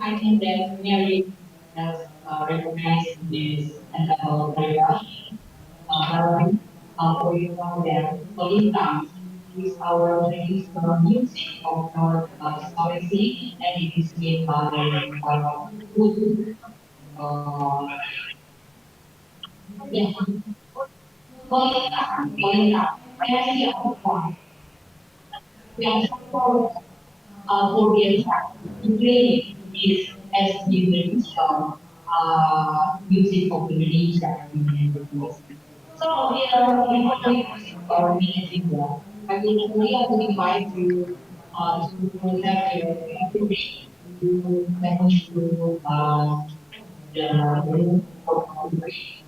I think that nearly has recognized this and very much. For you know that Kolintang is our traditional music of North Sulawesi, and it is made by wood. Uh, yeah, Kolintang. And I see our point. We are for the attack to play this as the traditional music of Indonesia. So we are going to our meeting now. I will only invite you to have your activity to manage to the room for conversation.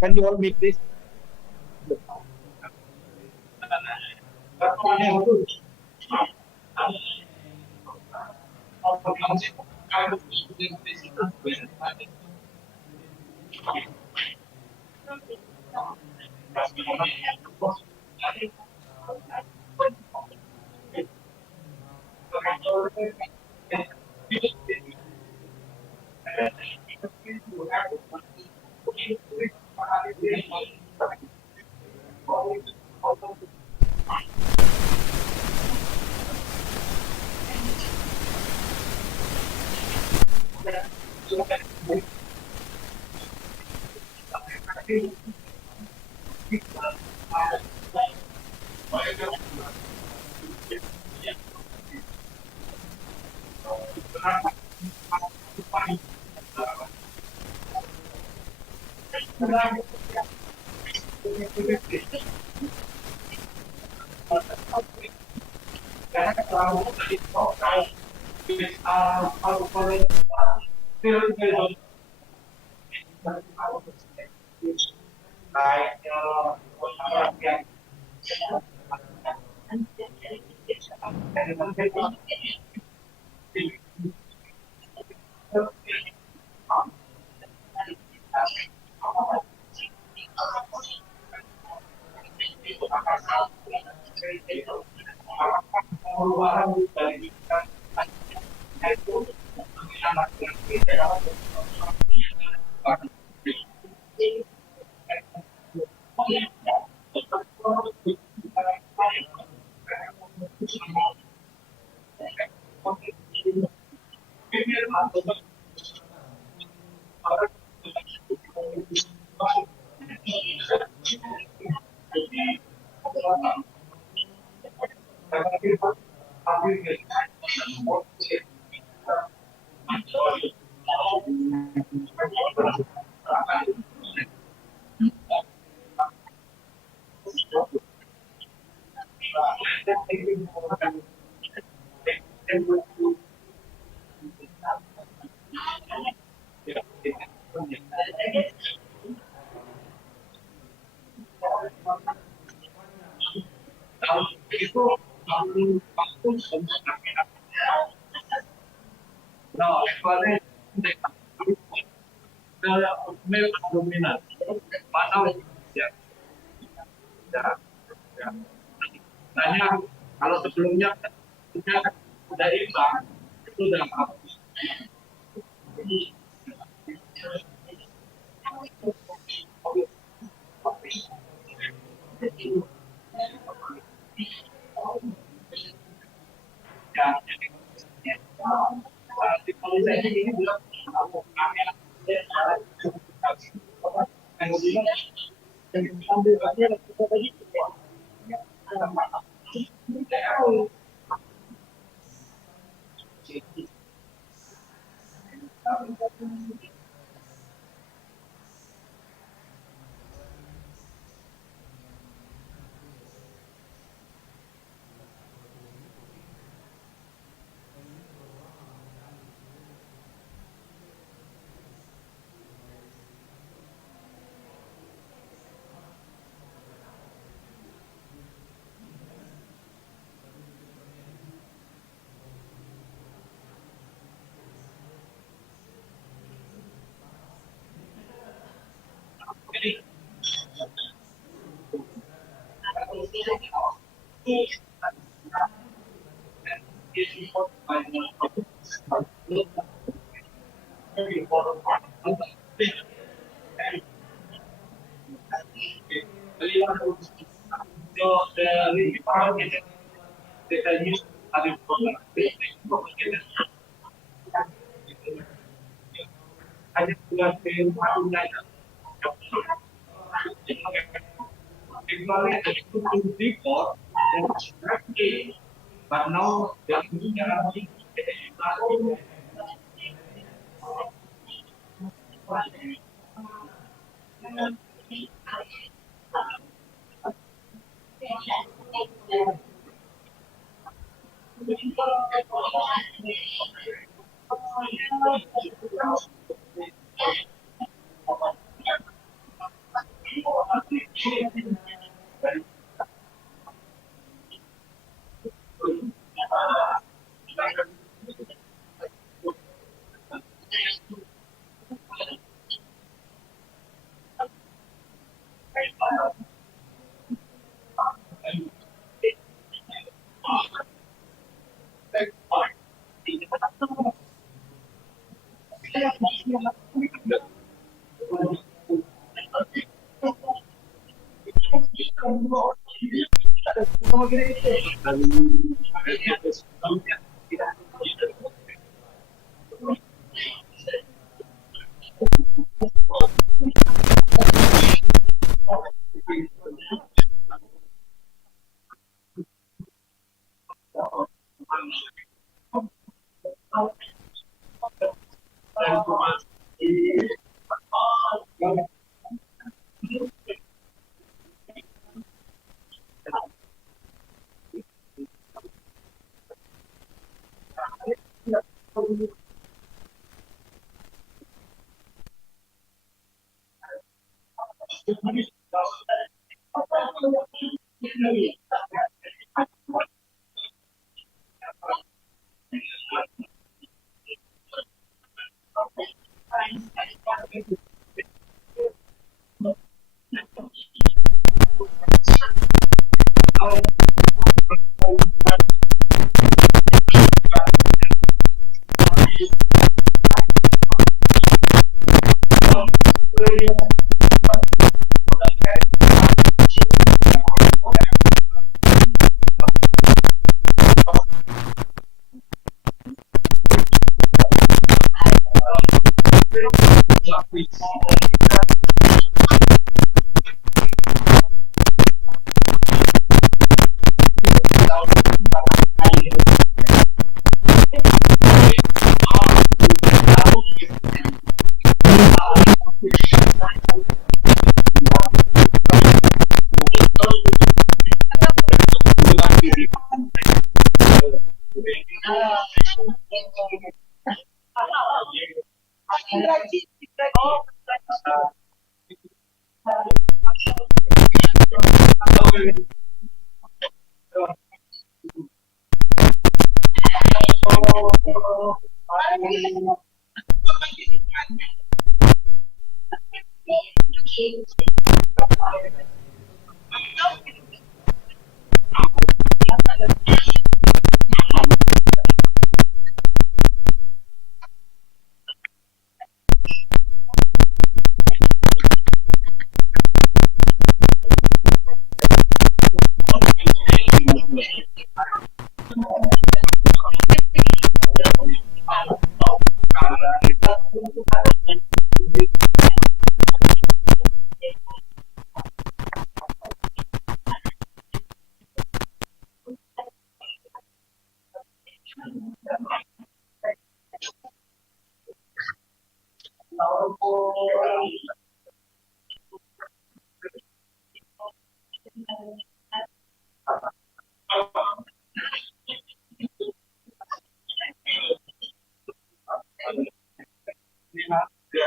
Can you all meet this? pengeluaran dari itu anak itu waktu sebenarnya. No, levelnya male dominan. Mana ya? Ya. Ya. Nanya kalau sebelumnya sudah imbang, itu udah hapus. Ya, di Politeknik ini bukan kemudian yang ambil bagian kita tadi but now Apa makan baru gitu kan. Ada banyak ya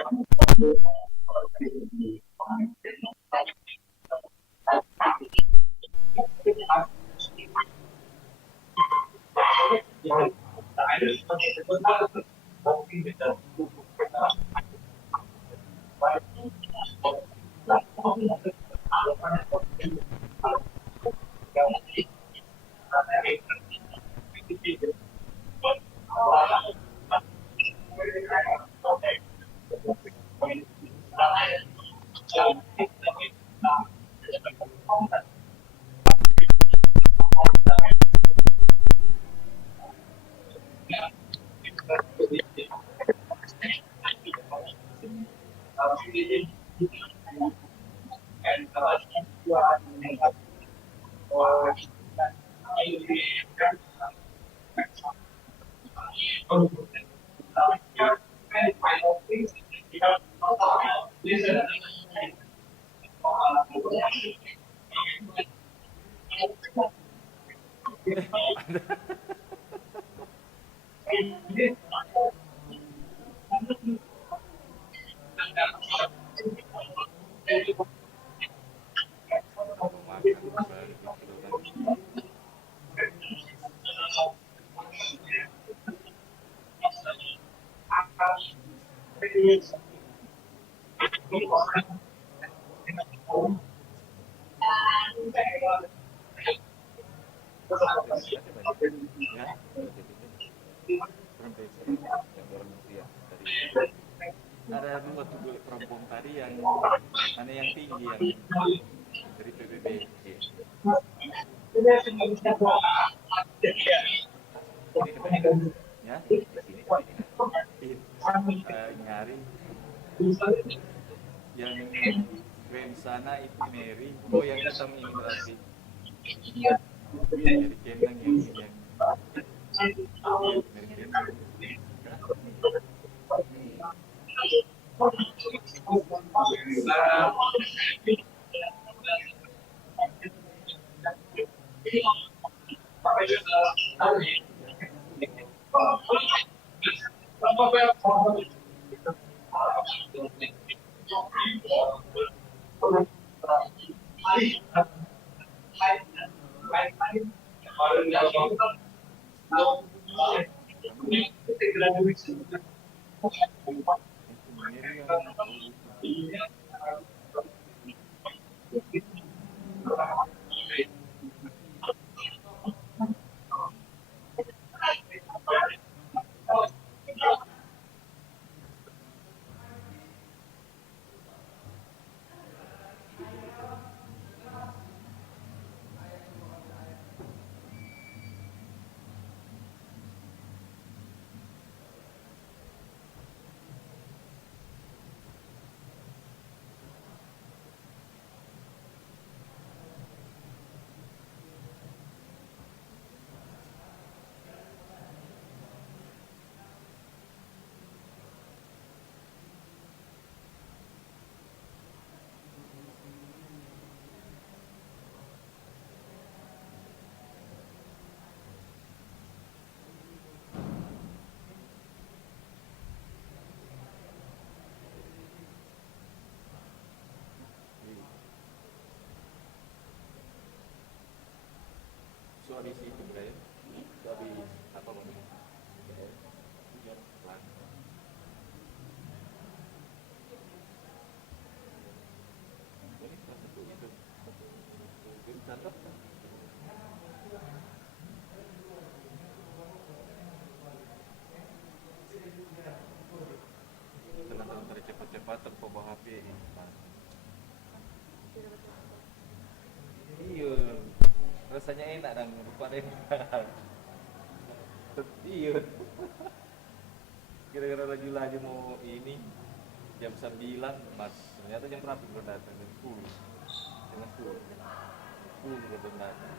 kalau PPP orang desa yang orang usia dari ada dua tuh bule perempuan tadi yang mana yang tinggi yang dari PBB ini kebanyakan ya di sini kebanyakan nyari yang keren sana itu Mary oh yang hitam ini berarti Mary Kenang yang ini yang Mary Kenang Mary yang oh bukan habis itu kayak habis apa bang? Ini salah satu itu contoh teman-teman cepat-cepat terbawa HP ini. Iya, rasanya enak dan lupa deh. Iya, kira-kira lagi mau ini jam 9, mas ternyata jam berapa belum datang, jam 10, jam 10 belum datang.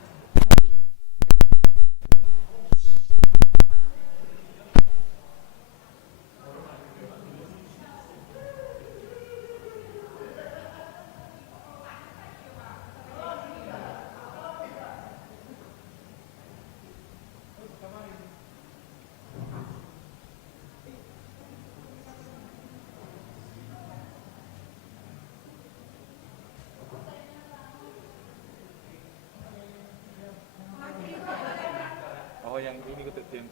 Oh yang ini yang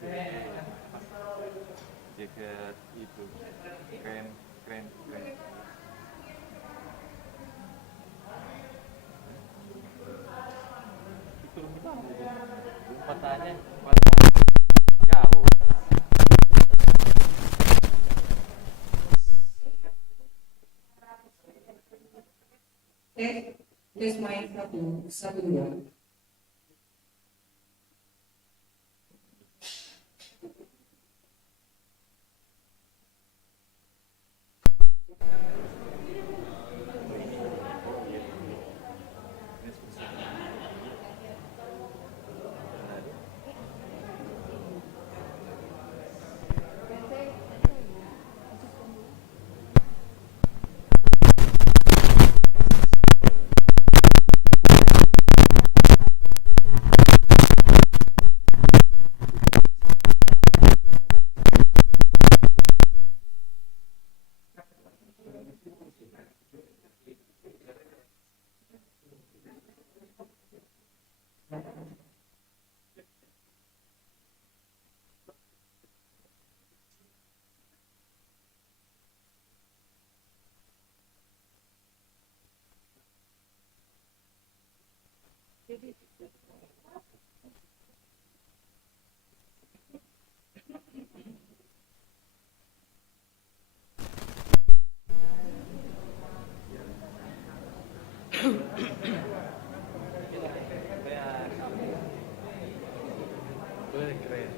jaket itu keren. Itu lebih tahu itu lompatannya jauh. Tes main satu dua. Keren.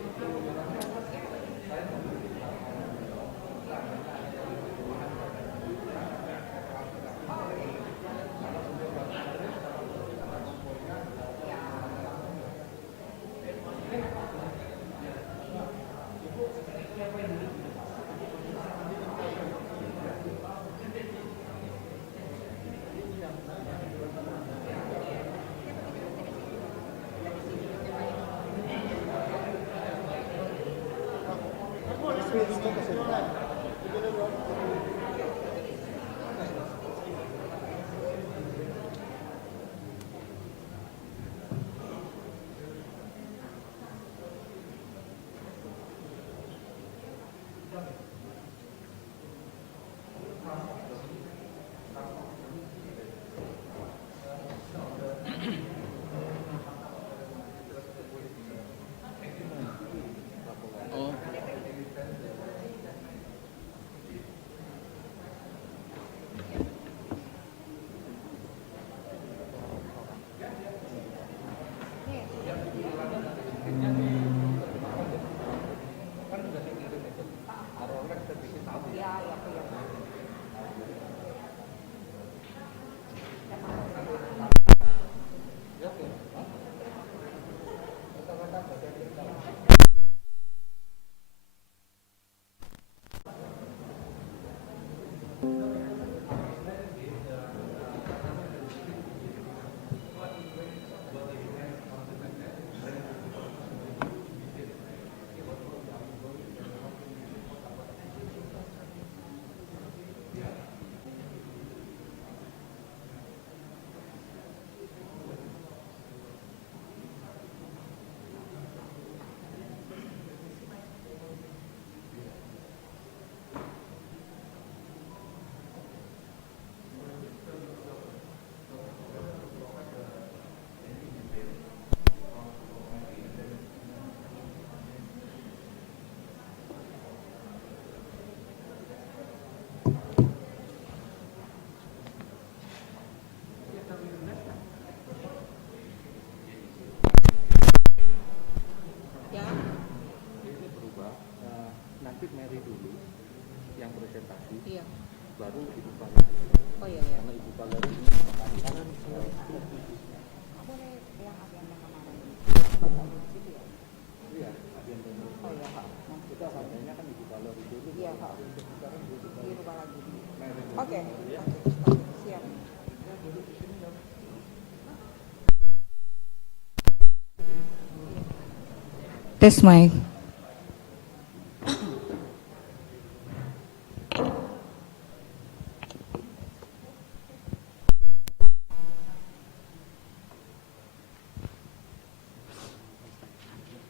Test mic.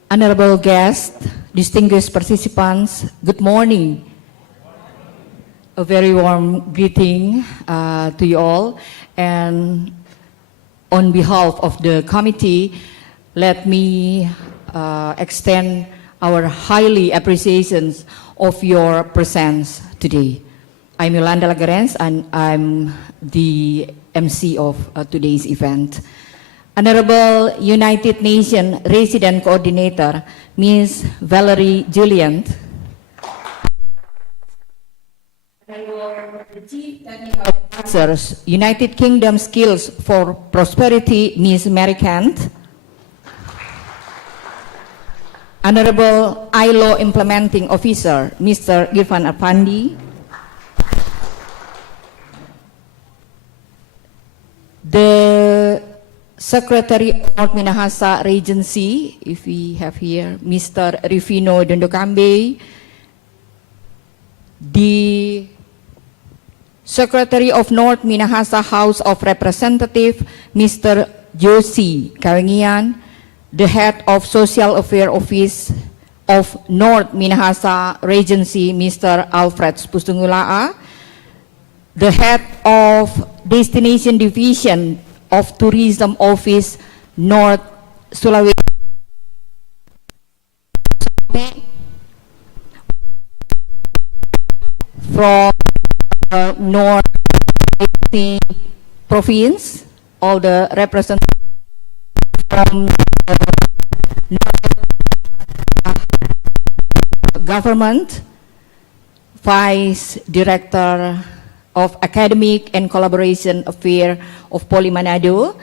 Honorable guests, distinguished participants, good morning. A very warm greeting to you all. And on behalf of the committee, let me extend our highly appreciations of your presence today. I'm Yolanda Lagarens and I'm the MC of today's event. Honorable United Nations Resident Coordinator, Ms. Valerie Julian. The Chief Technical Officers, United Kingdom Skills for Prosperity, Ms. Mary Kent. Honorable ILO Implementing Officer, Mr. Irfan Afandi. The Secretary of North Minahasa Regency, if we have here, Mr. Rifino Dondokambe. The Secretary of North Minahasa House of Representatives, Mr. Josie Kawengian. The Head of Social Affairs Office of North Minahasa Regency, Mr. Alfred Spustungulaa. The Head of Destination Division of Tourism Office, North Sulawesi. From North Sulawesi Province, all the representatives from the government, Vice Director of Academic and Collaboration Affairs of Poli Manado,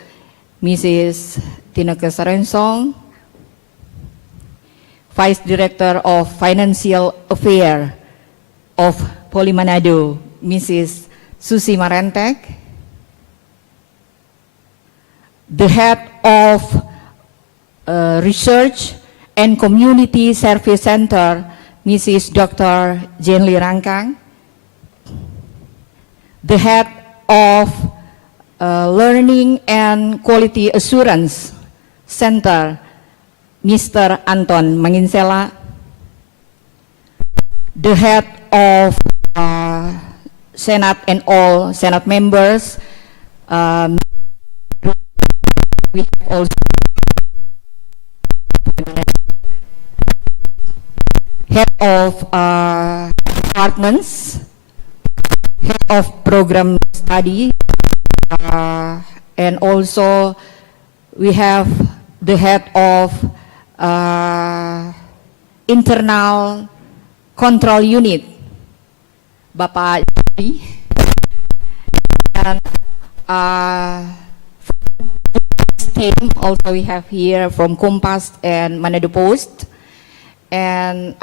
Mrs. Tineke Sarensong, Vice Director of Financial Affairs of Poli Manado, Mrs. Susi Marentek, the Head of Research and Community Service Center, Mrs. Dr. Jenly Rangkang, the Head of Learning and Quality Assurance Center, Mr. Anton Manginsela, the Head of Senate and all Senate members. We have also Head of departments, Head of Program Study, and also we have the Head of Internal Control Unit, Bapak Jadi. And team also we have here from Kompas and Manado Post. And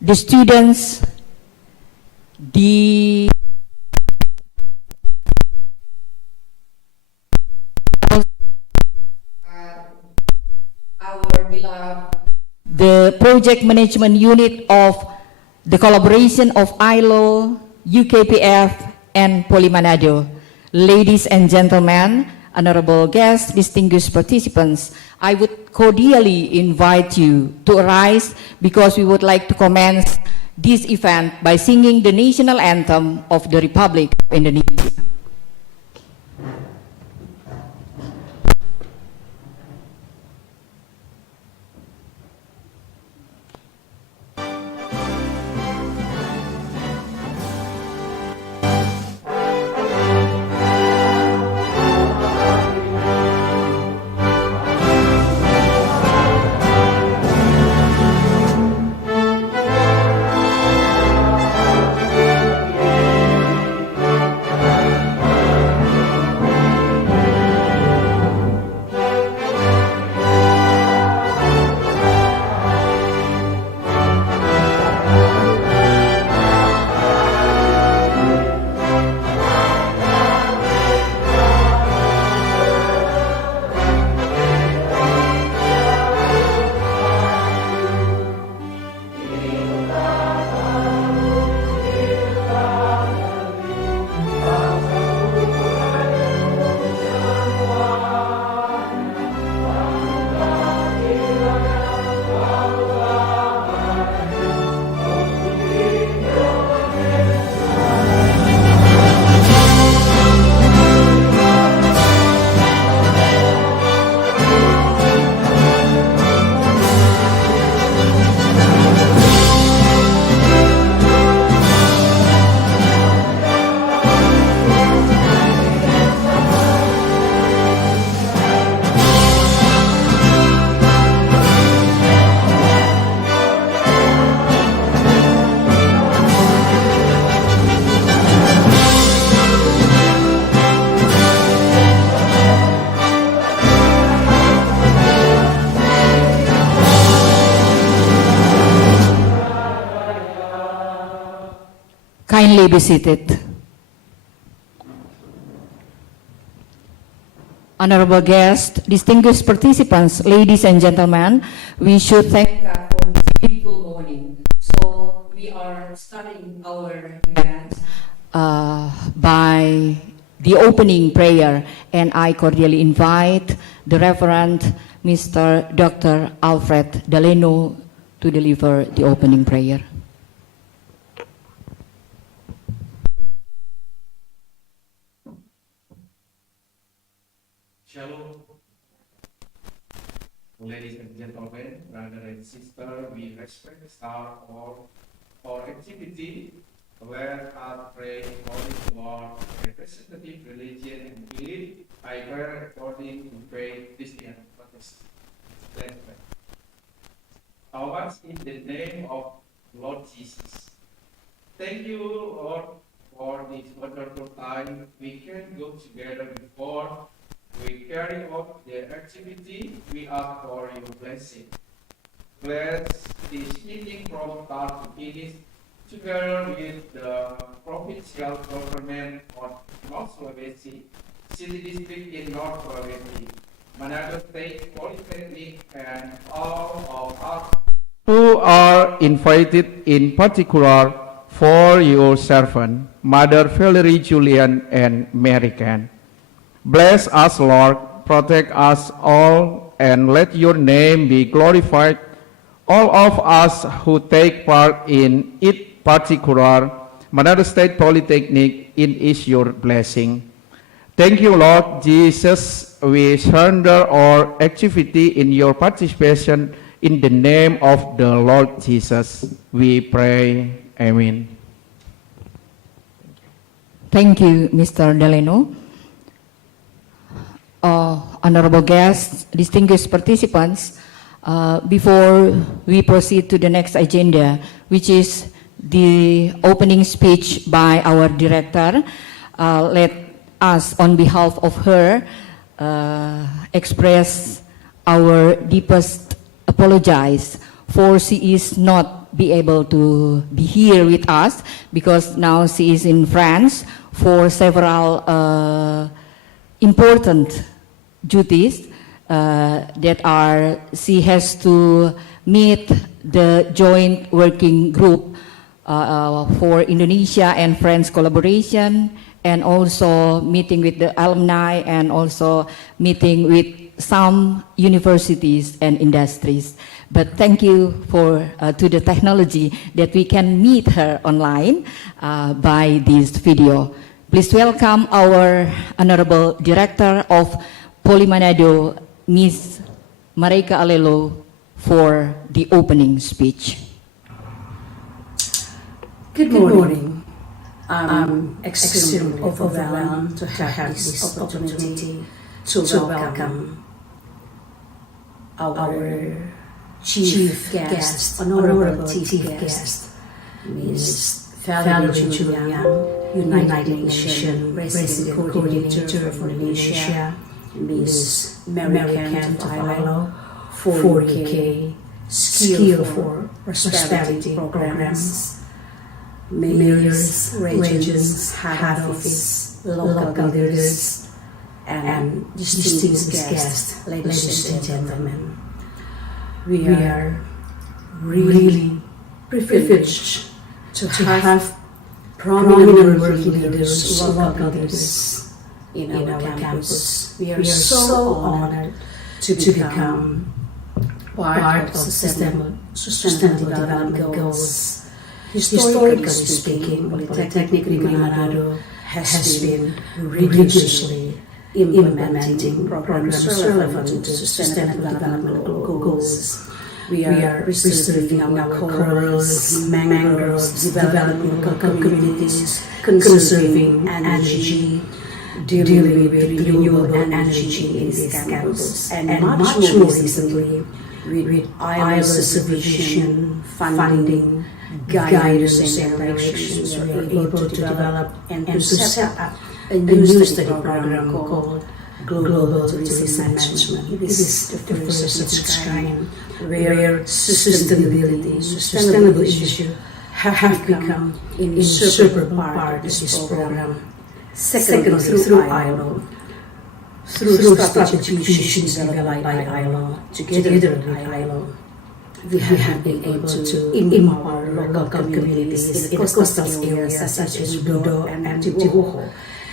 the students, the project management unit of the collaboration of ILO, UKPF, and Poli Manado. Ladies and gentlemen, honorable guests, distinguished participants, I would cordially invite you to arise because we would like to commence this event by singing the national anthem of the Republic of Indonesia. Kindly be seated. Honorable guests, distinguished participants, ladies and gentlemen, we should thank God for this beautiful morning. So we are starting our event by the opening prayer, and I cordially invite the Reverend Mr. Dr. Alfred Daleno to deliver the opening prayer. Shalom, ladies and gentlemen, brother and sister, we respect the start of our activity. Let us pray according to our representative religion and belief. I pray according to faith, Christian and Protestant. Let's pray. Our in the name of Lord Jesus. Thank you, Lord, for this wonderful time we can go together before we carry out the activity. We ask for your blessing. Bless this meeting from start to finish, together with the provincial government of North Sulawesi, City District in North Sulawesi, Manado State Politeknik, and all of us who are invited, in particular for your servant, Mother Valerie Julian and Mary Can. Bless us, Lord, protect us all, and let your name be glorified. All of us who take part in it, particular Manado State Polytechnic, in is your blessing. Thank you, Lord Jesus. We surrender our activity in your participation. In the name of the Lord Jesus, we pray. Amen. Thank you, Mr. Daleno. Honorable guests, distinguished participants, before we proceed to the next agenda, which is the opening speech by our director, let us, on behalf of her, express our deepest apologize for she is not be able to be here with us because now she is in France for several important duties that are she has to meet the joint working group for Indonesia and French collaboration, and also meeting with the alumni, and also meeting with some universities and industries. But thank you for to the technology that we can meet her online by this video. Please welcome our Honorable Director of Poli Manado, Ms. Marika Alelo, for the opening speech. Good morning. I'm extremely overwhelmed to have this opportunity to welcome our chief guest, honorable chief guest, Ms. Valerie Julian, United Nations Resident Coordinator for Indonesia, Ms. Mary Can of ILO, 4UK Skill for Prosperity Programs, mayors, regions, head office, local leaders, and distinguished guests, ladies and gentlemen. We are really privileged to have prominent working leaders, local leaders in our campus. We are so honored to become part of Sustainable Development Goals. Historically speaking, Politeknik Negeri Manado has been rigorously implementing programs relevant to Sustainable Development Goals. We are preserving our corals, mangroves, developing local communities, conserving energy, dealing with renewable energy in this campus, and much more recently with ILO-SfP funding, guidance and directions, we are able to develop and to set up a new study program called Global Tourism Management. This is the first of its kind, where sustainable issue have become an inseparable part of this program. Secondly, through ILO, through strategic visions developed by ILO, together with ILO, we have been able to empower local communities in coastal areas such as Udo and Tiboho,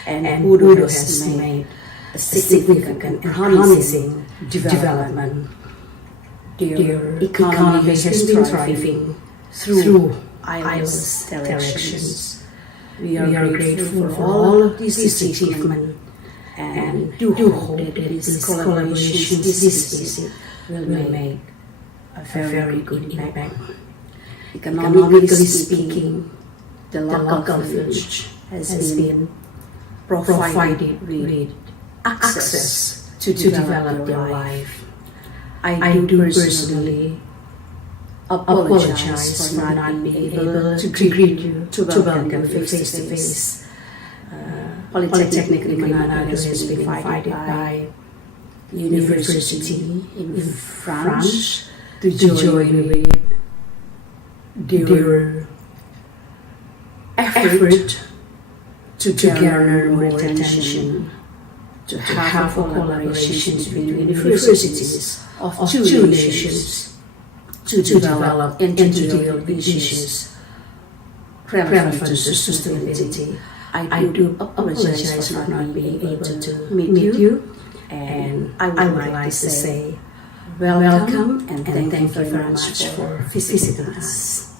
and Udo has made a significant and promising development. Their economy has been thriving through ILO's directions. We are grateful for all of these achievements and do hope that this collaboration, this visit, will make a very good impact. Economically speaking, the local village has been provided with access to develop their life. I do personally apologize for not being able to greet you, to welcome you face to face. Politeknik Negeri Manado has been invited by university in France to join with their effort to garner more attention, to have a collaboration between universities of two nations to develop editorial visions relevant to sustainability. I do apologize for not being able to meet you, and I would like to say welcome and thank you very much for visiting us.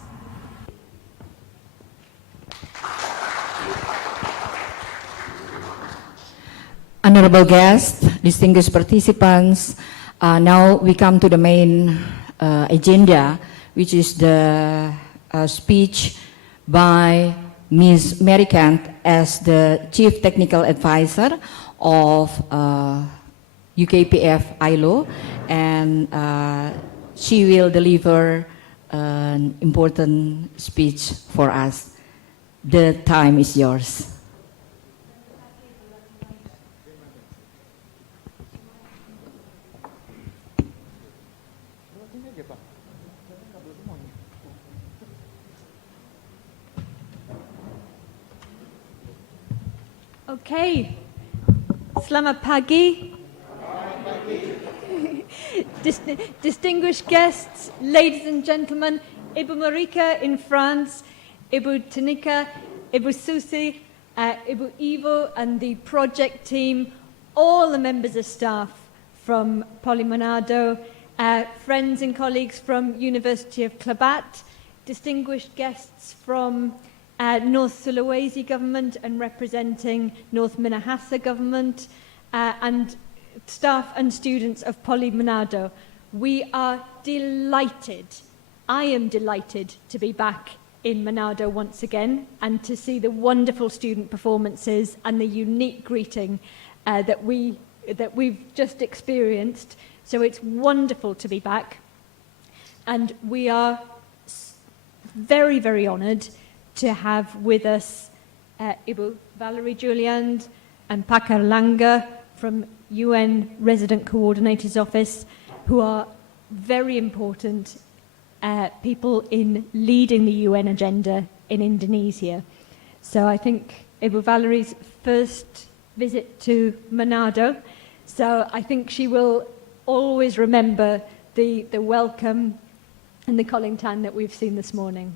Honorable guests, distinguished participants, now we come to the main agenda, which is the speech by Ms. Mary Kent as the Chief Technical Advisor of UKPF ILO, and she will deliver an important speech for us. The time is yours. Okay, selamat pagi. Distinguished guests, ladies and gentlemen, Ibu Marika in France, Ibu Tanika, Ibu Susi, Ibu Ivo and the project team, all the members of staff from Poly Manado, friends and colleagues from University of Klabat, distinguished guests from North Sulawesi government and representing North Minahasa government, and staff and students of Poly Manado. We are delighted, I am delighted to be back in Manado once again and to see the wonderful student performances and the unique greeting that we've just experienced. So it's wonderful to be back, and we are very, very honoured to have with us Ibu Valerie Juliand and Pakar Langa from UN Resident Coordinator's Office, who are very important people in leading the UN agenda in Indonesia. So I think Ibu Valerie's first visit to Manado, so I think she will always remember the welcome and the Kolintang that we've seen this morning.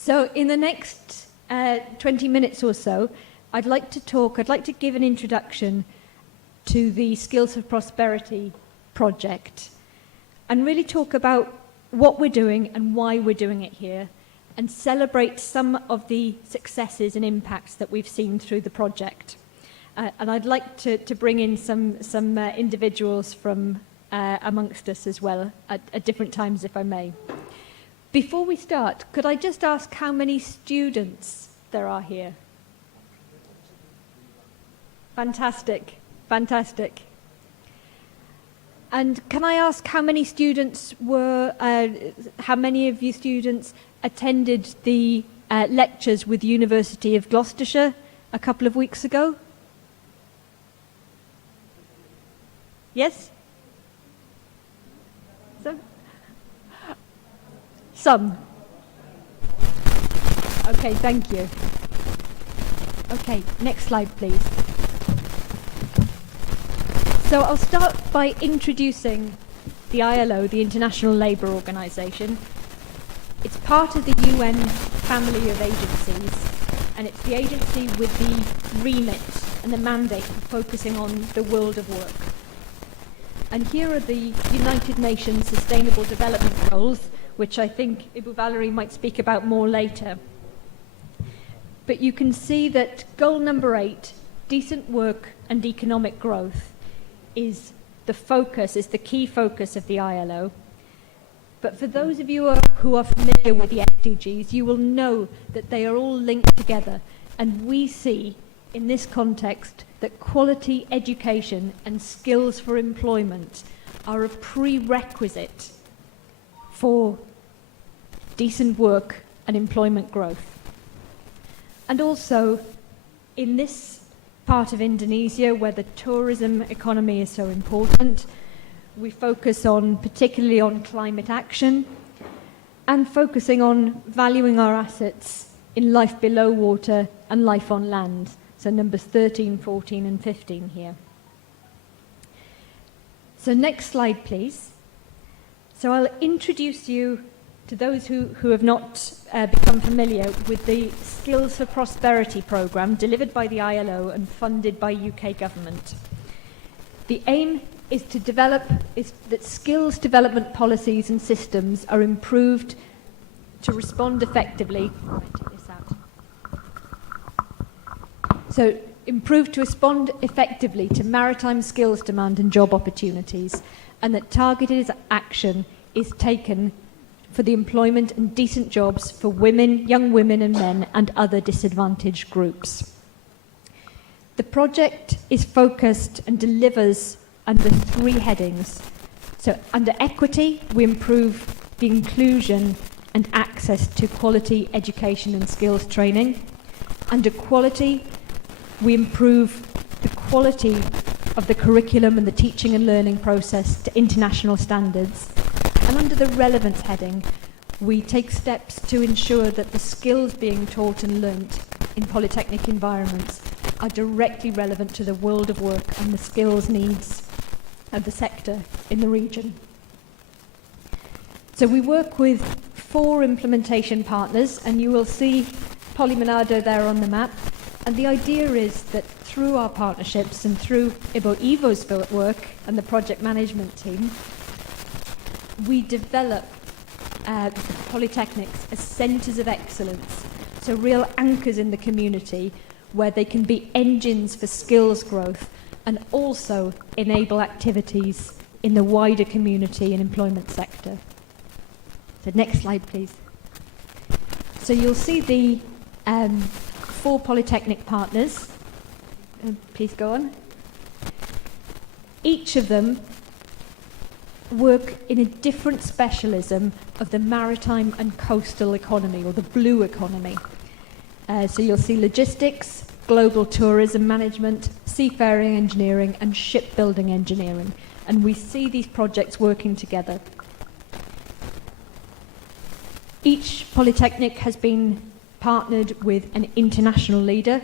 So in the next 20 minutes or so, I'd like to give an introduction to the Skills of Prosperity project and really talk about what we're doing and why we're doing it here, and celebrate some of the successes and impacts that we've seen through the project. And I'd like to bring in some individuals from amongst us as well at different times, if I may. Before we start, could I just ask how many students there are here? Fantastic, fantastic. And can I ask how many students how many of you students attended the lectures with University of Gloucestershire a couple of weeks ago? Yes? Some? Okay, thank you. Okay, next slide, please. So I'll start by introducing the ILO, the International Labour Organization. It's part of the UN family of agencies, and it's the agency with the remit and the mandate for focusing on the world of work. And here are the United Nations Sustainable Development Goals, which I think Ibu Valerie might speak about more later. But you can see that goal number 8, decent work and economic growth, is the focus, is the key focus of the ILO. But for those of you who are familiar with the SDGs, you will know that they are all linked together. And we see in this context that quality education and skills for employment are a prerequisite for decent work and employment growth. And also, in this part of Indonesia where the tourism economy is so important, we focus on, particularly on climate action and focusing on valuing our assets in life below water and life on land. So numbers 13, 14 and 15 here. So next slide, please. So I'll introduce you to those who have not become familiar with the Skills for Prosperity programme delivered by the ILO and funded by UK government. The aim is to that skills development policies and systems are improved to respond effectively. So improved to respond effectively to maritime skills demand and job opportunities, and that targeted action is taken for the employment and decent jobs for women, young women and men, and other disadvantaged groups. The project is focused and delivers under 3 headings. So under equity, we improve the inclusion and access to quality education and skills training. Under quality, we improve the quality of the curriculum and the teaching and learning process to international standards. And under the relevance heading, we take steps to ensure that the skills being taught and learnt in polytechnic environments are directly relevant to the world of work and the skills needs of the sector in the region. So we work with 4 implementation partners, and you will see Poly Manado there on the map. And the idea is that through our partnerships and through Ivo's work and the project management team, we develop polytechnics as centres of excellence, so real anchors in the community where they can be engines for skills growth and also enable activities in the wider community and employment sector. So next slide, please. So you'll see the 4 polytechnic partners. Please go on. Each of them work in a different specialism of the maritime and coastal economy, or the blue economy. So you'll see logistics, global tourism management, seafaring engineering, and shipbuilding engineering. And we see these projects working together. Each polytechnic has been partnered with an international leader,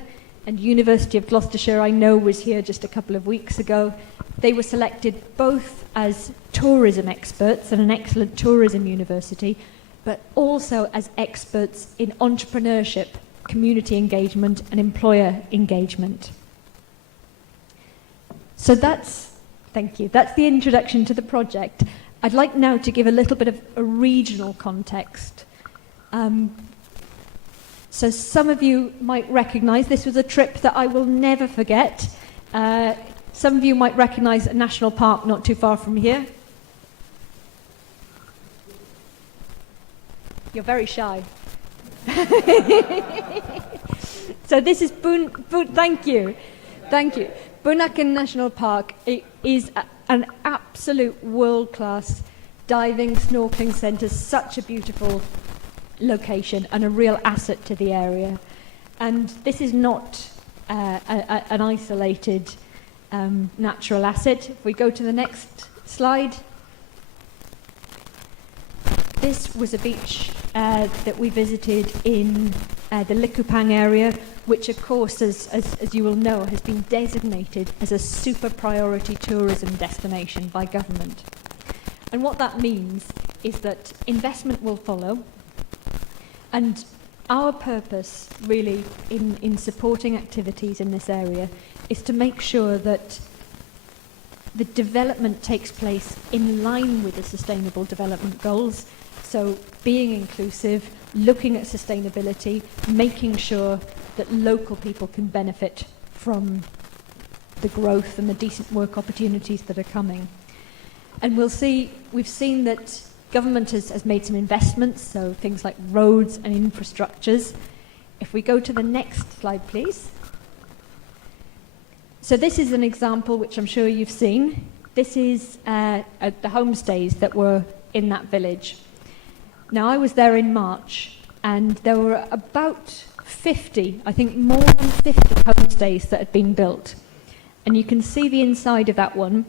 and University of Gloucestershire, I know, was here just a couple of weeks ago. They were selected both as tourism experts and an excellent tourism university, but also as experts in entrepreneurship, community engagement, and employer engagement. So thank you, that's the introduction to the project. I'd like now to give a little bit of a regional context. So some of you might recognise this was a trip that I will never forget. Some of you might recognise a national park not too far from here. You're very shy. So this is thank you. Bunaken National Park. It is an absolute world-class diving, snorkeling centre, such a beautiful location and a real asset to the area. And this is not an isolated natural asset. If we go to the next slide. This was a beach that we visited in the Likupang area, which of course, as you will know, has been designated as a super priority tourism destination by government. And what that means is that investment will follow, and our purpose really in supporting activities in this area is to make sure that the development takes place in line with the Sustainable Development Goals. So being inclusive, looking at sustainability, making sure that local people can benefit from the growth and the decent work opportunities that are coming. And we've seen that government has made some investments, so things like roads and infrastructures. If we go to the next slide, please. So this is an example which I'm sure you've seen. This is the homestays that were in that village. Now, I was there in March, and there were about 50, I think more than 50 homestays that had been built. And you can see the inside of that one,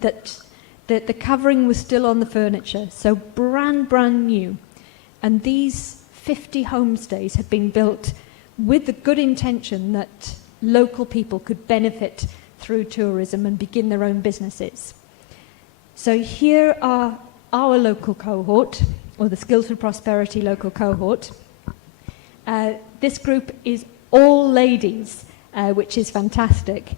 that the covering was still on the furniture, so brand new. And these 50 homestays had been built with the good intention that local people could benefit through tourism and begin their own businesses. So here are our local cohort, or the Skills for Prosperity local cohort. This group is all ladies, which is fantastic.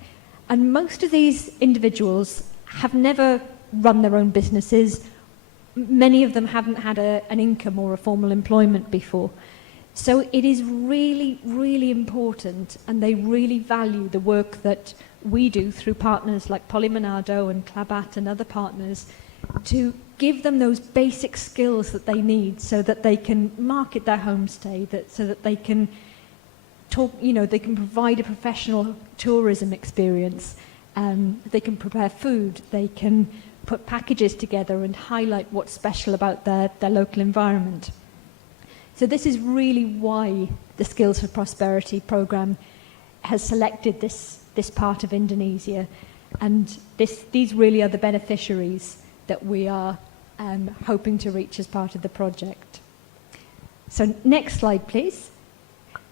And most of these individuals have never run their own businesses. Many of them haven't had an income or a formal employment before. So it is really, really important, and they really value the work that we do through partners like Manado and Klabat and other partners to give them those basic skills that they need so that they can market their homestay, so that they can talk, they can provide a professional tourism experience. They can prepare food, they can put packages together and highlight what's special about their local environment. So this is really why the Skills for Prosperity programme has selected this part of Indonesia, and these really are the beneficiaries that we are hoping to reach as part of the project. So next slide, please.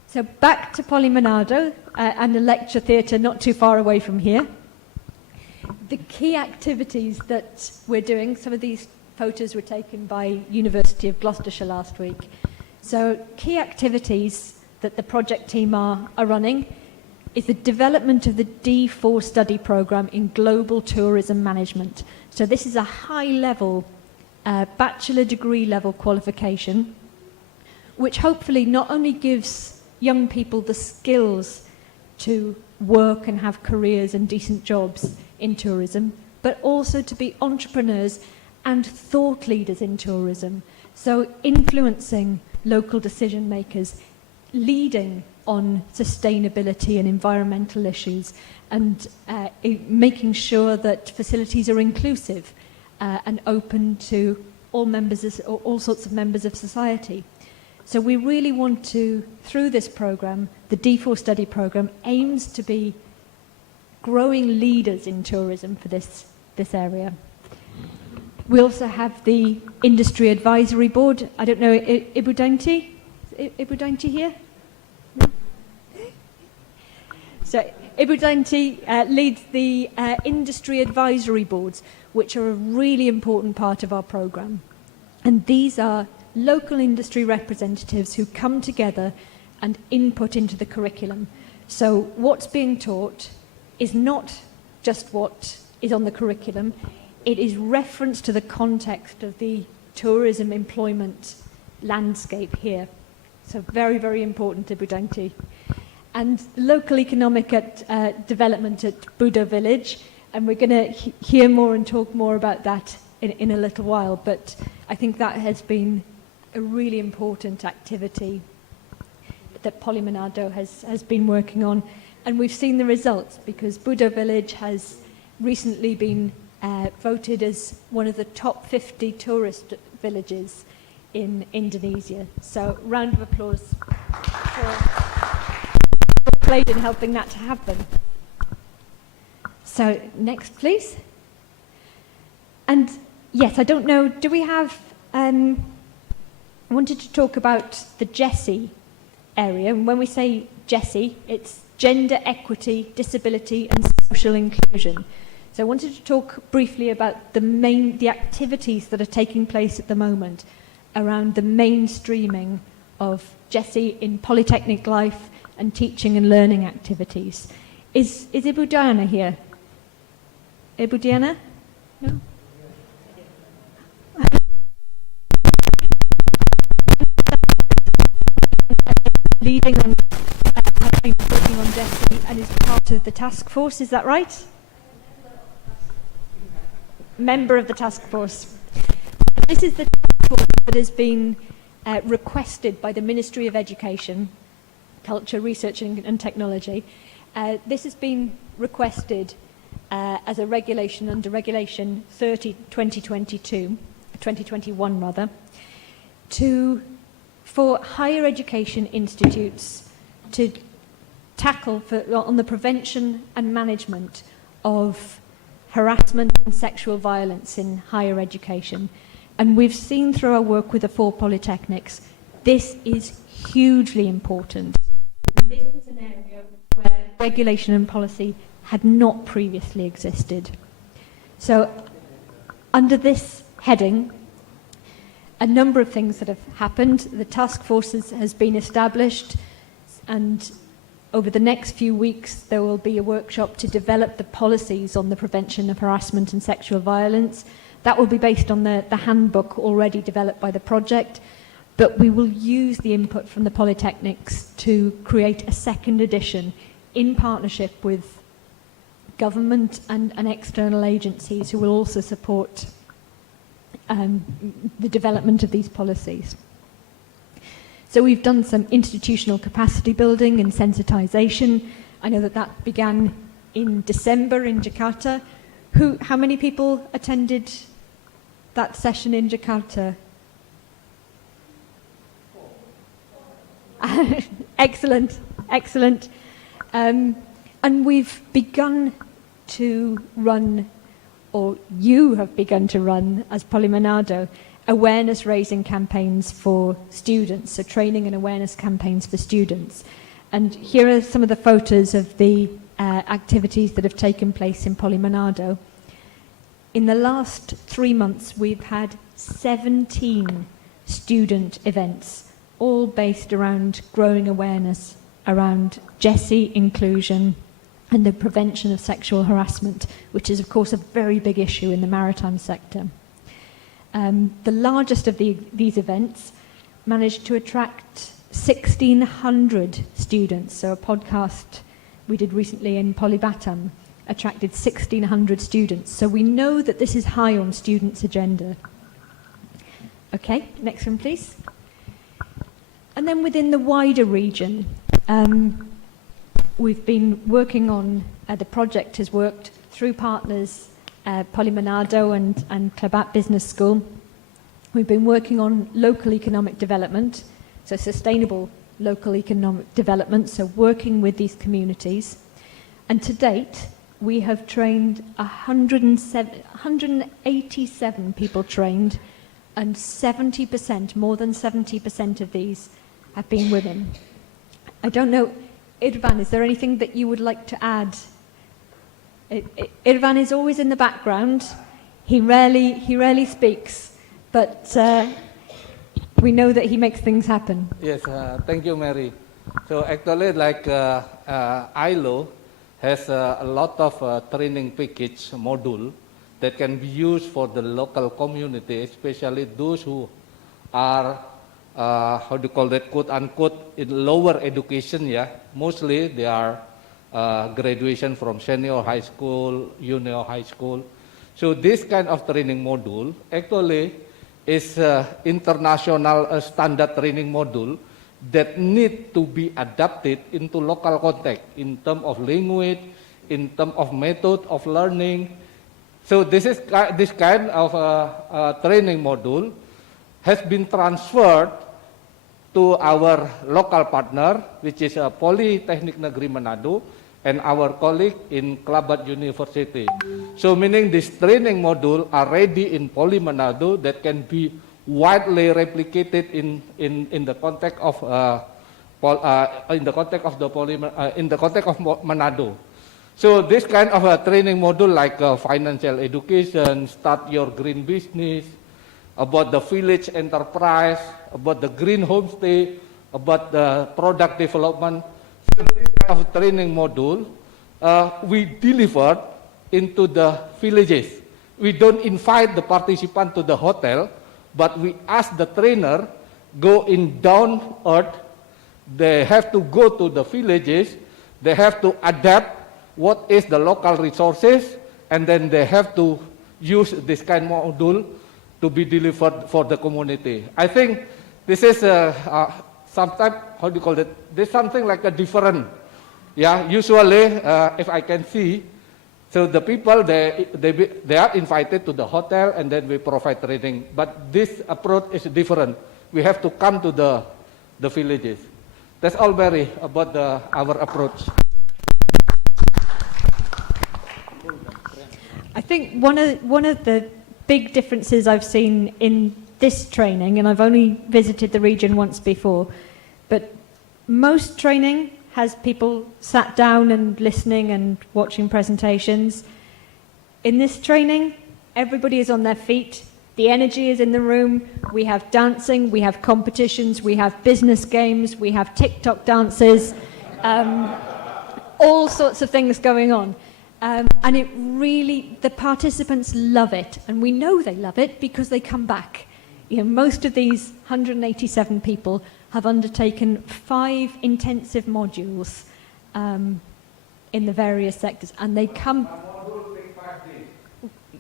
So back to Manado and the lecture theatre not too far away from here. The key activities that we're doing, some of these photos were taken by University of Gloucestershire last week. So key activities that the project team are running is the development of the D4 study programme in global tourism management. So this is a high-level bachelor degree level qualification, which hopefully not only gives young people the skills to work and have careers and decent jobs in tourism, but also to be entrepreneurs and thought leaders in tourism. So influencing local decision makers, leading on sustainability and environmental issues, and making sure that facilities are inclusive and open to all sorts of members of society. So we really want to, through this programme, the D4 study programme aims to be growing leaders in tourism for this area. We also have the Industry Advisory Board. I don't know, Ibu Dainty here? No? So Ibu Dainty leads the Industry Advisory Boards, which are a really important part of our programme. And these are local industry representatives who come together and input into the curriculum. So what's being taught is not just what is on the curriculum, it is reference to the context of the tourism employment landscape here. So very, very important, Ibu Dainty. And local economic development at Buddha Village, and we're going to hear more and talk more about that in a little while, but I think that has been a really important activity that Manado has been working on, and we've seen the results because Buddha Village has recently been voted as one of the top 50 tourist villages in Indonesia. So round of applause for played in helping that to happen. So next, please. And yes, I don't know, do we have, I wanted to talk about the Jessie area. And when we say GESI, it's Gender Equity, Disability and Social Inclusion. So I wanted to talk briefly about the activities that are taking place at the moment around the mainstreaming of GESI in polytechnic life and teaching and learning activities. Is Ibu Diana here? Ibu Diana? No? Leading on, has been working on GESI and is part of the task force, is that right? Member of the task force. This is the task force that has been requested by the Ministry of Education, Culture, Research and Technology. This has been requested as a regulation under Regulation 2021 rather, for higher education institutes to tackle on the prevention and management of harassment and sexual violence in higher education. And we've seen through our work with the 4 polytechnics, this is hugely important. This was an area where regulation and policy had not previously existed. So under this heading, a number of things that have happened. The task force has been established, and over the next few weeks there will be a workshop to develop the policies on the prevention of harassment and sexual violence. That will be based on the handbook already developed by the project, but we will use the input from the polytechnics to create a second edition in partnership with government and external agencies who will also support the development of these policies. So we've done some institutional capacity building and sensitization. I know that began in December in Jakarta. How many people attended that session in Jakarta? Excellent, excellent. And we've begun to run, or you have begun to run as Manado, awareness raising campaigns for students, so training and awareness campaigns for students. And here are some of the photos of the activities that have taken place in Manado. In the last 3 months, we've had 17 student events, all based around growing awareness around GESI inclusion and the prevention of sexual harassment, which is, of course, a very big issue in the maritime sector. The largest of these events managed to attract 1,600 students. So a podcast we did recently in Batam attracted 1,600 students. So we know that this is high on students' agenda. Okay, next one, please. And then within the wider region, we've been working on, the project has worked through partners, Manado and Klabat Business School. We've been working on local economic development, so sustainable local economic development, so working with these communities. And to date, we have trained 187 people trained, and 70%, more than 70% of these have been women. I don't know, Irvan, is there anything that you would like to add? Irvan is always in the background. He rarely speaks, but we know that he makes things happen. Yes, thank you, Mary. So actually, like ILO has a lot of training package module that can be used for the local community, especially those who are, how do you call that, quote unquote, in lower education, yeah. Mostly they are graduation from senior high school, junior high school. So this kind of training module actually is international standard training module that need to be adapted into local context in terms of language, in terms of method of learning. So this kind of training module has been transferred to our local partner, which is Politeknik Negeri Manado, and our colleague in Klabat University. So meaning this training module are ready in Manado that can be widely replicated in the context of in the context of in the context of Manado. So this kind of a training module like financial education, start your green business, about the village enterprise, about the green homestay, about the product development. So this kind of training module we delivered into the villages. We don't invite the participant to the hotel, but we ask the trainer go in down earth. They have to go to the villages. They have to adapt what is the local resources, and then they have to use this kind of module to be delivered for the community. I think this is sometimes, how do you call it? There's something like a different. Yeah, usually, if I can see, so the people, they are invited to the hotel and then we provide training. But this approach is different. We have to come to the villages. That's all, Mary, about our approach. I think one of the big differences I've seen in this training, and I've only visited the region once before, but most training has people sat down and listening and watching presentations. In this training, everybody is on their feet. The energy is in the room. We have dancing, we have competitions, we have business games, we have TikTok dances, all sorts of things going on. And it really, the participants love it. And we know they love it because they come back. You know, most of these 187 people have undertaken 5 intensive modules in the various sectors. And they come...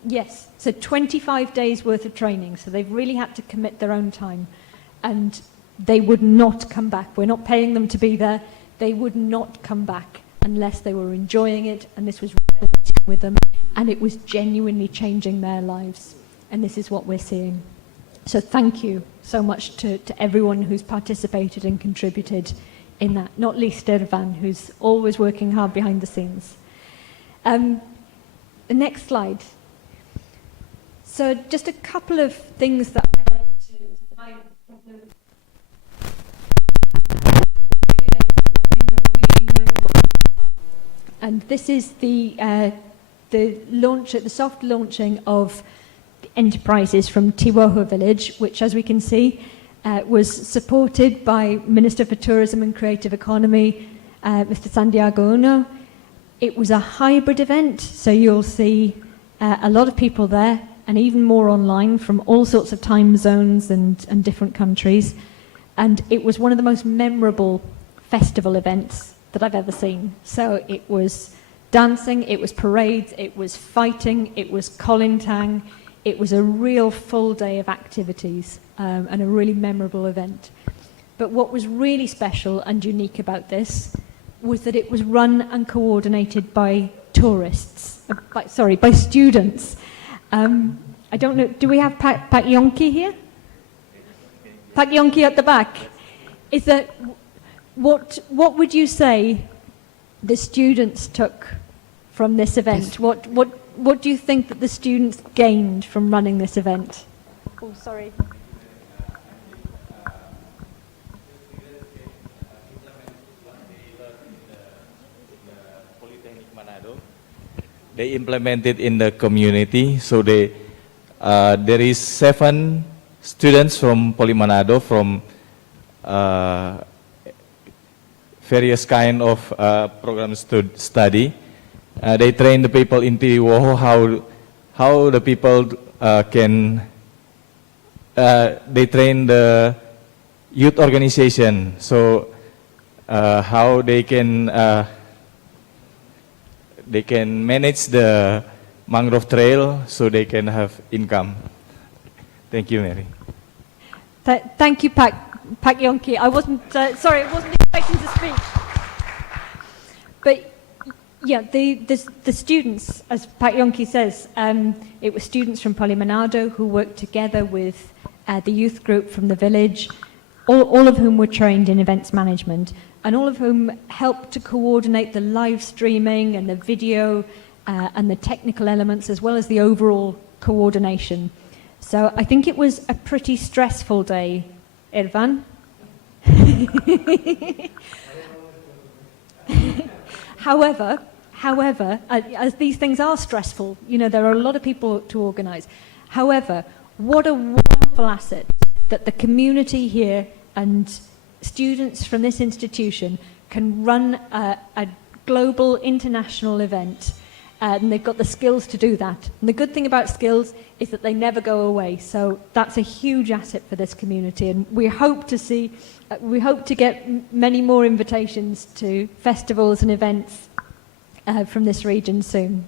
Yes, so 25 days worth of training. So they've really had to commit their own time. And they would not come back. We're not paying them to be there. They would not come back unless they were enjoying it and this was resonating with them and it was genuinely changing their lives. And this is what we're seeing. So thank you so much to everyone who's participated and contributed in that, not least Irvan, who's always working hard behind the scenes. The next slide. So just a couple of things that I'd like to and this is the soft launching of enterprises from Tiwoho village, which, as we can see, was supported by Minister for Tourism and Creative Economy, Mr. Sandiaga Uno. It was a hybrid event, so you'll see a lot of people there, and even more online from all sorts of time zones and different countries. And it was one of the most memorable festival events that I've ever seen. So it was dancing, it was parades, it was fighting, it was Kolintang. It was a real full day of activities and a really memorable event. But what was really special and unique about this was that it was run and coordinated by tourists, by students. I don't know, do we have Pak Yongki here? Pak Yongki at the back. Is that, what would you say the students took from this event? What do you think that the students gained from running this event? Oh, sorry. Politeknik Manado. They implemented in the community. So there is 7 students from Poli Manado from various kind of programs to study. They train the people in Tiwoho how the people can. They train the youth organization, so how they can manage the mangrove trail so they can have income. Thank you, Mary. Thank you, Pak Yongki. I wasn't sorry, I wasn't expecting to speak. But yeah, the students, as Pak Yongki says, it was students from Poli Manado who worked together with the youth group from the village, all of whom were trained in events management, and all of whom helped to coordinate the live streaming and the video and the technical elements, as well as the overall coordination. So I think it was a pretty stressful day, Irvan. However, as these things are stressful, you know, there are a lot of people to organise. However, what a wonderful asset that the community here and students from this institution can run a global international event, and they've got the skills to do that. And the good thing about skills is that they never go away. So that's a huge asset for this community, and we hope to get many more invitations to festivals and events from this region soon.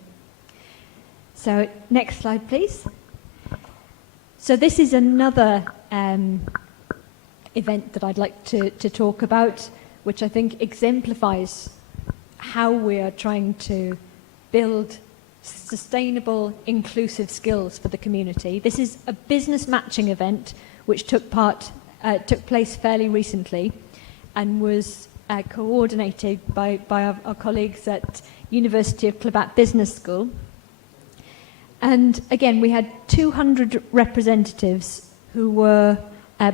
So next slide, please. So this is another event that I'd like to talk about, which I think exemplifies how we are trying to build sustainable, inclusive skills for the community. This is a business matching event which took place fairly recently and was coordinated by our colleagues at University of Klabat Business School. And again, we had 200 representatives who were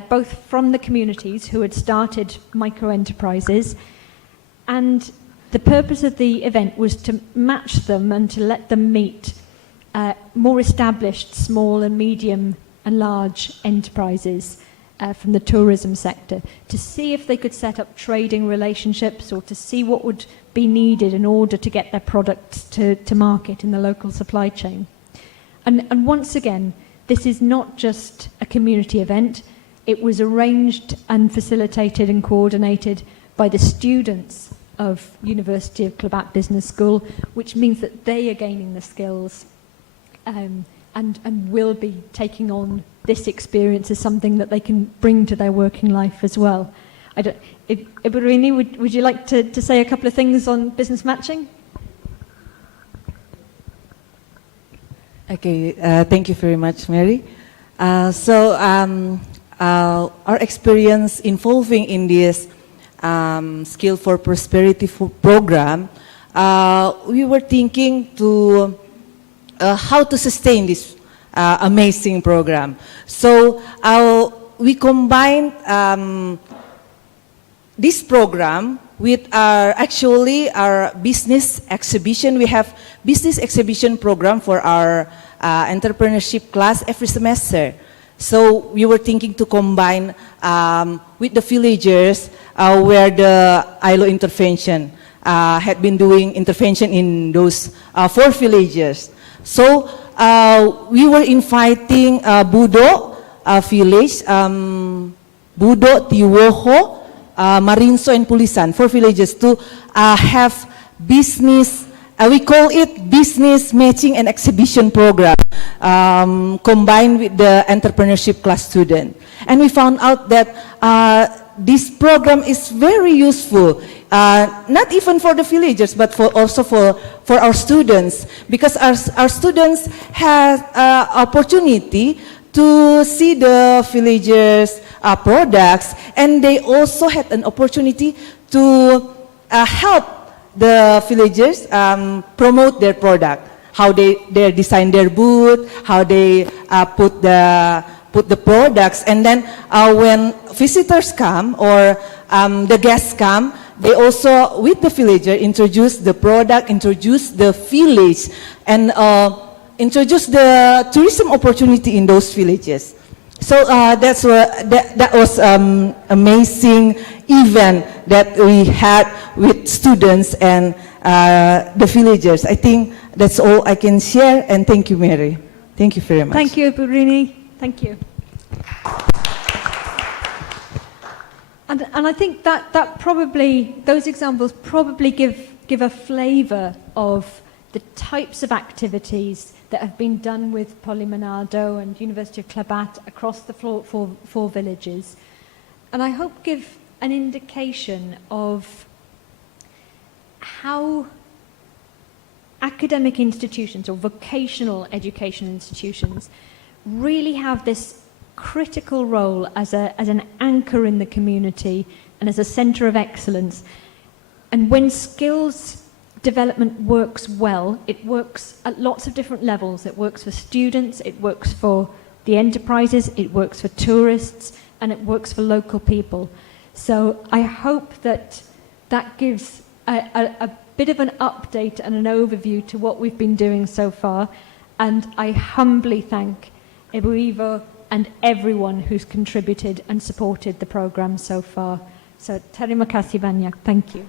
both from the communities who had started micro-enterprises, and the purpose of the event was to match them and to let them meet more established small and medium and large enterprises from the tourism sector, to see if they could set up trading relationships or to see what would be needed in order to get their products to market in the local supply chain. And once again, this is not just a community event. It was arranged and facilitated and coordinated by the students of University of Klabat Business School, which means that they are gaining the skills and will be taking on this experience as something that they can bring to their working life as well. Iburini, would you like to say a couple of things on business matching? Okay, thank you very much, Mary. Our experience involving in this Skill for Prosperity program, we were thinking to how to sustain this amazing program. So we combined this program with our business exhibition. We have business exhibition program for our entrepreneurship class every semester. So we were thinking to combine with the villagers where the ILO intervention had been doing intervention in those 4 villages. So we were inviting Budo village, Budo, Tiwoho, Marinso, and Pulisan, 4 villages to have business. We call it business matching and exhibition program, combined with the entrepreneurship class student. And we found out that this program is very useful, not even for the villagers, but also for our students, because our students have opportunity to see the villagers' products, and they also had an opportunity to help the villagers promote their product, how they design their booth, how they put the products, and then when visitors come or the guests come, they also with the villager introduce the product, introduce the village, and introduce the tourism opportunity in those villages. So that was amazing event that we had with students and the villagers. I think that's all I can share, and thank you, Mary. Thank you very much. Thank you, Burini. Thank you. And I think that probably, those examples probably give a flavour of the types of activities that have been done with Manado and University of Klabat across the 4 villages. And I hope give an indication of how academic institutions or vocational education institutions really have this critical role as an anchor in the community and as a centre of excellence. And when skills development works well, it works at lots of different levels. It works for students, it works for the enterprises, it works for tourists, and it works for local people. So I hope that that gives a bit of an update and an overview to what we've been doing so far. And I humbly thank Ibu Ivo and everyone who's contributed and supported the program so far. So terima kasih banyak. Thank you.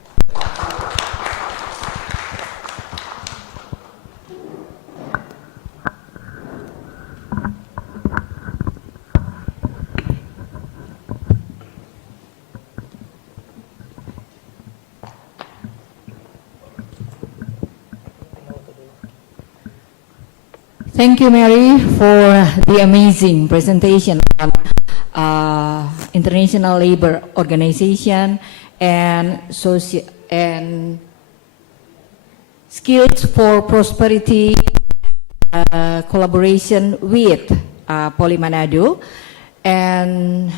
Thank you, Mary, for the amazing presentation on International Labour Organization and skills for prosperity collaboration with Poli Manado. And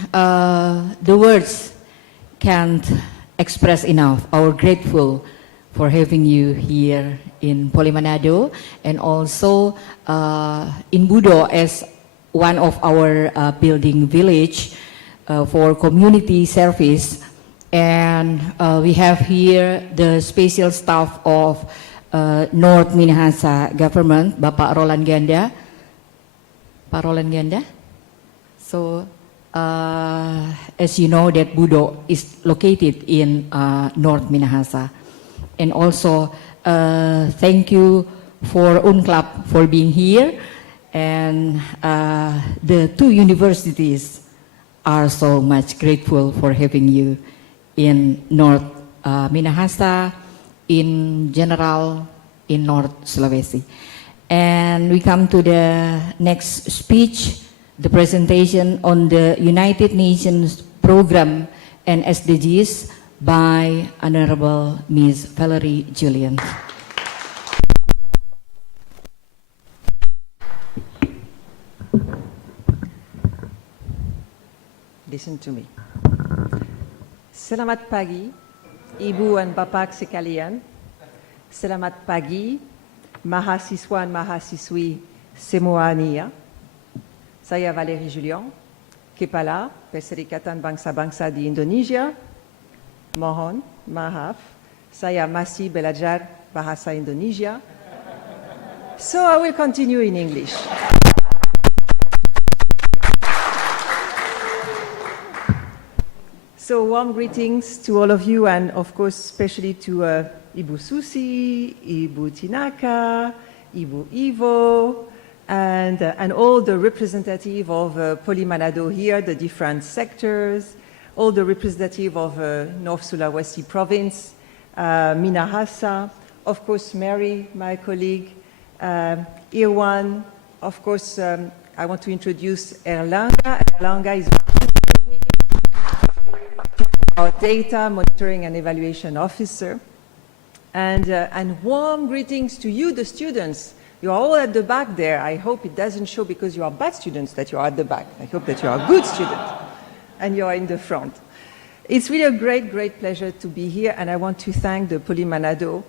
the words can't express enough our grateful for having you here in Poli Manado, and also in Budo as one of our building village for community service. And we have here the special staff of North Minahasa government, Bapak Roland Ganda. Pak Roland Ganda. So as you know that Budo is located in North Minahasa. And also, thank you for UNCLAP for being here. And the two universities are so much grateful for having you in North Minahasa, in general, in North Sulawesi. And we come to the next speech, the presentation on the United Nations Program and SDGs by Honorable Ms. Valerie Julian. Listen to me. Selamat pagi, Ibu dan Bapak sekalian. Selamat pagi, mahasiswa dan mahasiswi semuanya. Saya Valerie Julian, Kepala Perserikatan Bangsa-Bangsa di Indonesia. Mohon maaf, saya masih belajar bahasa Indonesia. So I will continue in English. So warm greetings to all of you, and of course especially to Ibu Susi, Ibu Tinaka, Ibu Ivo, and all the representative of Poli Manado here, the different sectors, all the representative of North Sulawesi province, Minahasa, of course Mary, my colleague, Irwan, of course I want to introduce Erlanga. Erlanga is our data monitoring and evaluation officer. And warm greetings to you, the students. You are all at the back there. I hope it doesn't show because you are bad students that you are at the back. I hope that you are a good student and you are in the front. It's really a great, great pleasure to be here, and I want to thank the Poli Manado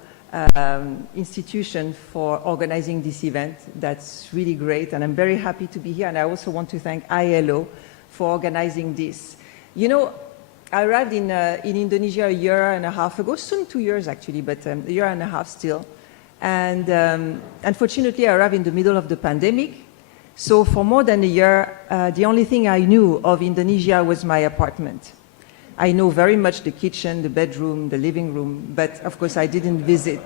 institution for organizing this event. That's really great, and I'm very happy to be here, and I also want to thank ILO for organizing this. You know, I arrived in Indonesia a year and a half ago, soon 2 years actually, but a year and a half still. And unfortunately, I arrived in the middle of the pandemic. So for more than a year, the only thing I knew of Indonesia was my apartment. I know very much the kitchen, the bedroom, the living room, but of course I didn't visit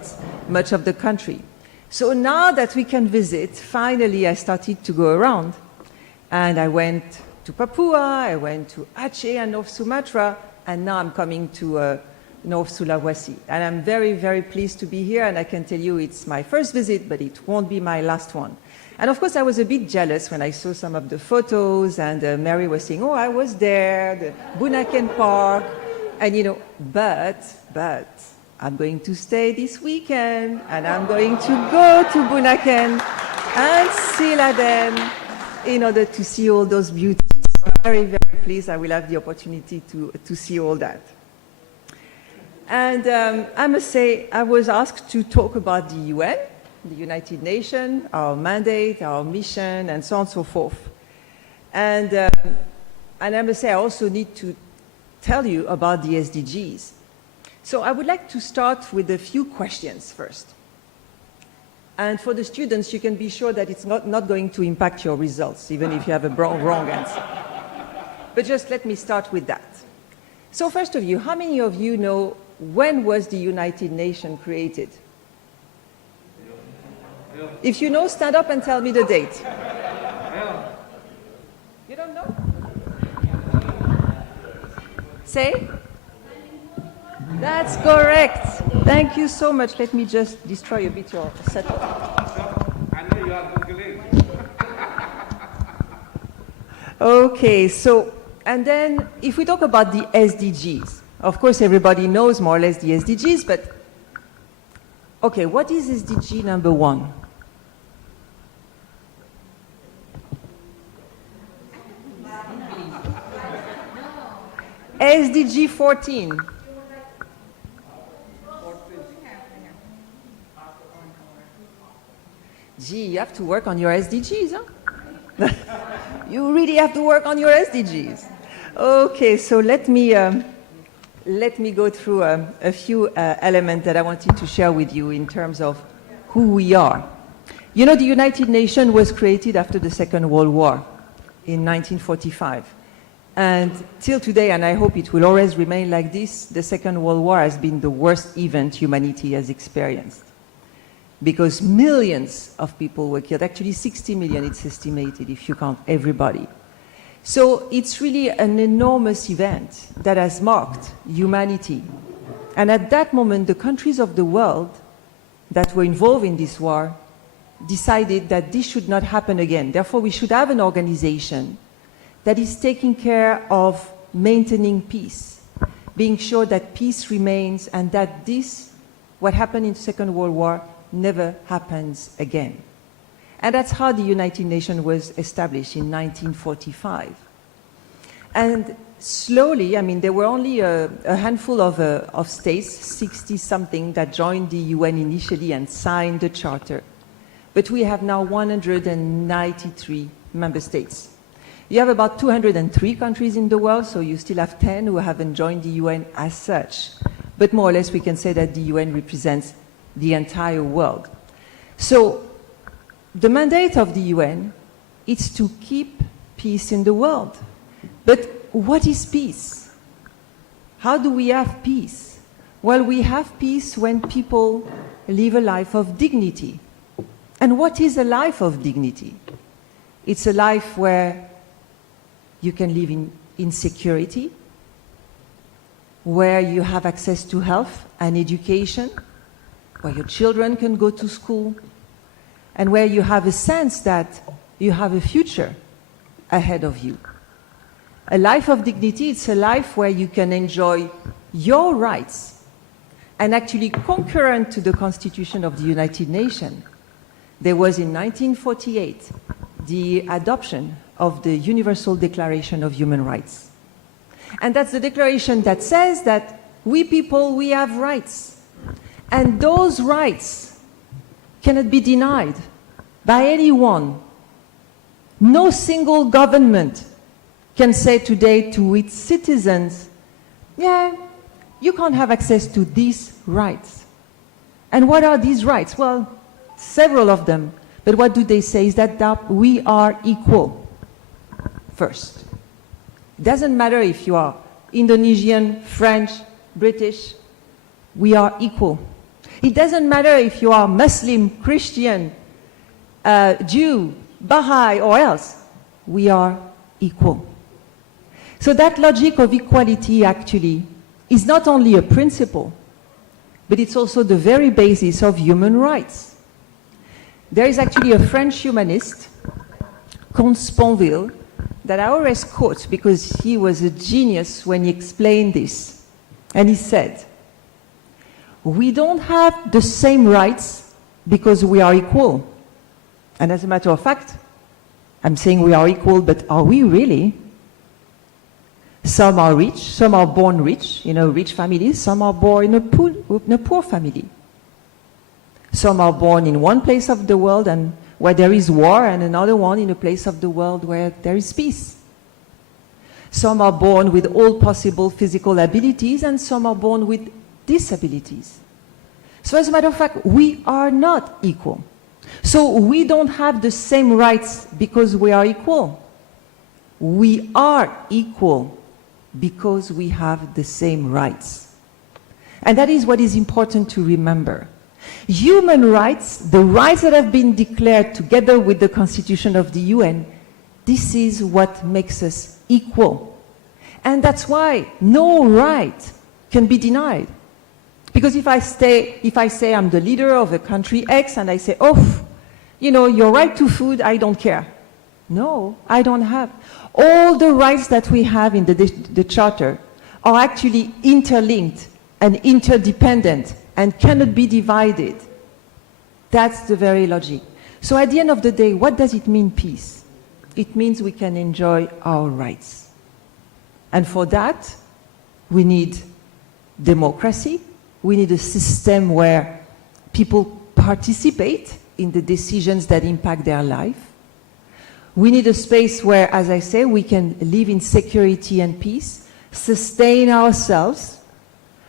much of the country. So now that we can visit, finally I started to go around. And I went to Papua, I went to Aceh and North Sumatra, and now I'm coming to North Sulawesi. And I'm very, very pleased to be here, and I can tell you it's my first visit, but it won't be my last one. And of course, I was a bit jealous when I saw some of the photos, and Mary was saying, oh, I was there, the Bunaken Park, and you know, but I'm going to stay this weekend, and I'm going to go to Bunaken and Siladen in order to see all those beauties. So I'm very, very pleased I will have the opportunity to see all that. And I must say, I was asked to talk about the UN, the United Nations, our mandate, our mission, and so on and so forth. And I must say, I also need to tell you about the SDGs. So I would like to start with a few questions first. And for the students, you can be sure that it's not going to impact your results, even if you have a wrong answer. But just let me start with that. So first of you, how many of you know when was the United Nations created? If you know, stand up and tell me the date. You don't know? Say? That's correct. Thank you so much. Let me just destroy a bit your setup. I know you are Googling. Okay, so, and then if we talk about the SDGs, of course everybody knows more or less the SDGs, but okay, what is SDG number 1? SDG 14. Gee, you have to work on your SDGs, huh? You really have to work on your SDGs. Okay, so let me go through a few elements that I wanted to share with you in terms of who we are. You know, the United Nations was created after the Second World War in 1945. And till today, and I hope it will always remain like this, the Second World War has been the worst event humanity has experienced. Because millions of people were killed, actually 60 million it's estimated if you count everybody. So it's really an enormous event that has marked humanity. And at that moment, the countries of the world that were involved in this war decided that this should not happen again. Therefore, we should have an organization that is taking care of maintaining peace, being sure that peace remains and that this, what happened in the Second World War, never happens again. And that's how the United Nations was established in 1945. And slowly, I mean, there were only a handful of states, 60-something, that joined the UN initially and signed the charter. But we have now 193 member states. You have about 203 countries in the world, so you still have 10 who haven't joined the UN as such. But more or less, we can say that the UN represents the entire world. So the mandate of the UN is to keep peace in the world. But what is peace? How do we have peace? Well, we have peace when people live a life of dignity. And what is a life of dignity? It's a life where you can live in security, where you have access to health and education, where your children can go to school, and where you have a sense that you have a future ahead of you. A life of dignity, it's a life where you can enjoy your rights. And actually, concurrent to the Constitution of the United Nations, there was in 1948 the adoption of the Universal Declaration of Human Rights. And that's the declaration that says that we people, we have rights. And those rights cannot be denied by anyone. No single government can say today to its citizens, yeah, you can't have access to these rights. And what are these rights? Well, several of them. But what do they say is that we are equal, first. It doesn't matter if you are Indonesian, French, British, we are equal. It doesn't matter if you are Muslim, Christian, Jew, Baha'i, or else, we are equal. So that logic of equality actually is not only a principle, but it's also the very basis of human rights. There is actually a French humanist, Comte Sponville, that I always quote because he was a genius when he explained this. And he said, we don't have the same rights because we are equal. And as a matter of fact, I'm saying we are equal, but are we really? Some are rich, some are born rich, in a rich family, some are born in a poor family. Some are born in one place of the world and where there is war, and another one in a place of the world where there is peace. Some are born with all possible physical abilities, and some are born with disabilities. So as a matter of fact, we are not equal. So we don't have the same rights because we are equal. We are equal because we have the same rights. And that is what is important to remember. Human rights, the rights that have been declared together with the Constitution of the UN, this is what makes us equal. And that's why no right can be denied. Because if I say I'm the leader of a country X and I say, oh, you know, your right to food, I don't care. No, I don't have. All the rights that we have in the Charter are actually interlinked and interdependent and cannot be divided. That's the very logic. So at the end of the day, what does it mean, peace? It means we can enjoy our rights. And for that, we need democracy. We need a system where people participate in the decisions that impact their life. We need a space where, as I say, we can live in security and peace, sustain ourselves,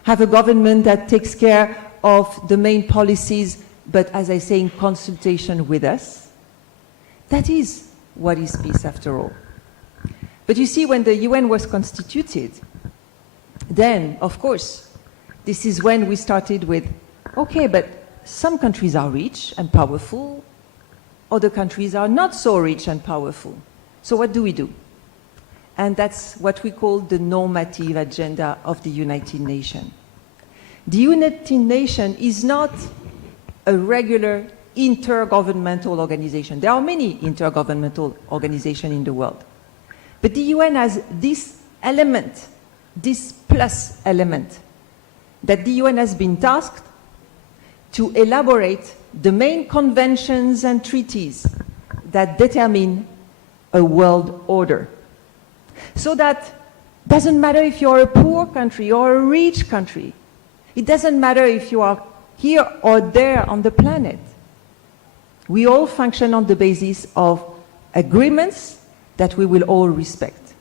have a government that takes care of the main policies, but as I say, in consultation with us. That is what is peace after all. But you see, when the UN was constituted, then, of course, this is when we started with, okay, but some countries are rich and powerful, other countries are not so rich and powerful. So what do we do? And that's what we call the normative agenda of the United Nations. The United Nations is not a regular intergovernmental organization. There are many intergovernmental organizations in the world. But the UN has this element, this plus element, that the UN has been tasked to elaborate the main conventions and treaties that determine a world order. So that doesn't matter if you're a poor country or a rich country. It doesn't matter if you are here or there on the planet. We all function on the basis of agreements that we will all respect.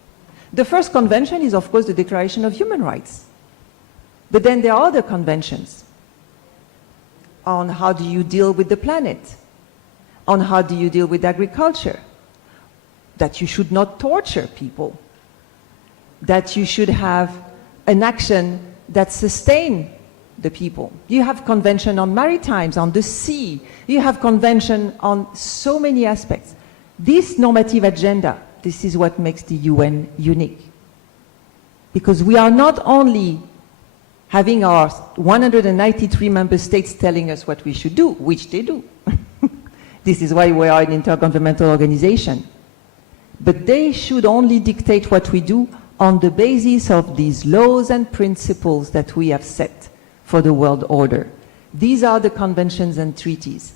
The first convention is, of course, the Declaration of Human Rights. But then there are other conventions on how do you deal with the planet, on how do you deal with agriculture, that you should not torture people, that you should have an action that sustains the people. You have convention on maritimes, on the sea. You have convention on so many aspects. This normative agenda, this is what makes the UN unique. Because we are not only having our 193 member states telling us what we should do, which they do. This is why we are an intergovernmental organization. But they should only dictate what we do on the basis of these laws and principles that we have set for the world order. These are the conventions and treaties.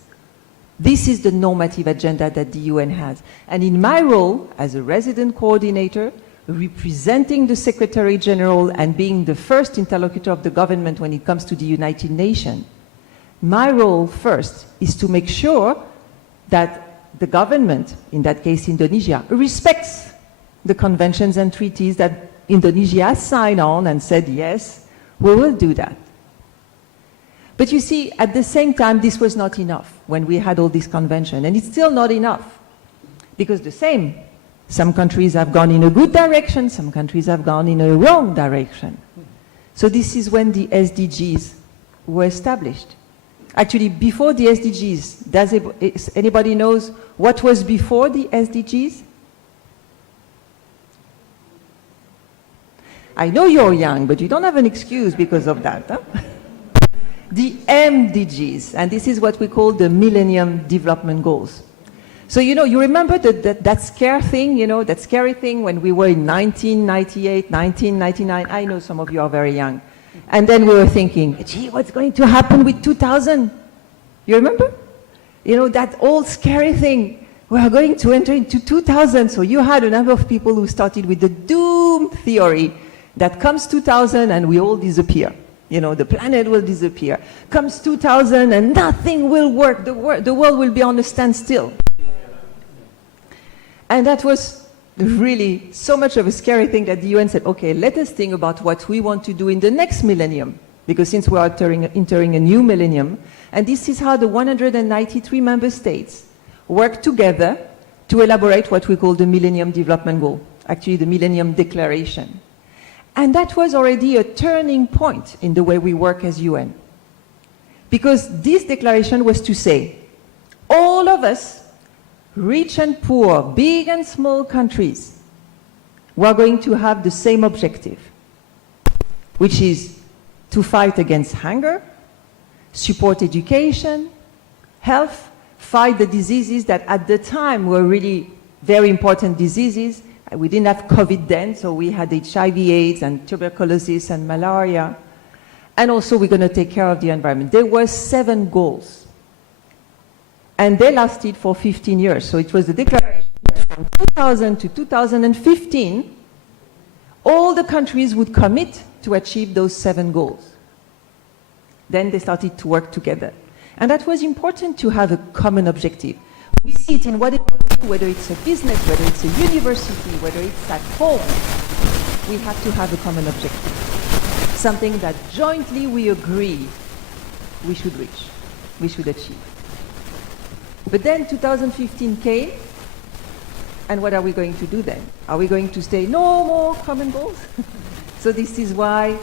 This is the normative agenda that the UN has. And in my role as a resident coordinator, representing the Secretary General and being the first interlocutor of the government when it comes to the United Nations, my role first is to make sure that the government, in that case Indonesia, respects the conventions and treaties that Indonesia has signed on and said, yes, we will do that. But you see, at the same time, this was not enough when we had all this convention, and it's still not enough. Because some countries have gone in a good direction, some countries have gone in a wrong direction. So this is when the SDGs were established. Actually, before the SDGs, anybody knows what was before the SDGs? I know you're young, but you don't have an excuse because of that. Huh? The MDGs, and this is what we call the Millennium Development Goals. So, you remember that scary thing when we were in 1998, 1999? I know some of you are very young. And then we were thinking, gee, what's going to happen with 2000? You remember? That old scary thing. We are going to enter into 2000. So you had a number of people who started with the doom theory that comes 2000 and we all disappear. The planet will disappear. Comes 2000 and nothing will work. The world will be on a standstill. And that was really so much of a scary thing that the UN said, okay, let us think about what we want to do in the next millennium, because since we are entering a new millennium, and this is how the 193 member states work together to elaborate what we call the Millennium Development Goal, actually the Millennium Declaration. And that was already a turning point in the way we work as UN. Because this declaration was to say, all of us, rich and poor, big and small countries, we are going to have the same objective, which is to fight against hunger, support education, health, fight the diseases that at the time were really very important diseases. We didn't have COVID then, so we had HIV/AIDS and tuberculosis and malaria. And also we're going to take care of the environment. There were 7 goals. And they lasted for 15 years. So it was the declaration that from 2000 to 2015, all the countries would commit to achieve those 7 goals. Then they started to work together. And that was important to have a common objective. We see it in whatever we do, whether it's a business, whether it's a university, whether it's at home. We have to have a common objective. Something that jointly we agree we should reach, we should achieve. But then 2015 came, and what are we going to do then? Are we going to say no more common goals? So this is why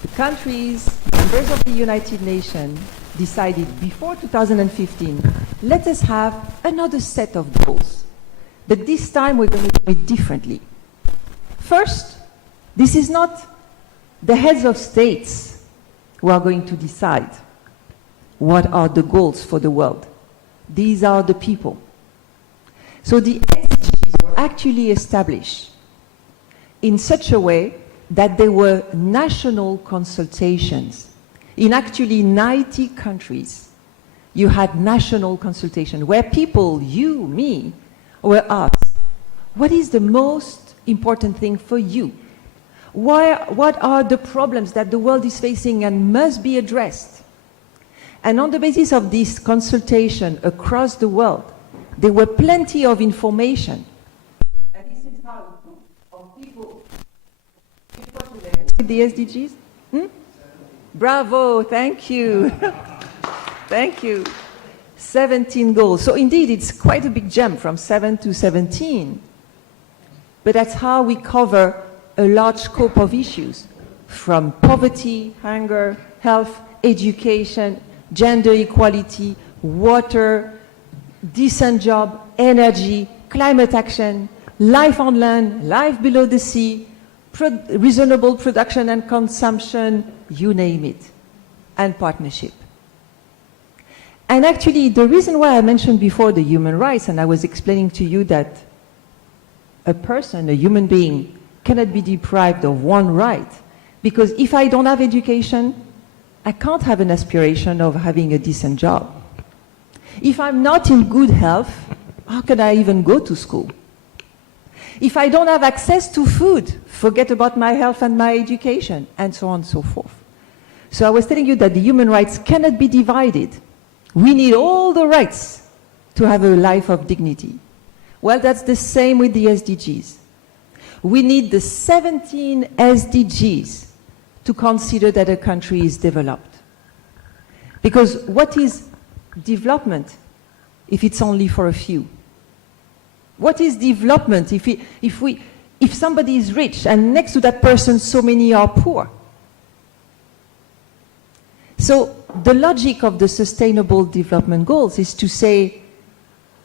the countries, members of the United Nations, decided before 2015, let us have another set of goals. But this time we're going to do it differently. First, this is not the heads of states who are going to decide what are the goals for the world. These are the people. So the SDGs were actually established in such a way that there were national consultations. In actually 90 countries, you had national consultation where people, you, me, were asked, what is the most important thing for you? What are the problems that the world is facing and must be addressed? And on the basis of this consultation across the world, there were plenty of information. And this is how a group of people the SDGs? Bravo, thank you. Thank you. 17 goals. So indeed, it's quite a big jump from 7 to 17. But that's how we cover a large scope of issues, from poverty, hunger, health, education, gender equality, water, decent job, energy, climate action, life on land, life below the sea, reasonable production and consumption, you name it, and partnership. And actually, the reason why I mentioned before the human rights, and I was explaining to you that a person, a human being, cannot be deprived of one right, because if I don't have education, I can't have an aspiration of having a decent job. If I'm not in good health, how can I even go to school? If I don't have access to food, forget about my health and my education, and so on and so forth. So I was telling you that the human rights cannot be divided. We need all the rights to have a life of dignity. Well, that's the same with the SDGs. We need the 17 SDGs to consider that a country is developed. Because what is development if it's only for a few? What is development if somebody is rich and next to that person so many are poor? So the logic of the Sustainable Development Goals is to say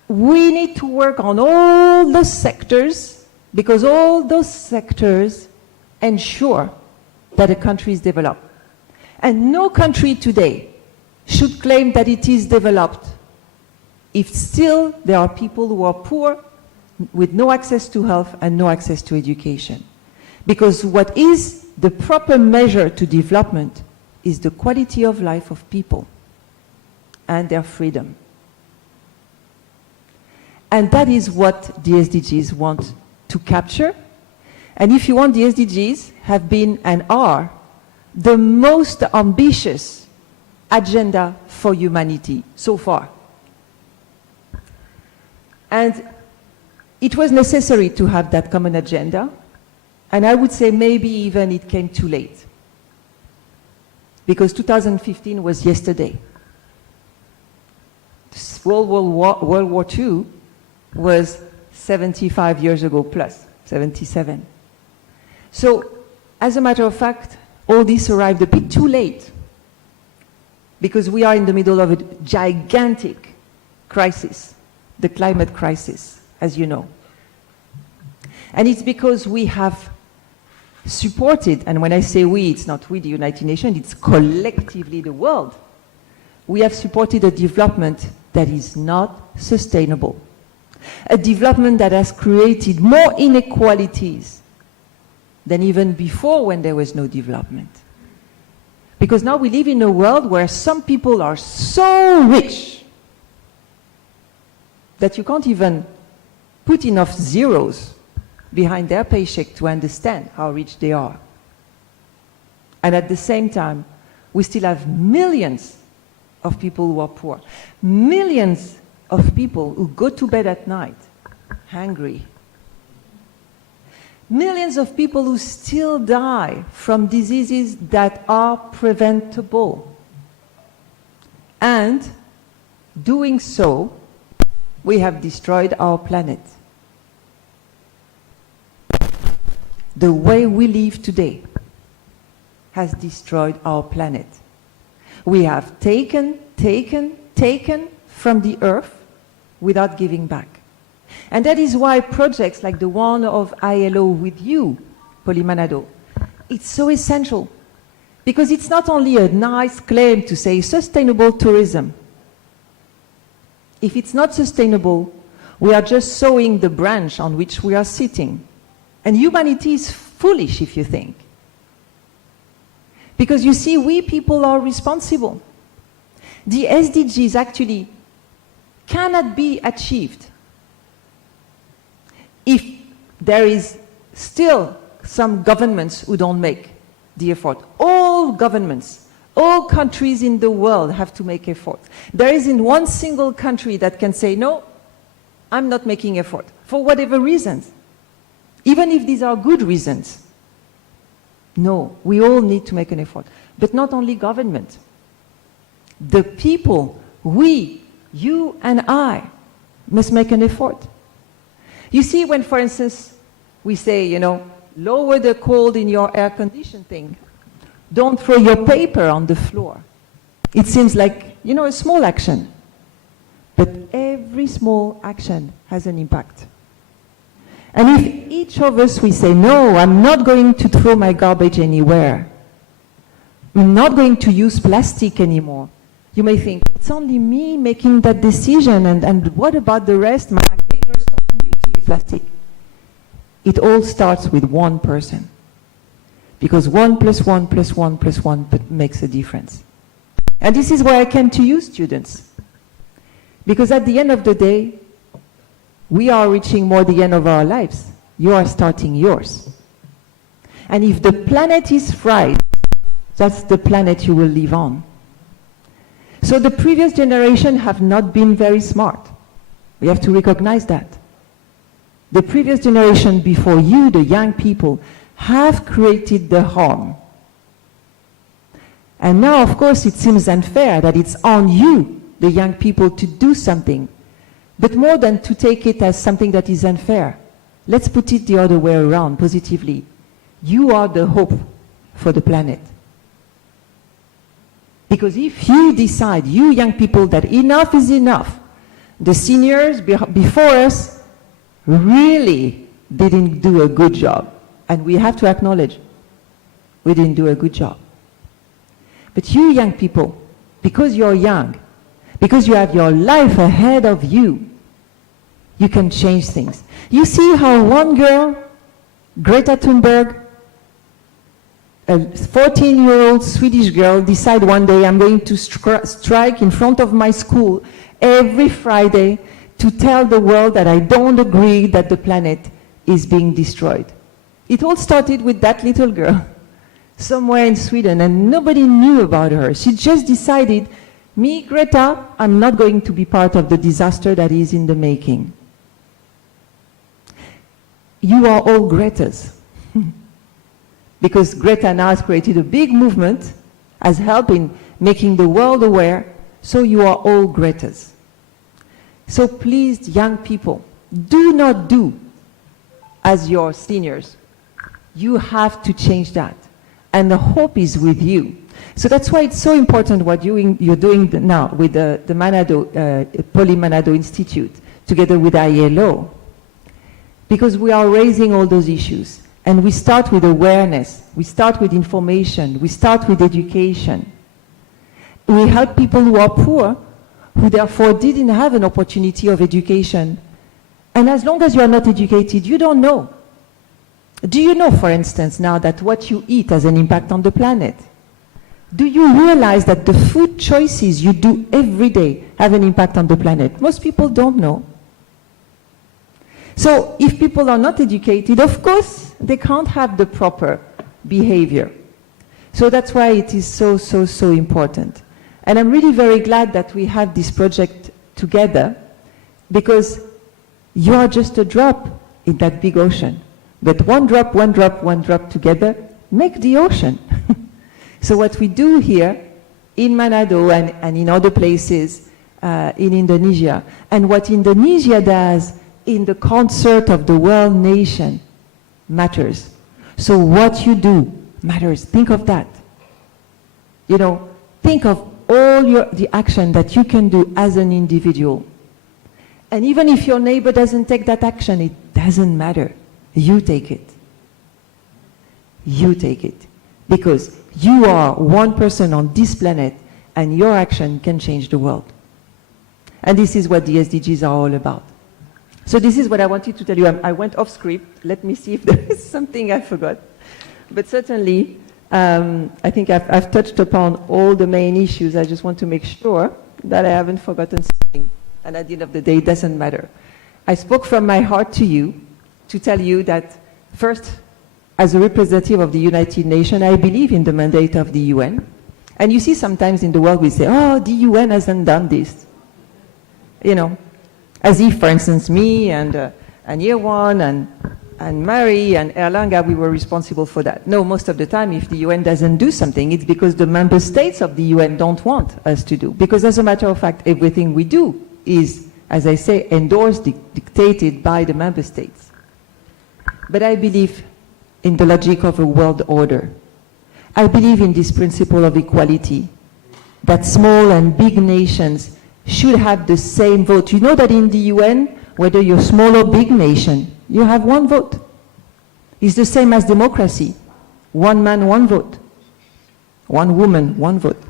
we need to work on all those sectors because all those sectors ensure that a country is developed. And no country today should claim that it is developed if still there are people who are poor with no access to health and no access to education. Because what is the proper measure to development is the quality of life of people and their freedom. And that is what the SDGs want to capture. And if you want, the SDGs have been and are the most ambitious agenda for humanity so far. And It was necessary to have that common agenda, and I would say maybe even it came too late, because 2015 was yesterday. World War II was 75 years ago plus, 77. So, as a matter of fact, all this arrived a bit too late, because we are in the middle of a gigantic crisis, the climate crisis, as you know. And it's because we have supported, and when I say we, it's not we, the United Nations, it's collectively the world. We have supported a development that is not sustainable. A development that has created more inequalities than even before when there was no development. Because now we live in a world where some people are so rich that you can't even put enough zeros behind their paycheck to understand how rich they are. And at the same time, we still have millions of people who are poor. Millions of people who go to bed at night hungry. Millions of people who still die from diseases that are preventable. And doing so, we have destroyed our planet. The way we live today has destroyed our planet. We have taken from the earth without giving back. And that is why projects like the one of ILO with you, Manado, it's so essential. Because it's not only a nice claim to say sustainable tourism. If it's not sustainable, we are just sowing the branch on which we are sitting. And humanity is foolish if you think. Because you see, we people are responsible. The SDGs actually cannot be achieved if there is still some governments who don't make the effort. All governments, all countries in the world have to make effort. There isn't one single country that can say, no, I'm not making effort, for whatever reasons. Even if these are good reasons. No, we all need to make an effort. But not only government. The people, we, you and I, must make an effort. You see, when, for instance, we say, you know, lower the cold in your air conditioning thing. Don't throw your paper on the floor. It seems like, you know, a small action. But every small action has an impact. And if each of us, we say, no, I'm not going to throw my garbage anywhere. I'm not going to use plastic anymore. You may think, it's only me making that decision, and what about the rest? My neighbors continue to use plastic. It all starts with one person. Because 1 + 1 + 1 + 1 makes a difference. And this is why I came to you, students. Because at the end of the day, we are reaching more the end of our lives. You are starting yours. And if the planet is fried, that's the planet you will live on. So the previous generation have not been very smart. We have to recognize that. The previous generation before you, the young people, have created the harm. And now, of course, it seems unfair that it's on you, the young people, to do something. But more than to take it as something that is unfair, let's put it the other way around, positively. You are the hope for the planet. Because if you decide, you young people, that enough is enough, the seniors before us really didn't do a good job. And we have to acknowledge, we didn't do a good job. But you young people, because you're young, because you have your life ahead of you, you can change things. You see how one girl, Greta Thunberg, a 14-year-old Swedish girl, decided one day, I'm going to strike in front of my school every Friday to tell the world that I don't agree that the planet is being destroyed. It all started with that little girl somewhere in Sweden, and nobody knew about her. She just decided, me, Greta, I'm not going to be part of the disaster that is in the making. you are all Gretas. Because Greta now has created a big movement, has helped in making the world aware, so you are all Gretas. So please, young people, do not do as your seniors. You have to change that. And the hope is with you. So that's why it's so important what you're doing now with the Manado, Poly Manado Institute, together with ILO. Because we are raising all those issues. And we start with awareness, we start with information, we start with education. We help people who are poor, who therefore didn't have an opportunity of education. And as long as you are not educated, you don't know. Do you know, for instance, now that what you eat has an impact on the planet? Do you realize that the food choices you do every day have an impact on the planet? Most people don't know. So if people are not educated, of course, they can't have the proper behavior. So that's why it is so, so, so important. And I'm really very glad that we have this project together, because you are just a drop in that big ocean. But one drop, one drop, one drop together make the ocean. So what we do here in Manado and in other places in Indonesia, and what Indonesia does in the concert of the world nation matters. So what you do matters. Think of that. You know, think of all the action that you can do as an individual. And even if your neighbor doesn't take that action, it doesn't matter. You take it. You take it. Because you are one person on this planet, and your action can change the world. And this is what the SDGs are all about. So this is what I wanted to tell you. I went off script. Let me see if there is something I forgot. But certainly, I think I've touched upon all the main issues. I just want to make sure that I haven't forgotten something. And at the end of the day, it doesn't matter. I spoke from my heart to you to tell you that, first, as a representative of the United Nations, I believe in the mandate of the UN. And you see sometimes in the world we say, oh, the UN hasn't done this. You know, as if, for instance, me and Yewan and Mary and Erlanga, we were responsible for that. No, most of the time, if the UN doesn't do something, it's because the member states of the UN don't want us to do. Because as a matter of fact, everything we do is, as I say, endorsed, dictated by the member states. But I believe in the logic of a world order. I believe in this principle of equality, that small and big nations should have the same vote. You know that in the UN, whether you're small or big nation, you have one vote. It's the same as democracy. One man, one vote. One woman, one vote.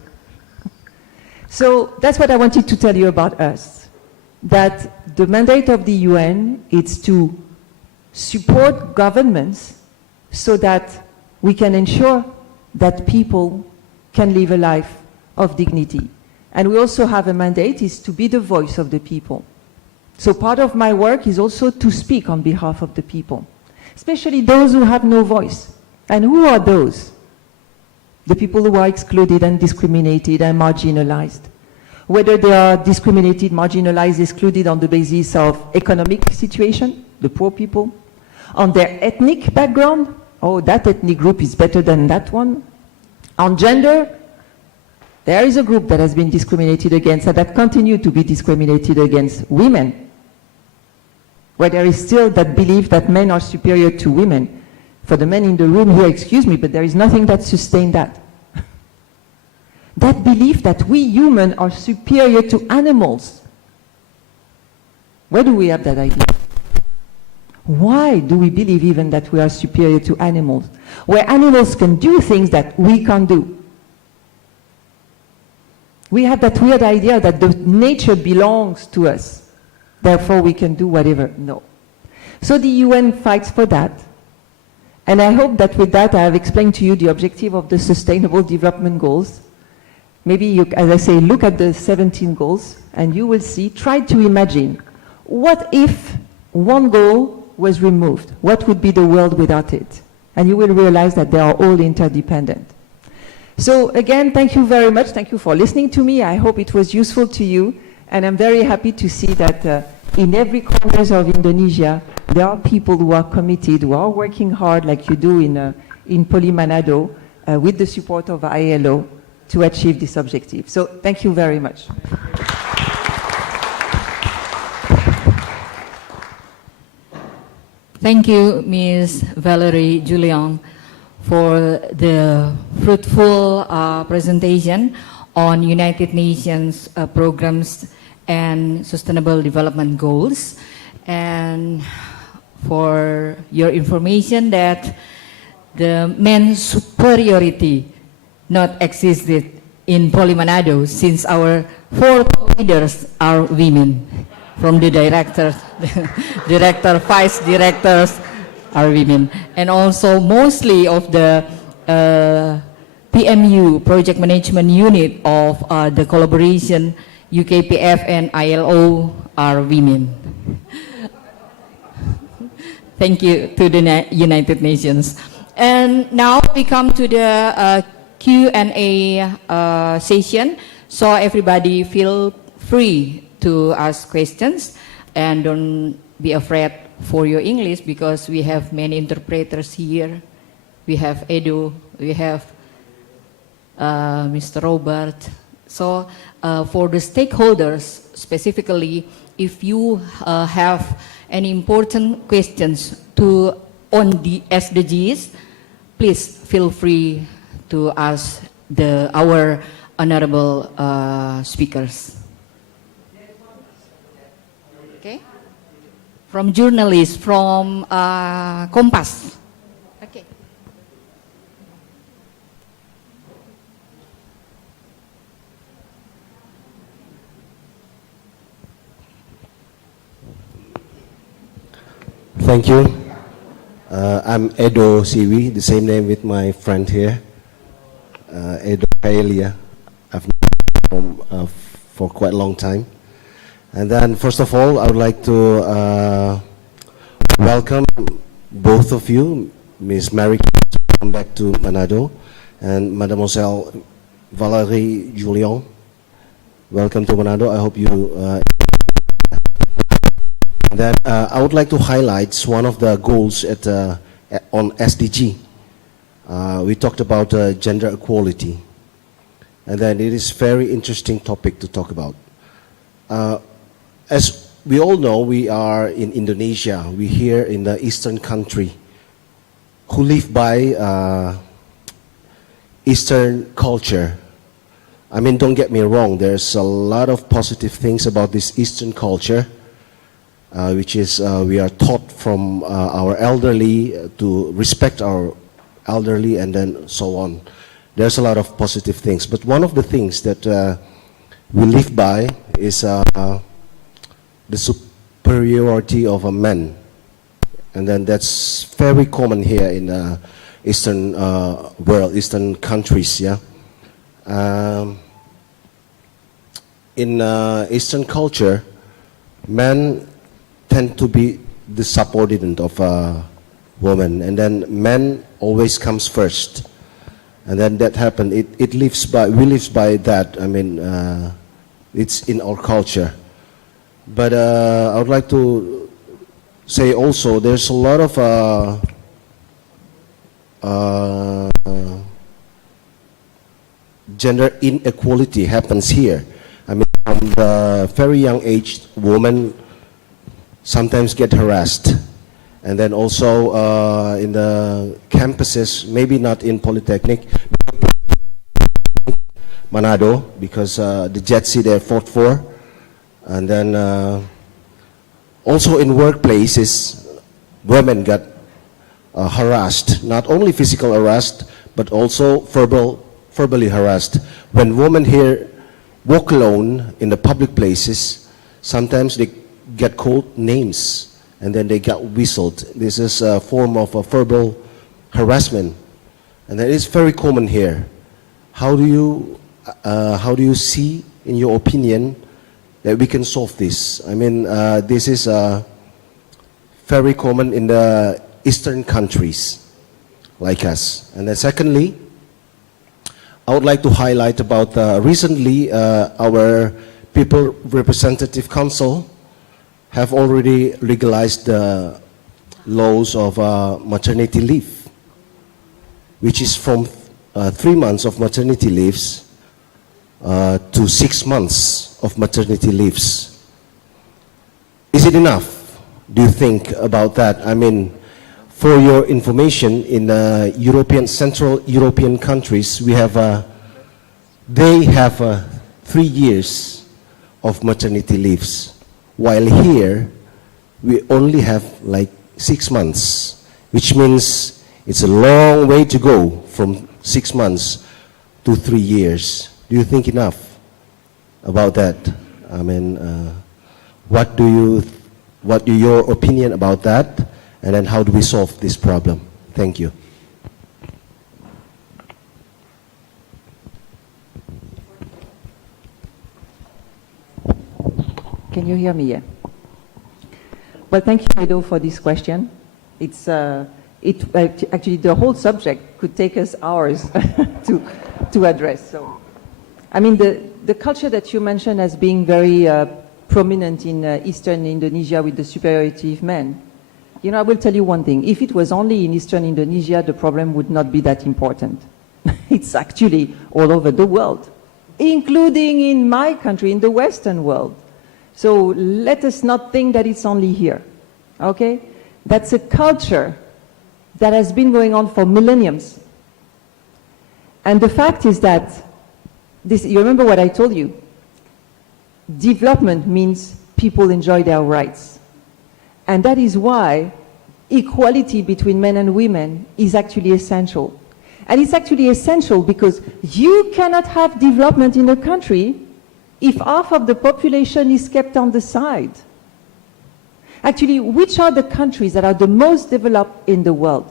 So that's what I wanted to tell you about us. That the mandate of the UN is to support governments so that we can ensure that people can live a life of dignity. And we also have a mandate is to be the voice of the people. So part of my work is also to speak on behalf of the people, especially those who have no voice. And who are those? The people who are excluded and discriminated and marginalized. Whether they are discriminated, marginalized, excluded on the basis of economic situation, the poor people, on their ethnic background, oh, that ethnic group is better than that one. On gender, there is a group that has been discriminated against and that continue to be discriminated against women, where there is still that belief that men are superior to women. For the men in the room here, excuse me, but there is nothing that sustains that. That belief that we humans are superior to animals. Where do we have that idea? Why do we believe even that we are superior to animals? Where animals can do things that we can't do. We have that weird idea that the nature belongs to us, therefore we can do whatever. No. So the UN fights for that. And I hope that with that I have explained to you the objective of the Sustainable Development Goals. Maybe you, as I say, look at the 17 goals and you will see, try to imagine, what if one goal was removed? What would be the world without it? And you will realize that they are all interdependent. So again, thank you very much. Thank you for listening to me. I hope it was useful to you. And I'm very happy to see that in every corners of Indonesia, there are people who are committed, who are working hard like you do in Manado, with the support of ILO to achieve this objective. So thank you very much. Thank you, Ms. Valerie Julian, for the fruitful presentation on United Nations programs and Sustainable Development Goals. And for your information that the men's superiority not existed in Manado, since our 4 leaders are women. From the director, vice directors are women. And also mostly of the PMU, Project Management Unit of the collaboration UKPF and ILO are women. Thank you to the United Nations. And now we come to the Q&A session. So everybody feel free to ask questions, and don't be afraid for your English, because we have many interpreters here. We have Edu, we have Mr. Robert. So for the stakeholders specifically, if you have any important questions on the SDGs, please feel free to ask our honorable speakers. Okay, from journalists, from Kompas. Okay. Thank you. I'm Edo Siwi, the same name with my friend here, Edo Kaelia. I've known him for quite a long time. And then, first of all, I would like to welcome both of you, Ms. Mary, come back to Manado, and Mademoiselle Valerie Julian. Welcome to Manado. I hope you. Then I would like to highlight one of the goals on SDG. We talked about gender equality, and then it is very interesting topic to talk about. As we all know, we are in Indonesia. We here in the Eastern country who live by Eastern culture. I mean, don't get me wrong, there's a lot of positive things about this Eastern culture, which is we are taught from our elderly to respect our elderly, and then so on. There's a lot of positive things, but one of the things that we live by is the superiority of a man, and then that's very common here in the Eastern world, Eastern countries. Yeah, in Eastern culture, men tend to be the subordinate of a woman, and then men always comes first, and then that happen. It lives by, we live by that. I mean, it's in our culture. But I would like to say also there's a lot of gender inequality happens here. I mean, from the very young age, women sometimes get harassed. And then also in the campuses, maybe not in Politeknik, Manado, because the JETSI there fought for. And then also in workplaces, women got harassed, not only physical harassed, but also verbally harassed. When women here walk alone in the public places, sometimes they get called names, and then they get whistled. This is a form of a verbal harassment, and that is very common here. How do you see, in your opinion, that we can solve this? I mean, this is very common in the Eastern countries like us. And then secondly, I would like to highlight about recently our People Representative Council have already legalized the laws of maternity leave, which is from 3 months of maternity leaves to 6 months of maternity leaves. Is it enough? Do you think about that? I mean, for your information, in Central European countries, they have 3 years of maternity leaves, while here we only have like 6 months, which means it's a long way to go from 6 months to 3 years. Do you think enough about that? I mean, what do your opinion about that? And then how do we solve this problem? Thank you. Can you hear me? Yeah. Well, thank you, Edo, for this question. Actually, the whole subject could take us hours to address. So, I mean, the culture that you mentioned as being very prominent in Eastern Indonesia with the superiority of men. You know, I will tell you one thing. If it was only in Eastern Indonesia, the problem would not be that important. It's actually all over the world, including in my country, in the Western world. So let us not think that it's only here, okay? That's a culture that has been going on for millenniums. And the fact is that, you remember what I told you? Development means people enjoy their rights. And that is why equality between men and women is actually essential. And it's actually essential because you cannot have development in a country if half of the population is kept on the side. Actually, which are the countries that are the most developed in the world?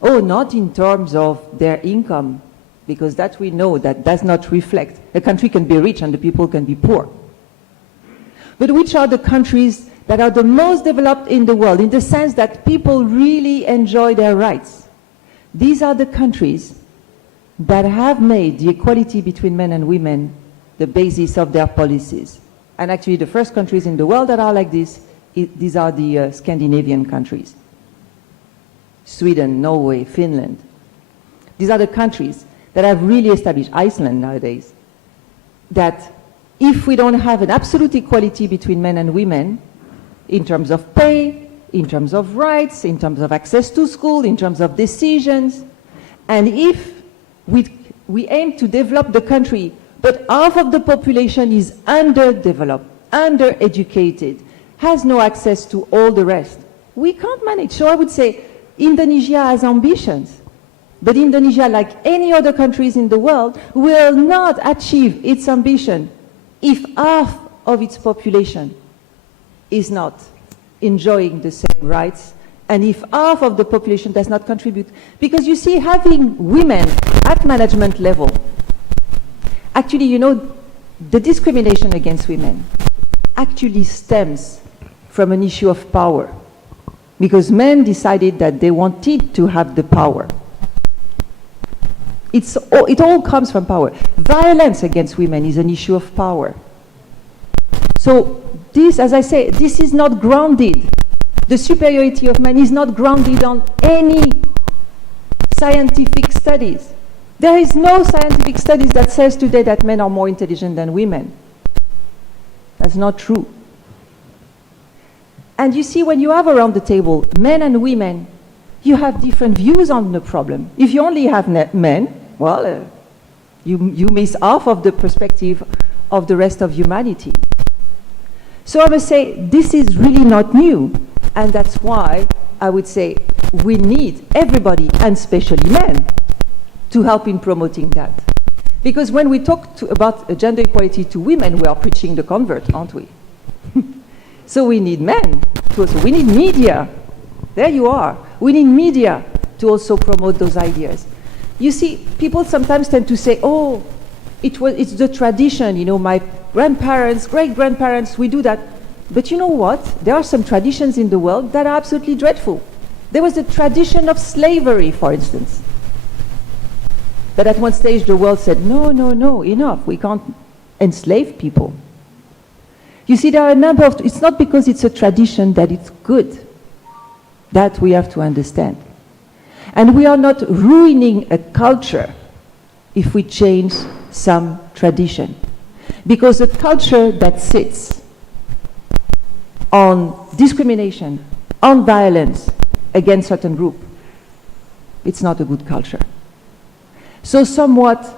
Oh, not in terms of their income, because that we know that does not reflect. A country can be rich and the people can be poor. But which are the countries that are the most developed in the world, in the sense that people really enjoy their rights? These are the countries that have made the equality between men and women the basis of their policies. And actually the first countries in the world that are like this, these are the Scandinavian countries. Sweden, Norway, Finland. These are the countries that have really established, Iceland nowadays, that if we don't have an absolute equality between men and women, in terms of pay, in terms of rights, in terms of access to school, in terms of decisions, and if we aim to develop the country, but half of the population is underdeveloped, undereducated, has no access to all the rest, we can't manage. So I would say Indonesia has ambitions, but Indonesia, like any other countries in the world, will not achieve its ambition if half of its population is not enjoying the same rights, and if half of the population does not contribute. Because you see, having women at management level, actually, you know, the discrimination against women actually stems from an issue of power, because men decided that they wanted to have the power. It all comes from power. Violence against women is an issue of power. So this, as I say, this is not grounded. The superiority of man is not grounded on any scientific studies. There is no scientific studies that says today that men are more intelligent than women. That's not true. And you see, when you have around the table men and women, you have different views on the problem. If you only have men, well, you miss half of the perspective of the rest of humanity. So I must say, this is really not new. And that's why I would say we need everybody, and especially men, to help in promoting that. Because when we talk about gender equality to women, we are preaching the convert, aren't we? So we need men to also, we need media. There you are. We need media to also promote those ideas. You see, people sometimes tend to say, oh, it's the tradition, you know, my grandparents, great-grandparents, we do that. But you know what? There are some traditions in the world that are absolutely dreadful. There was the tradition of slavery, for instance. But at one stage the world said, no, enough, we can't enslave people. You see, there are a number of, it's not because it's a tradition that it's good. That we have to understand. And we are not ruining a culture if we change some tradition. Because a culture that sits on discrimination, on violence against certain group, it's not a good culture. So somewhat,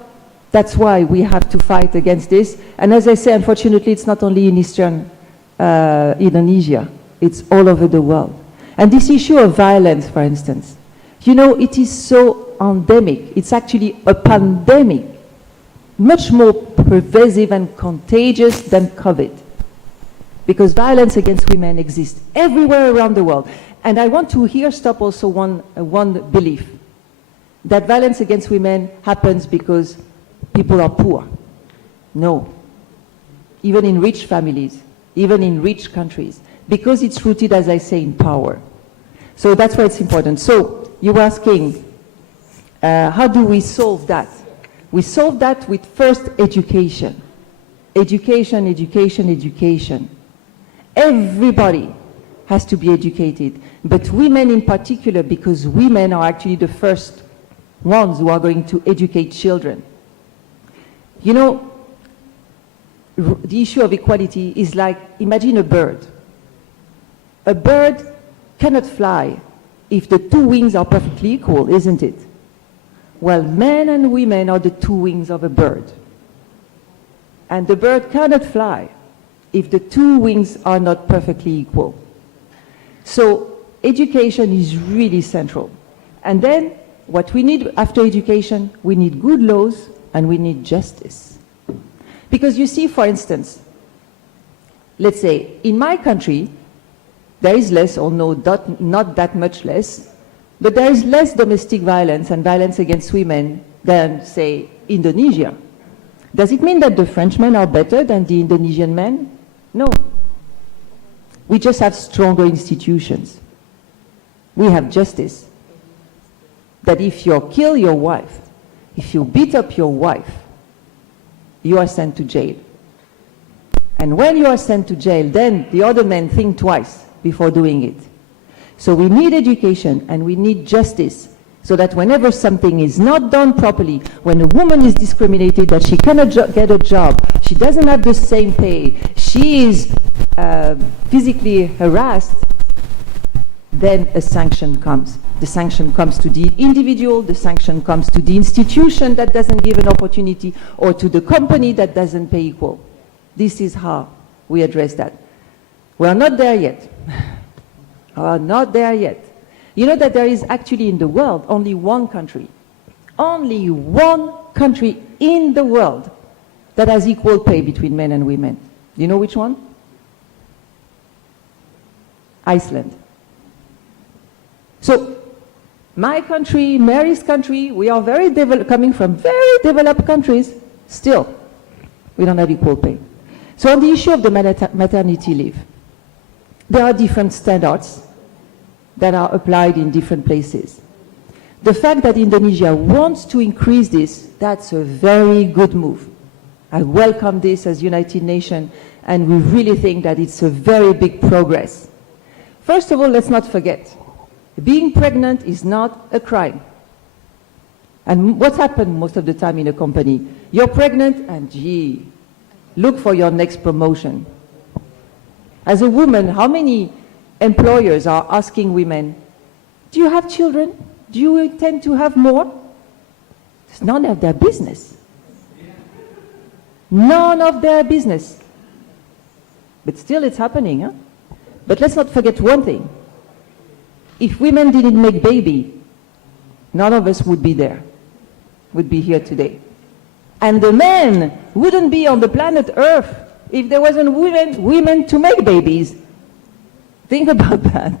that's why we have to fight against this. And as I say, unfortunately, it's not only in Eastern Indonesia, it's all over the world. And this issue of violence, for instance, you know, it is so endemic. It's actually a pandemic, much more pervasive and contagious than COVID. Because violence against women exists everywhere around the world. And I want to here stop also one belief, that violence against women happens because people are poor. No. Even in rich families, even in rich countries, because it's rooted, as I say, in power. So that's why it's important. So you were asking, how do we solve that? We solve that with first education. Education, education, education. Everybody has to be educated, but women in particular, because women are actually the first ones who are going to educate children. You know, the issue of equality is like, imagine a bird. A bird cannot fly if the two wings are perfectly equal, isn't it? Well, men and women are the two wings of a bird. And the bird cannot fly if the two wings are not perfectly equal. So education is really central. And then what we need after education, we need good laws and we need justice. Because you see, for instance, let's say in my country, there is less, or no, not that much less, but there is less domestic violence and violence against women than, say, Indonesia. Does it mean that the Frenchmen are better than the Indonesian men? No. We just have stronger institutions. We have justice. That if you kill your wife, if you beat up your wife, you are sent to jail. And when you are sent to jail, then the other men think twice before doing it. So we need education and we need justice, so that whenever something is not done properly, when a woman is discriminated, that she cannot get a job, she doesn't have the same pay, she is physically harassed, then a sanction comes. The sanction comes to the individual, the sanction comes to the institution that doesn't give an opportunity, or to the company that doesn't pay equal. This is how we address that. We are not there yet. We are not there yet. You know that there is actually in the world only one country in the world that has equal pay between men and women. Do you know which one? Iceland. So, my country, Mary's country, we are coming from very developed countries, still, we don't have equal pay. So on the issue of the maternity leave, there are different standards that are applied in different places. The fact that Indonesia wants to increase this, that's a very good move. I welcome this as United Nations, and we really think that it's a very big progress. First of all, let's not forget, being pregnant is not a crime. And what happens most of the time in a company? You're pregnant and gee, look for your next promotion. As a woman, how many employers are asking women, do you have children? Do you intend to have more? It's none of their business. None of their business. But still it's happening, huh? But let's not forget one thing. If women didn't make baby, none of us would be there, would be here today. And the men wouldn't be on the planet Earth if there wasn't women to make babies. Think about that.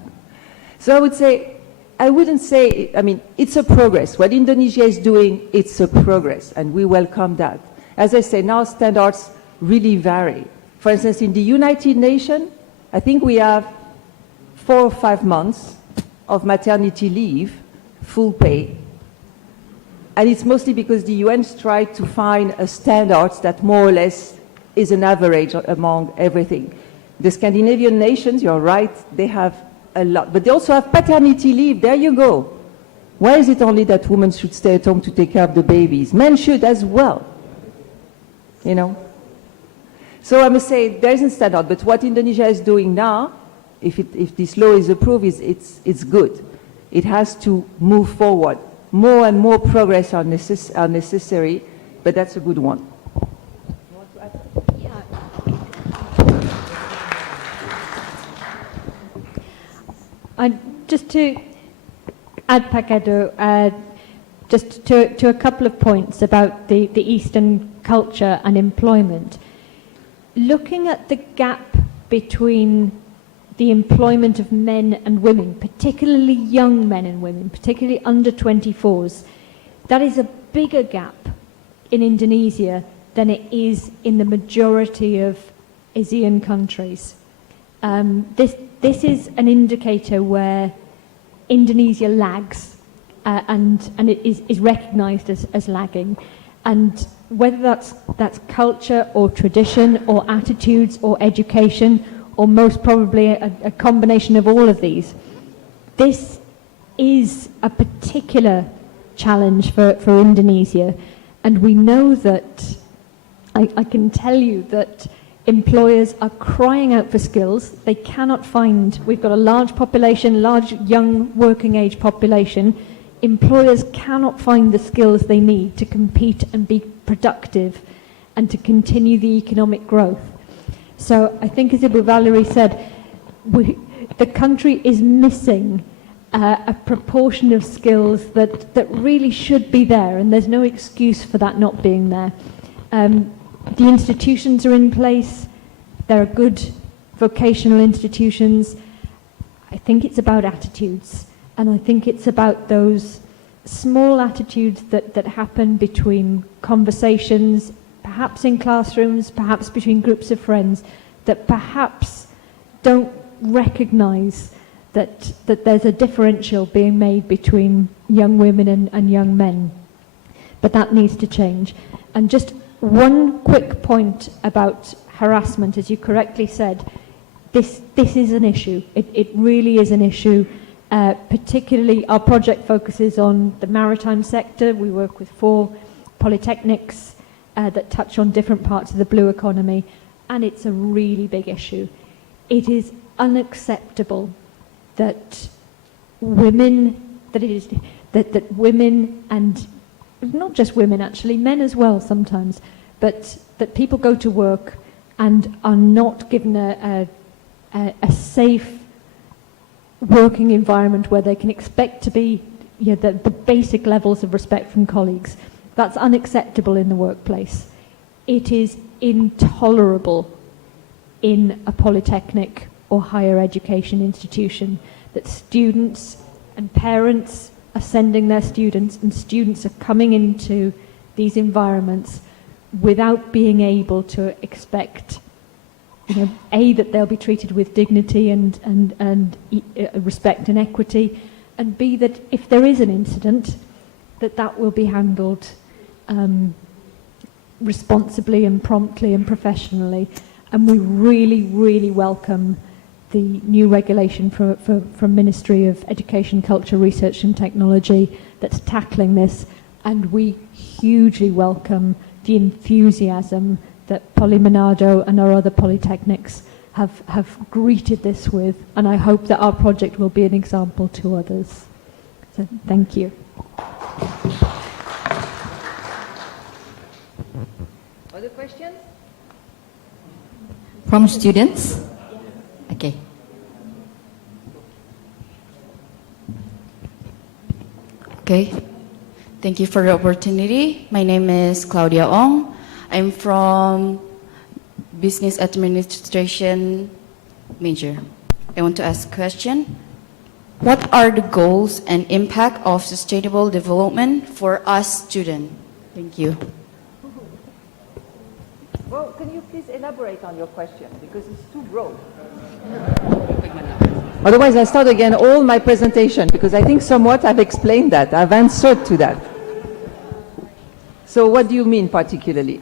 So I wouldn't say, I mean, it's a progress. What Indonesia is doing, it's a progress, and we welcome that. As I say, now standards really vary. For instance, in the United Nations, I think we have 4 or 5 months of maternity leave, full pay. And it's mostly because the UN's tried to find a standard that more or less is an average among everything. The Scandinavian nations, you're right, they have a lot. But they also have paternity leave. There you go. Why is it only that women should stay at home to take care of the babies? Men should as well. You know? So I must say, there isn't standard. But what Indonesia is doing now, if this law is approved, it's good. It has to move forward. More and more progress are necessary, but that's a good one. Just to add, Pakado, just to a couple of points about the Eastern culture and employment. Looking at the gap between the employment of men and women, particularly young men and women, particularly under 24s, that is a bigger gap in Indonesia than it is in the majority of ASEAN countries. This is an indicator where Indonesia lags and it is recognized as lagging. And whether that's culture or tradition or attitudes or education, or most probably a combination of all of these, this is a particular challenge for Indonesia. And we know that, I can tell you that employers are crying out for skills. They cannot find, we've got a large population, large young working age population. Employers cannot find the skills they need to compete and be productive and to continue the economic growth. So I think, as Ibu Valerie said, the country is missing a proportion of skills that really should be there, and there's no excuse for that not being there. The institutions are in place. There are good vocational institutions. I think it's about attitudes, and I think it's about those small attitudes that happen between conversations, perhaps in classrooms, perhaps between groups of friends, that perhaps don't recognize that there's a differential being made between young women and young men. But that needs to change. And just one quick point about harassment, as you correctly said, this is an issue. It really is an issue. Particularly, our project focuses on the maritime sector. We work with 4 polytechnics that touch on different parts of the blue economy, and it's a really big issue. It is unacceptable that women, that women, and not just women actually, men as well sometimes, but that people go to work and are not given a safe working environment where they can expect to be, you know, the basic levels of respect from colleagues. That's unacceptable in the workplace. It is intolerable in a polytechnic or higher education institution that students and parents are sending their students, and students are coming into these environments without being able to expect, you know, A, that they'll be treated with dignity and respect and equity, and B, that if there is an incident, that will be handled responsibly and promptly and professionally. And we really, really welcome the new regulation from Ministry of Education, Culture, Research and Technology that's tackling this, and we hugely welcome the enthusiasm that Poly Manado and our other polytechnics have greeted this with, and I hope that our project will be an example to others. So thank you. Other questions? From students? Okay. Okay. Thank you for the opportunity. My name is Claudia Ong. I'm from Business Administration major. I want to ask a question. What are the goals and impact of sustainable development for us students? Thank you. Well, can you please elaborate on your question, because it's too broad. Otherwise, I start again all my presentation, because I think somewhat I've explained that. I've answered to that. So what do you mean particularly?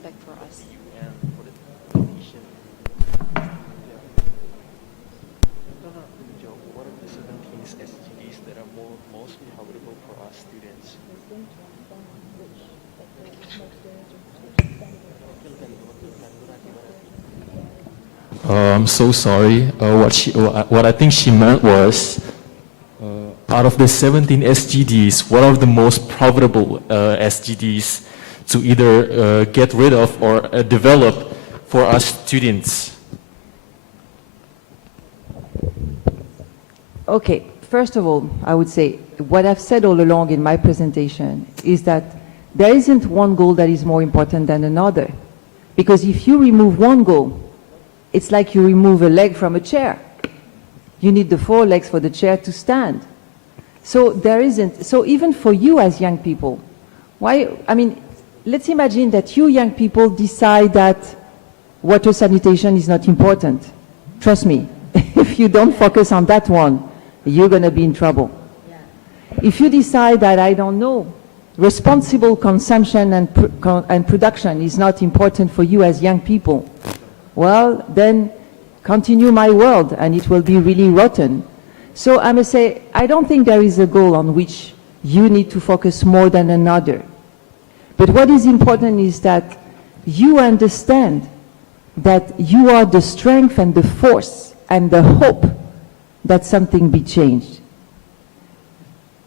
impact for us. And for the competition, what are the 17 SDGs that are most favorable for us students? I'm so sorry. What I think she meant was, out of the 17 SDGs, what are the most profitable SDGs to either get rid of or develop for us students? Okay, first of all, I would say what I've said all along in my presentation is that there isn't one goal that is more important than another. Because if you remove one goal, it's like you remove a leg from a chair. You need the 4 legs for the chair to stand. So there isn't, so even for you as young people, let's imagine that you young people decide that water sanitation is not important. Trust me, if you don't focus on that one, you're going to be in trouble. Yeah. If you decide that, I don't know, responsible consumption and production is not important for you as young people, well, then continue my world and it will be really rotten. So I must say, I don't think there is a goal on which you need to focus more than another. But what is important is that you understand that you are the strength and the force and the hope that something be changed.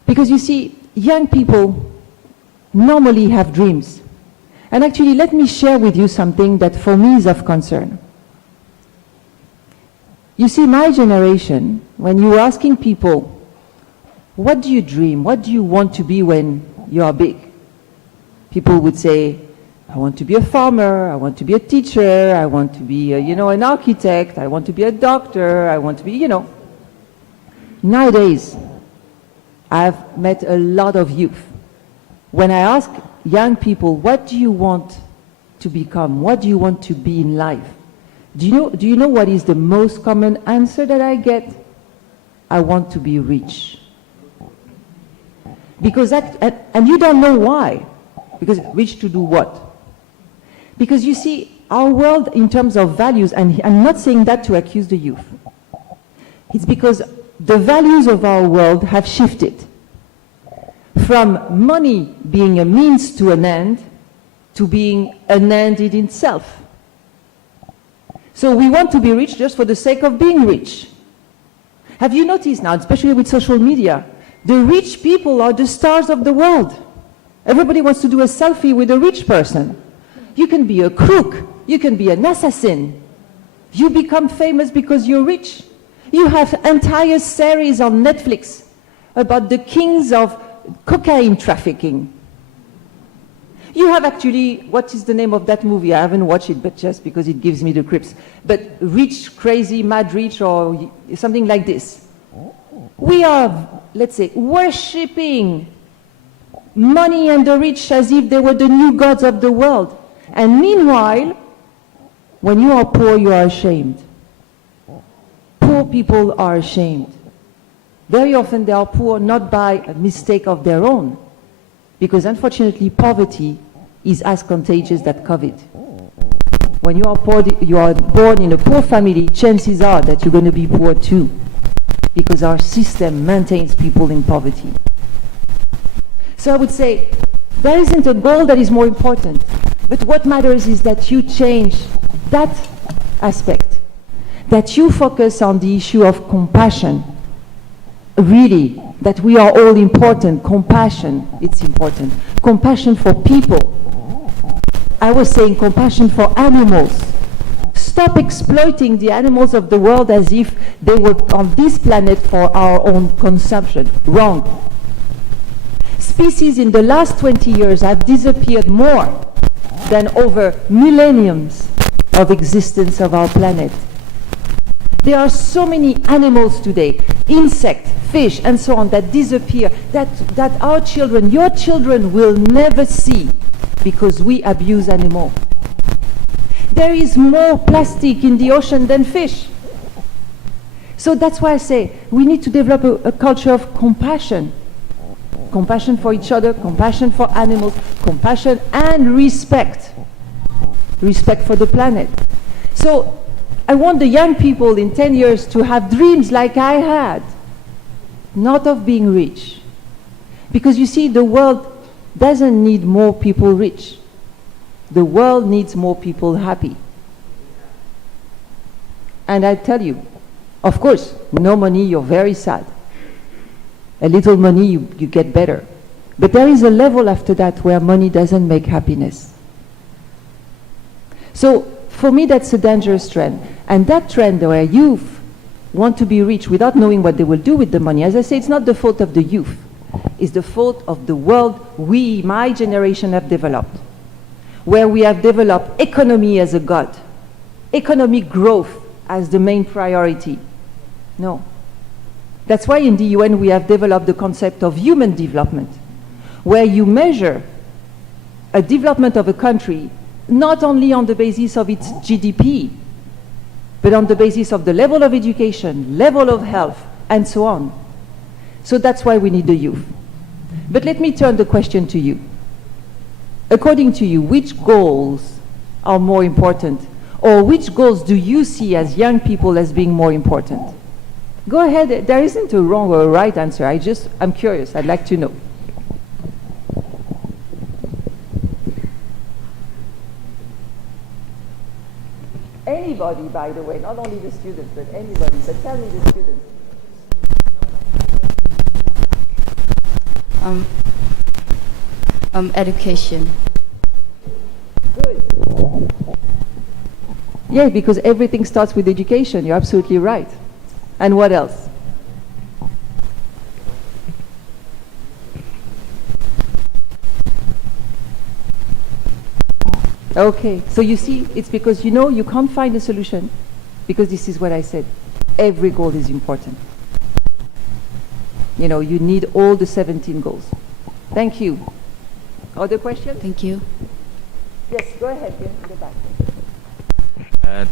Because you see, young people normally have dreams. And actually, let me share with you something that for me is of concern. You see, my generation, when you were asking people, what do you dream? What do you want to be when you are big? People would say, I want to be a farmer, I want to be a teacher, I want to be, an architect, I want to be a doctor, I want to be, Nowadays, I've met a lot of youth. When I ask young people, what do you want to become? What do you want to be in life? Do you know what is the most common answer that I get? I want to be rich. Because and you don't know why. Because rich to do what? Because you see, our world in terms of values, and I'm not saying that to accuse the youth. It's because the values of our world have shifted from money being a means to an end to being an end in itself. So we want to be rich just for the sake of being rich. Have you noticed now, especially with social media, the rich people are the stars of the world. Everybody wants to do a selfie with a rich person. You can be a crook, you can be an assassin. You become famous because you're rich. You have entire series on Netflix about the kings of cocaine trafficking. You have actually, what is the name of that movie? I haven't watched it, but just because it gives me the creeps. But Rich, Crazy, Mad Rich, or something like this. We are, let's say, worshipping money and the rich as if they were the new gods of the world. And meanwhile, when you are poor, you are ashamed. Poor people are ashamed. Very often they are poor not by a mistake of their own, because unfortunately poverty is as contagious as COVID. When you are poor, you are born in a poor family, chances are that you're going to be poor too, because our system maintains people in poverty. So I would say there isn't a goal that is more important, but what matters is that you change that aspect, that you focus on the issue of compassion. Really, that we are all important. Compassion, it's important. Compassion for people. I was saying compassion for animals. Stop exploiting the animals of the world as if they were on this planet for our own consumption. Wrong. Species in the last 20 years have disappeared more than over millenniums of existence of our planet. There are so many animals today, insects, fish, and so on, that disappear, that our children, your children, will never see because we abuse animals. There is more plastic in the ocean than fish. So that's why I say we need to develop a culture of compassion. Compassion for each other, compassion for animals, compassion and respect. respect for the planet. So I want the young people in 10 years to have dreams like I had, not of being rich. Because you see, the world doesn't need more people rich. The world needs more people happy. And I tell you, of course, no money, you're very sad. A little money, you get better. But there is a level after that where money doesn't make happiness. So for me, that's a dangerous trend. And that trend where youth want to be rich without knowing what they will do with the money, as I say, it's not the fault of the youth. It's the fault of the world we, my generation, have developed, where we have developed economy as a god, economic growth as the main priority. No. That's why in the UN we have developed the concept of human development, where you measure a development of a country not only on the basis of its GDP, but on the basis of the level of education, level of health, and so on. So that's why we need the youth. But let me turn the question to you. According to you, which goals are more important? Or which goals do you see as young people as being more important? Go ahead. There isn't a wrong or a right answer. I'm curious. I'd like to know. Anybody, by the way, not only the students, but anybody. But tell me the students. Education. Good. Yeah, because everything starts with education. You're absolutely right. And what else? Okay, so you see, it's because you can't find a solution, because this is what I said. Every goal is important. You need all the 17 goals. Thank you. Other questions? Thank you. Yes, go ahead, in the back.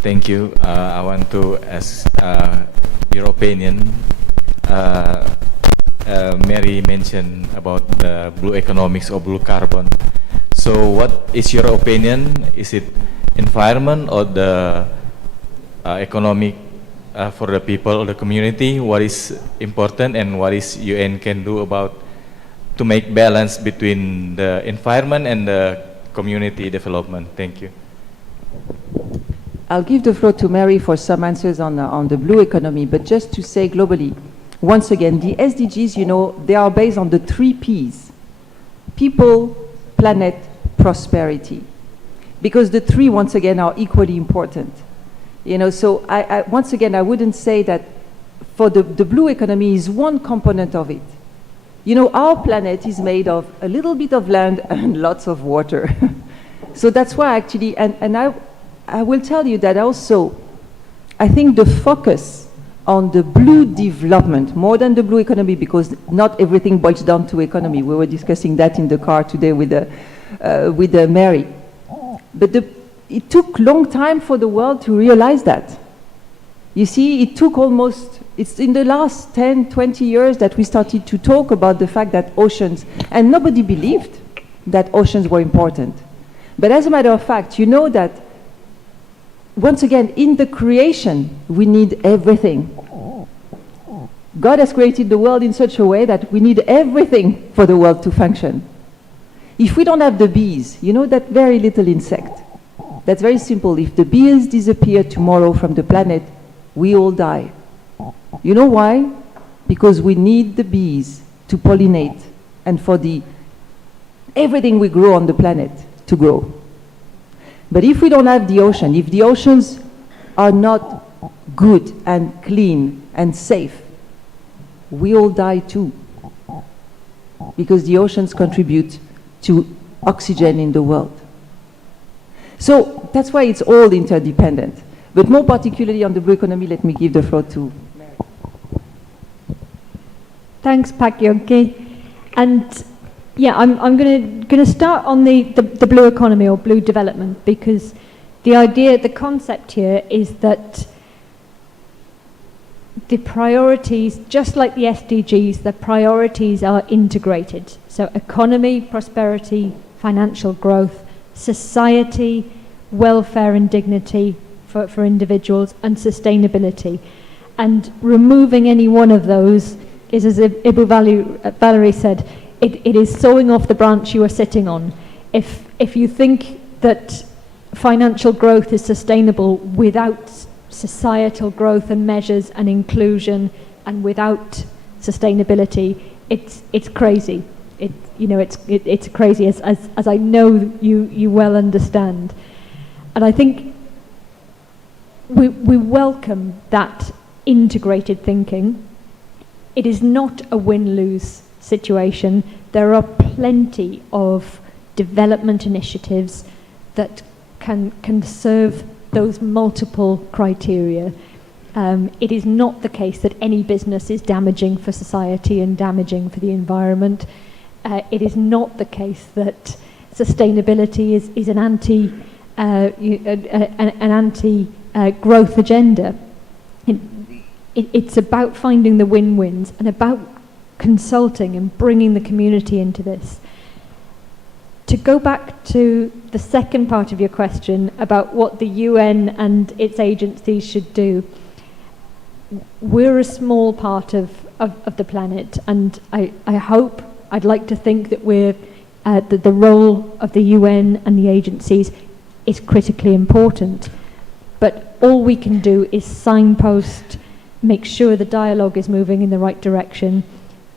Thank you. I want to ask your opinion. Mary mentioned about the blue economics or blue carbon. So what is your opinion? Is it environment or the economic for the people or the community? What is important and what is UN can do about to make balance between the environment and the community development? Thank you. I'll give the floor to Mary for some answers on the blue economy, but just to say globally, once again, the SDGs, they are based on the 3 Ps: people, planet, prosperity. Because the 3, once again, are equally important. So once again, I wouldn't say that for the blue economy is one component of it. Our planet is made of a little bit of land and lots of water. So that's why actually, and I will tell you that also, I think the focus on the blue development, more than the blue economy, because not everything boils down to economy. We were discussing that in the car today with Mary. But it took a long time for the world to realize that. You see, it took it's in the last 10, 20 years that we started to talk about the fact that oceans, and nobody believed that oceans were important. But as a matter of fact, that once again, in the creation, we need everything. God has created the world in such a way that we need everything for the world to function. If we don't have the bees, that very little insect, that's very simple. If the bees disappear tomorrow from the planet, we all die. You know why? Because we need the bees to pollinate and for everything we grow on the planet to grow. But if we don't have the ocean, if the oceans are not good and clean and safe, we all die too. Because the oceans contribute to oxygen in the world. So that's why it's all interdependent. But more particularly on the blue economy, let me give the floor to Mary. Thanks, Pak Yongki. And yeah, I'm going to start on the blue economy or blue development, because the concept here is that the priorities, just like the SDGs, the priorities are integrated. So economy, prosperity, financial growth, society, welfare and dignity for individuals, and sustainability. And removing any one of those is, as Valerie said, it is sawing off the branch you are sitting on. If you think that financial growth is sustainable without societal growth and measures and inclusion, and without sustainability, it's crazy. It's crazy, as I know you well understand. And I think we welcome that integrated thinking. It is not a win-lose situation. There are plenty of development initiatives that can serve those multiple criteria. It is not the case that any business is damaging for society and damaging for the environment. It is not the case that sustainability is an anti-growth agenda. It's about finding the win-wins and about consulting and bringing the community into this. To go back to the second part of your question about what the UN and its agencies should do, we're a small part of the planet, and I'd like to think that that the role of the UN and the agencies is critically important. But all we can do is signpost, make sure the dialogue is moving in the right direction,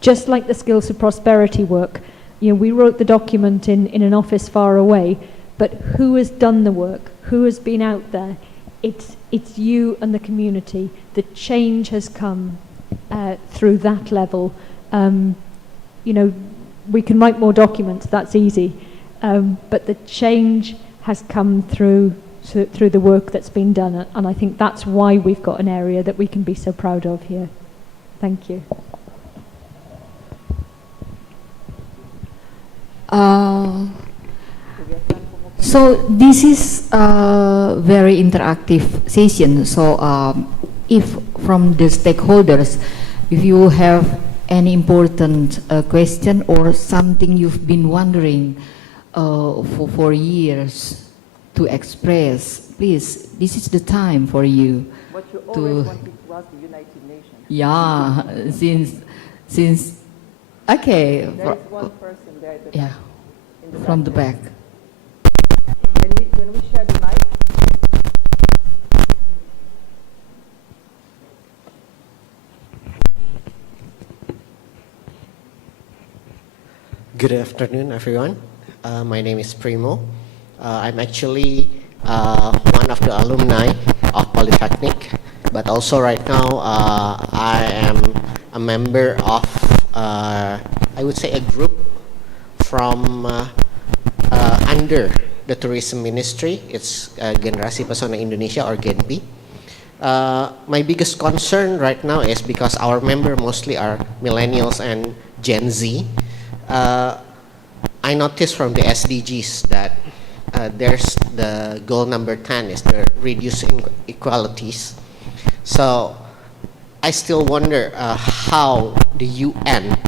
just like the Skills for Prosperity work. We wrote the document in an office far away, but who has done the work? Who has been out there? It's you and the community. The change has come through that level. We can write more documents, that's easy, but the change has come through the work that's been done, and I think that's why we've got an area that we can be so proud of here. Thank you. So this is a very interactive session. So if from the stakeholders, if you have any important question or something you've been wondering for years to express, please, this is the time for you. What you always wanted to ask the United Nations. Yeah, since okay. There is one person there at the yeah, back, in the from the back. back. When we share the mic. Good afternoon, everyone. My name is Primo. I'm actually one of the alumni of Politeknik, but also right now I am a member of, I would say, a group from under the Tourism Ministry. It's Generasi Pesona Indonesia, or GenP. My biggest concern right now is because our member mostly are millennials and Gen Z. I noticed from the SDGs that there's the goal number 10 is the reduce inequalities. So I still wonder how the UN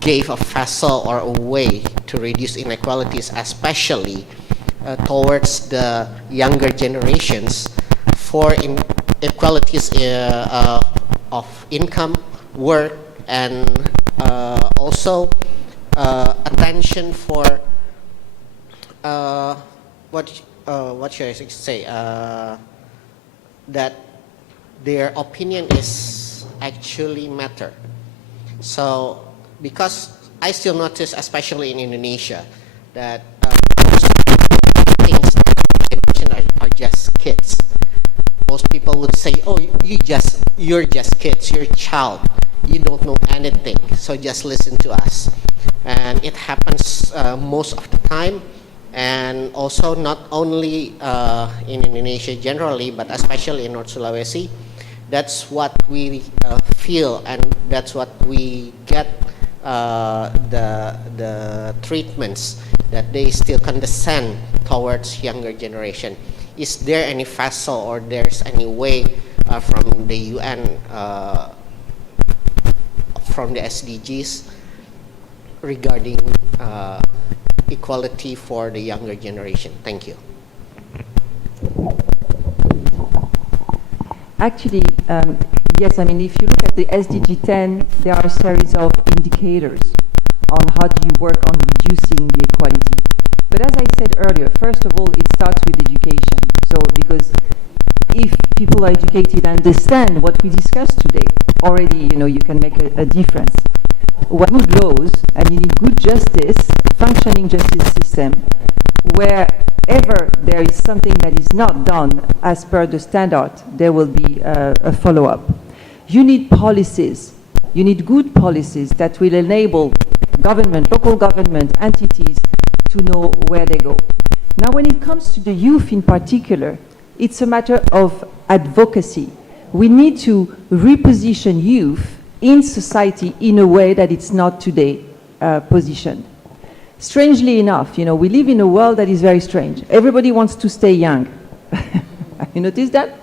gave a vessel or a way to reduce inequalities, especially towards the younger generations, for inequalities of income, work, and also attention for what should I say, that their opinion is actually matter. So because I still notice, especially in Indonesia, that most things are just kids. Most people would say, oh, you're just kids, you're a child, you don't know anything, so just listen to us. And it happens most of the time, and also not only in Indonesia generally, but especially in North Sulawesi. That's what we feel, and that's what we get, the treatments that they still condescend towards younger generation. Is there any vessel or there's any way from the UN, from the SDGs, regarding equality for the younger generation? Thank you. Actually, yes, I mean, if you look at the SDG 10, there are a series of indicators on how do you work on reducing the equality. But as I said earlier, first of all, it starts with education. So, because if people are educated and understand what we discussed today, already, you know, you can make a difference. What good laws, and you need good justice, functioning justice system, wherever there is something that is not done as per the standard, there will be a follow-up. You need policies. You need good policies that will enable government, local government, entities to know where they go. Now, when it comes to the youth in particular, it's a matter of advocacy. We need to reposition youth in society in a way that it's not today positioned. Strangely enough, you know, we live in a world that is very strange. Everybody wants to stay young. Have you noticed that?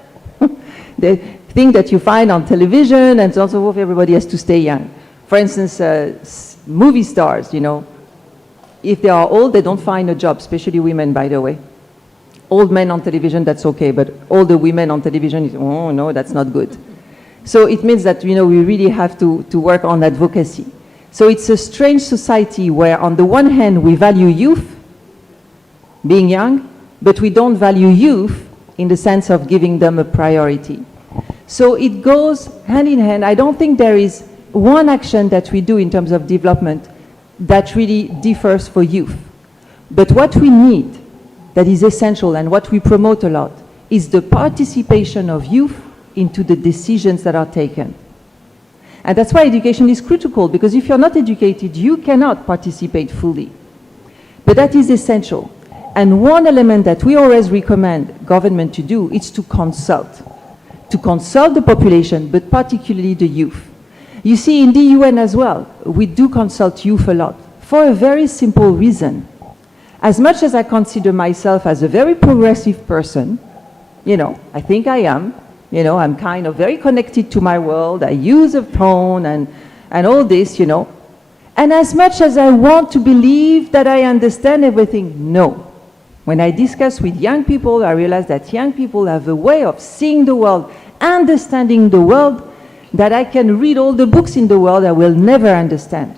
The thing that you find on television and so on and so forth, everybody has to stay young. For instance, movie stars, you know, if they are old, they don't find a job, especially women, by the way. Old men on television, that's okay, but older women on television, oh no, that's not good. So it means that, you know, we really have to work on advocacy. So it's a strange society where on the one hand we value youth, being young, but we don't value youth in the sense of giving them a priority. So it goes hand in hand. I don't think there is one action that we do in terms of development that really differs for youth. But what we need, that is essential and what we promote a lot, is the participation of youth into the decisions that are taken. And that's why education is critical, because if you're not educated, you cannot participate fully. But that is essential. And one element that we always recommend government to do is to consult the population, but particularly the youth. You see, in the UN as well, we do consult youth a lot, for a very simple reason. As much as I consider myself as a very progressive person, you know, I think I am, you know, I'm kind of very connected to my world, I use a phone and all this, you know. And as much as I want to believe that I understand everything, no. When I discuss with young people, I realize that young people have a way of seeing the world, understanding the world, that I can read all the books in the world I will never understand.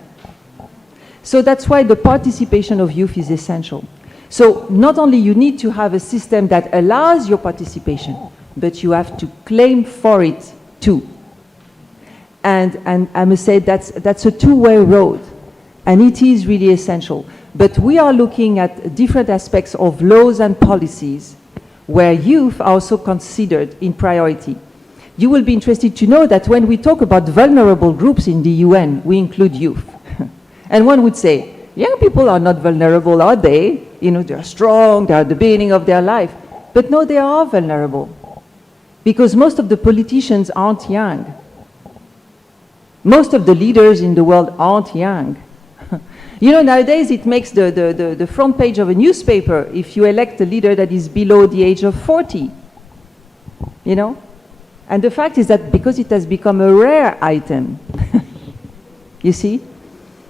So that's why the participation of youth is essential. So not only you need to have a system that allows your participation, but you have to claim for it too. And I must say that's a two-way road, and it is really essential. But we are looking at different aspects of laws and policies where youth are also considered in priority. You will be interested to know that when we talk about vulnerable groups in the UN, we include youth. And one would say, young people are not vulnerable, are they? You know, they're strong, they're at the beginning of their life. But no, they are vulnerable. Because most of the politicians aren't young. Most of the leaders in the world aren't young. You know, nowadays it makes the front page of a newspaper if you elect a leader that is below the age of 40. You know? And the fact is that because it has become a rare item, you see?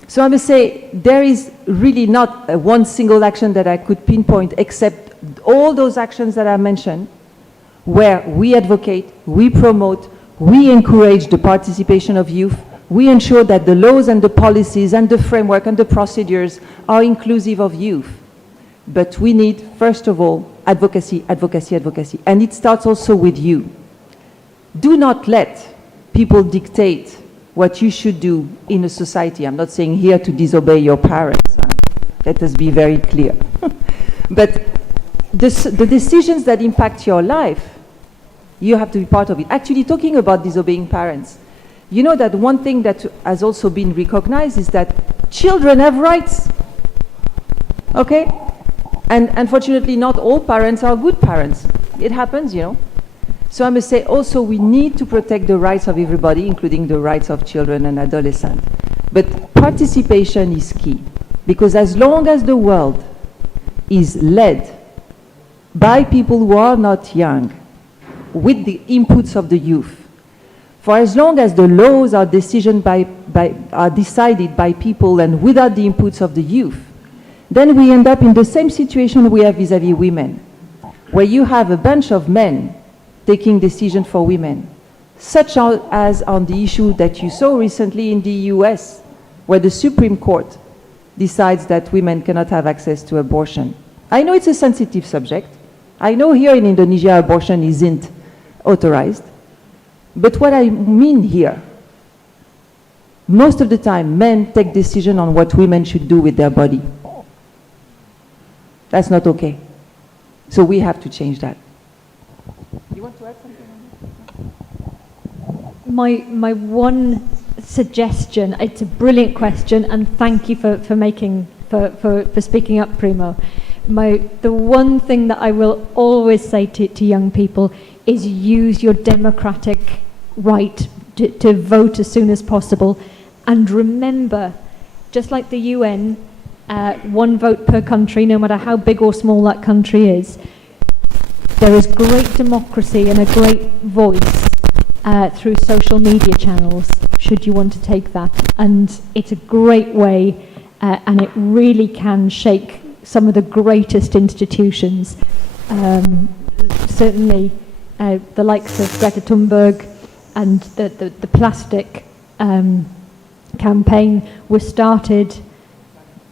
So I must say, there is really not one single action that I could pinpoint except all those actions that I mentioned, where we advocate, we promote, we encourage the participation of youth, we ensure that the laws and the policies and the framework and the procedures are inclusive of youth. But we need, first of all, advocacy, advocacy, advocacy. And it starts also with you. Do not let people dictate what you should do in a society. I'm not saying here to disobey your parents. Let us be very clear. But the decisions that impact your life, you have to be part of it. Actually, talking about disobeying parents, you know that one thing that has also been recognized is that children have rights. Okay? And unfortunately, not all parents are good parents. It happens, you know. So I must say also we need to protect the rights of everybody, including the rights of children and adolescents. But participation is key, because as long as the world is led by people who are not young, with the inputs of the youth, for as long as the laws are decided by people and without the inputs of the youth, then we end up in the same situation we have vis-à-vis women, where you have a bunch of men taking decisions for women, such as on the issue that you saw recently in the US, where the Supreme Court decides that women cannot have access to abortion. I know it's a sensitive subject. I know here in Indonesia abortion isn't authorized. But what I mean here, most of the time men take decisions on what women should do with their body. That's not okay. So we have to change that. You want to add something? My one suggestion, it's a brilliant question, and thank you for speaking up, Primo. The one thing that I will always say to young people is use your democratic right to vote as soon as possible, and remember, just like the UN, one vote per country, no matter how big or small that country is, there is great democracy and a great voice through social media channels, should you want to take that. And it's a great way, and it really can shake some of the greatest institutions. Certainly the likes of Greta Thunberg and the plastic campaign was started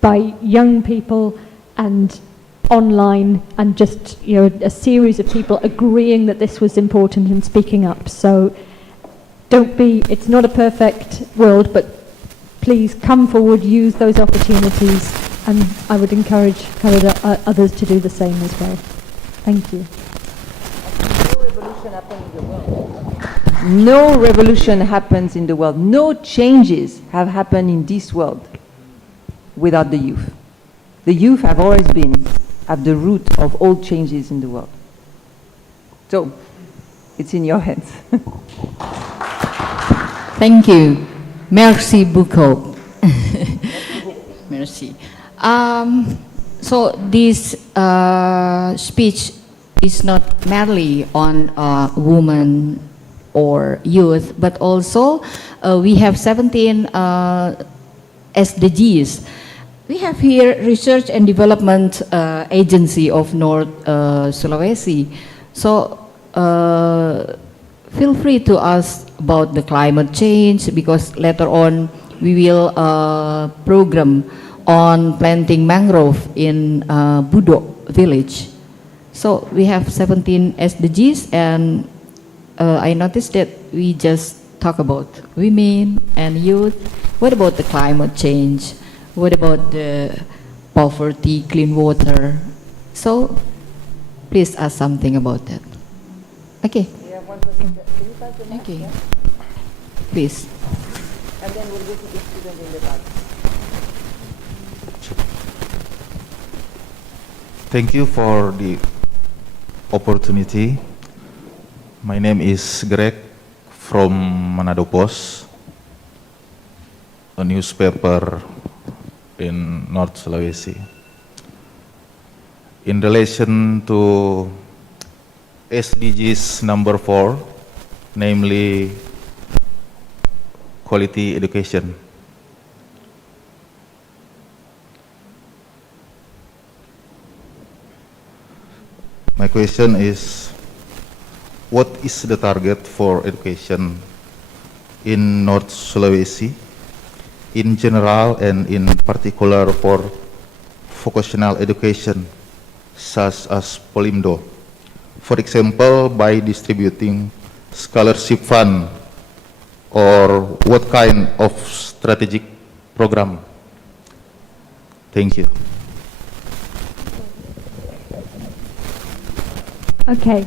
by young people and online, and just a series of people agreeing that this was important and speaking up. So it's not a perfect world, but please come forward, use those opportunities, and I would encourage others to do the same as well. Thank you. No revolution happens in the world. No changes have happened in this world without the youth. The youth have always been at the root of all changes in the world. So, it's in your hands. Thank you. Merci beaucoup. Merci. So this speech is not merely on women or youth, but also we have 17 SDGs. We have here Research and Development Agency of North Sulawesi. So feel free to ask about the climate change, because later on we will program on planting mangrove in Budok village. So we have 17 SDGs, and I noticed that we just talk about women and youth. What about the climate change? What about the poverty, clean water? So please ask something about that. Okay. Okay. Please. And then we'll go to the student in the back. Thank you for the opportunity. My name is Greg from Manado Post, a newspaper in North Sulawesi. In relation to SDGs number 4, namely quality education. My question is, what is the target for education in North Sulawesi, in general and in particular for vocational education, such as Polimdo? For example, by distributing scholarship fund, or what kind of strategic program? Thank you. Okay,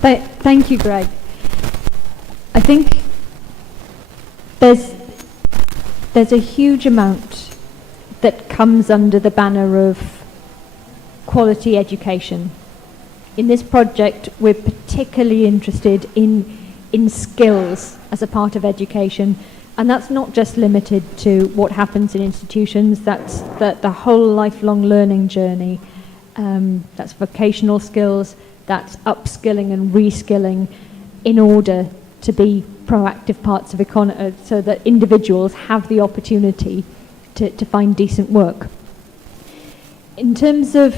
thank you, Greg. I think there's a huge amount that comes under the banner of quality education. In this project, we're particularly interested in skills as a part of education, and that's not just limited to what happens in institutions. That's the whole lifelong learning journey. That's vocational skills. That's upskilling and reskilling in order to be proactive parts of economy, so that individuals have the opportunity to find decent work. In terms of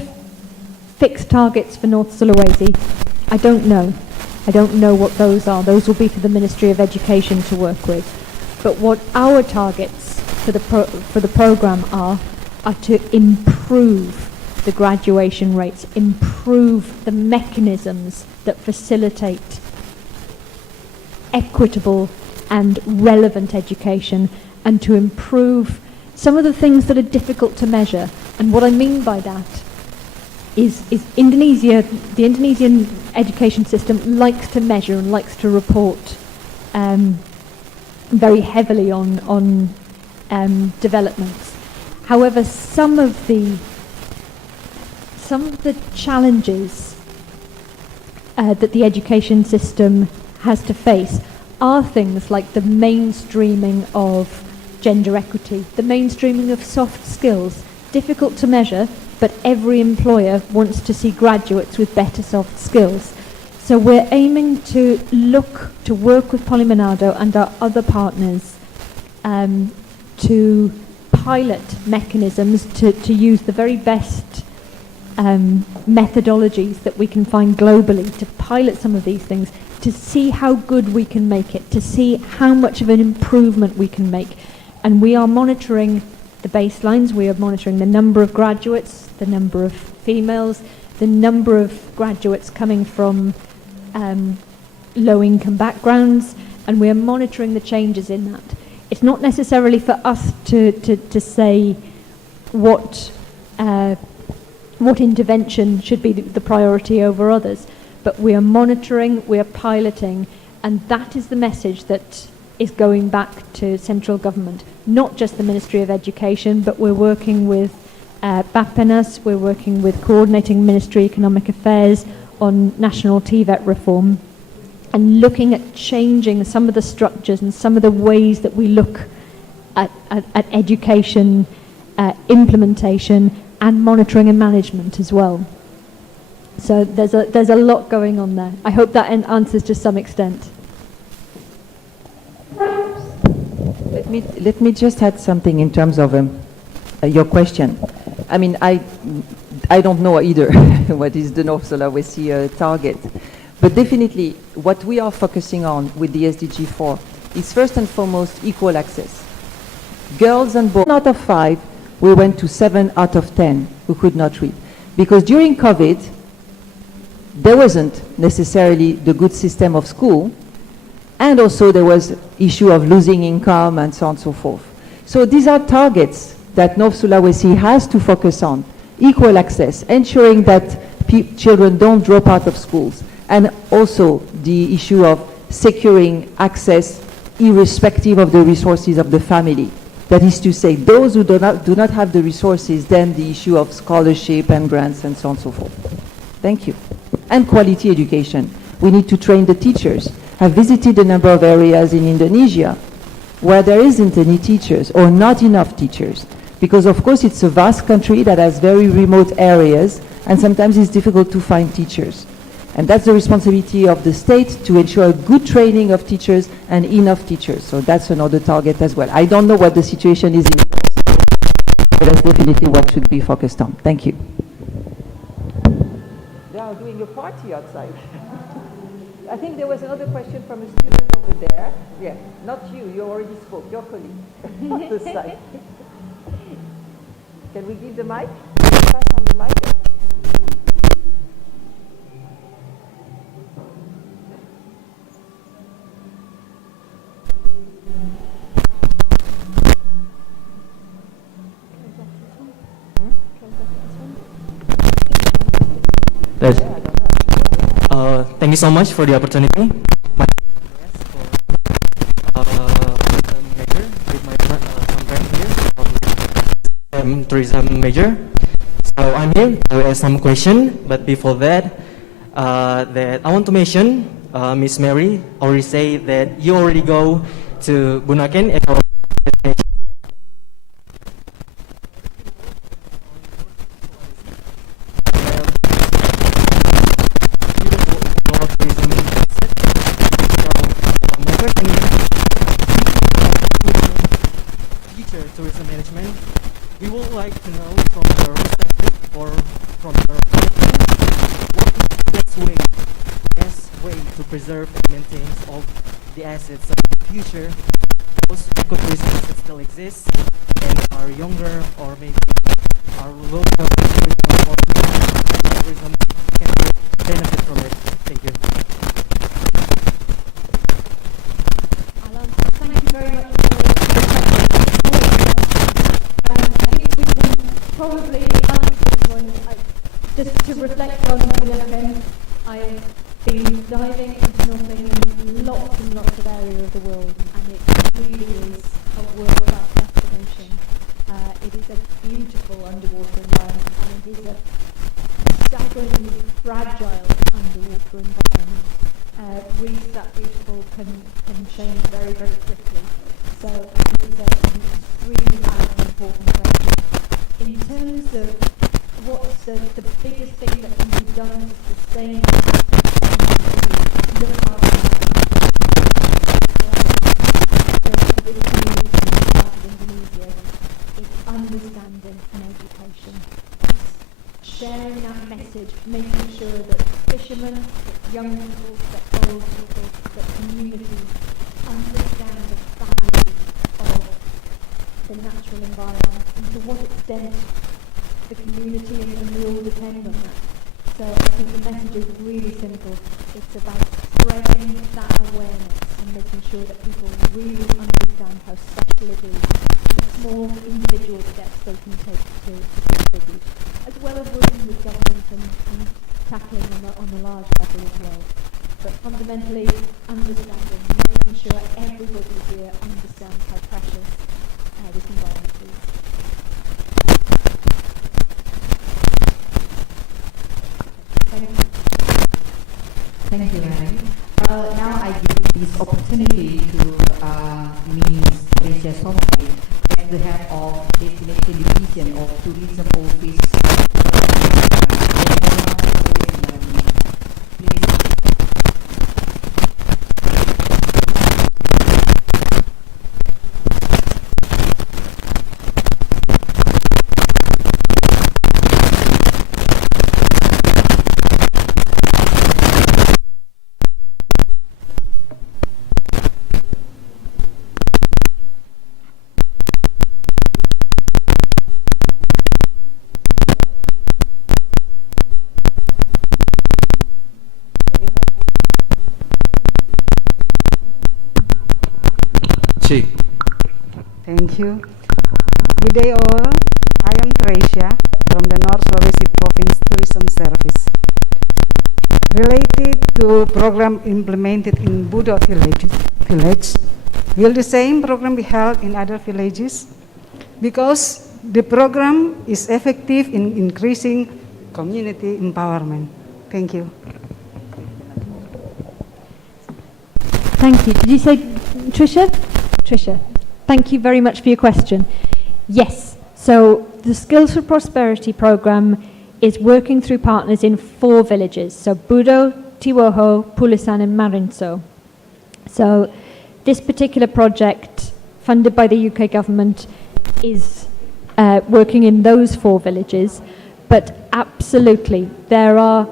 fixed targets for North Sulawesi, I don't know. I don't know what those are. Those will be for the Ministry of Education to work with. But what our targets for the program are to improve the graduation rates, improve the mechanisms that facilitate equitable and relevant education, and to improve some of the things that are difficult to measure. And what I mean by that is Indonesia, the Indonesian education system likes to measure and likes to report very heavily on developments. However, some of the challenges that the education system has to face are things like the mainstreaming of gender equity, the mainstreaming of soft skills, difficult to measure, but every employer wants to see graduates with better soft skills. So we're aiming to work with Poli Manado and our other partners to pilot mechanisms to use the very best methodologies that we can find globally to pilot some of these things, to see how good we can make it, to see how much of an improvement we can make. And we are monitoring the baselines, we are monitoring the number of graduates, the number of females, the number of graduates coming from low-income backgrounds, and we are monitoring the changes in that. It's not necessarily for us to say what intervention should be the priority over others, but we are monitoring, we are piloting, and that is the message that is going back to central government, not just the Ministry of Education, but we're working with Bappenas, we're working with Coordinating Ministry Economic Affairs on national TVET reform, and looking at changing some of the structures and some of the ways that we look at education implementation and monitoring and management as well. So there's a lot going on there. I hope that answers to some extent. Let me just add something in terms of your question. I mean, I don't know either what is the North Sulawesi target, but definitely what we are focusing on with the SDG 4 is first and foremost equal access. Girls and boys, 1 out of 5, we went to 7 out of 10 who could not read. Because during COVID, there wasn't necessarily the good system of school, and also there was issue of losing income and so on and so forth. So these are targets that North Sulawesi has to focus on. Equal access, ensuring that children don't drop out of schools, and also the issue of securing access irrespective of the resources of the family. That is to say, those who do not have the resources, then the issue of scholarship and grants and so on and so forth. Thank you. And quality education. We need to train the teachers. I've visited a number of areas in Indonesia where there isn't any teachers or not enough teachers. Because of course it's a vast country that has very remote areas, and sometimes it's difficult to find teachers. And that's the responsibility of the state to ensure good training of teachers and enough teachers. So that's another target as well. I don't know what the situation is in North, but that's definitely what should be focused on. Thank you. They are doing a party outside. I think there was another question from a student over there. Yeah, not you, you already spoke, your colleague on the side. Can we give the mic? Pass on the mic. Thank you so much for the opportunity. My major with my some friend here from tourism major. So I'm here to ask some question, but before that, that I want to mention, Miss Mary already say that you already go to Bunaken Eco. Tourism management, we would like to know from your perspective or from your opinion, what is the best way to preserve and maintain all the assets of the future. Those ecotourism assets still exist, and our younger or maybe our local tourism can benefit from it. Thank you. Alan, thank you very much for the question. I think we can probably answer this one. Just to reflect on UNFM, I've been diving and snorkeling in lots and lots of areas of the world, and it really is a world-class destination. It is a beautiful underwater environment, and it is a staggeringly fragile underwater environment. Reefs that beautiful can change very, very quickly. So I think it's an extremely valid and important question. In terms of what's the biggest thing that can be done to sustain look after the big community in Indonesia, it's understanding and education. Sharing that message, making sure that fishermen, that young people, that old people, that communities understand the value of the natural environment and to what extent the community and we all depend on that. So I think the message is really simple. It's about spreading that awareness and making sure that people really understand how special it is and the small individual steps they can take to contribute, as well as working with government and tackling on a large level as well. But fundamentally, understanding, making sure everybody here understands how precious this environment is. Thank you, Mary. Now I give this opportunity to Ms. Esa Mokan, as the head of Destination Division of Tourism Office. Thank you. Good day all. I am Tricia from the North Sulawesi Province Tourism Service. Related to program implemented in Budo village, will the same program be held in other villages? Because the program is effective in increasing community empowerment. Thank you. Thank you. Did you say Tricia? Tricia. Thank you very much for your question. Yes, so the Skills for Prosperity program is working through partners in 4 villages, so Budo, Tiwoho, Pulisan and Marinso. So this particular project, funded by the UK government, is working in those 4 villages, but absolutely there are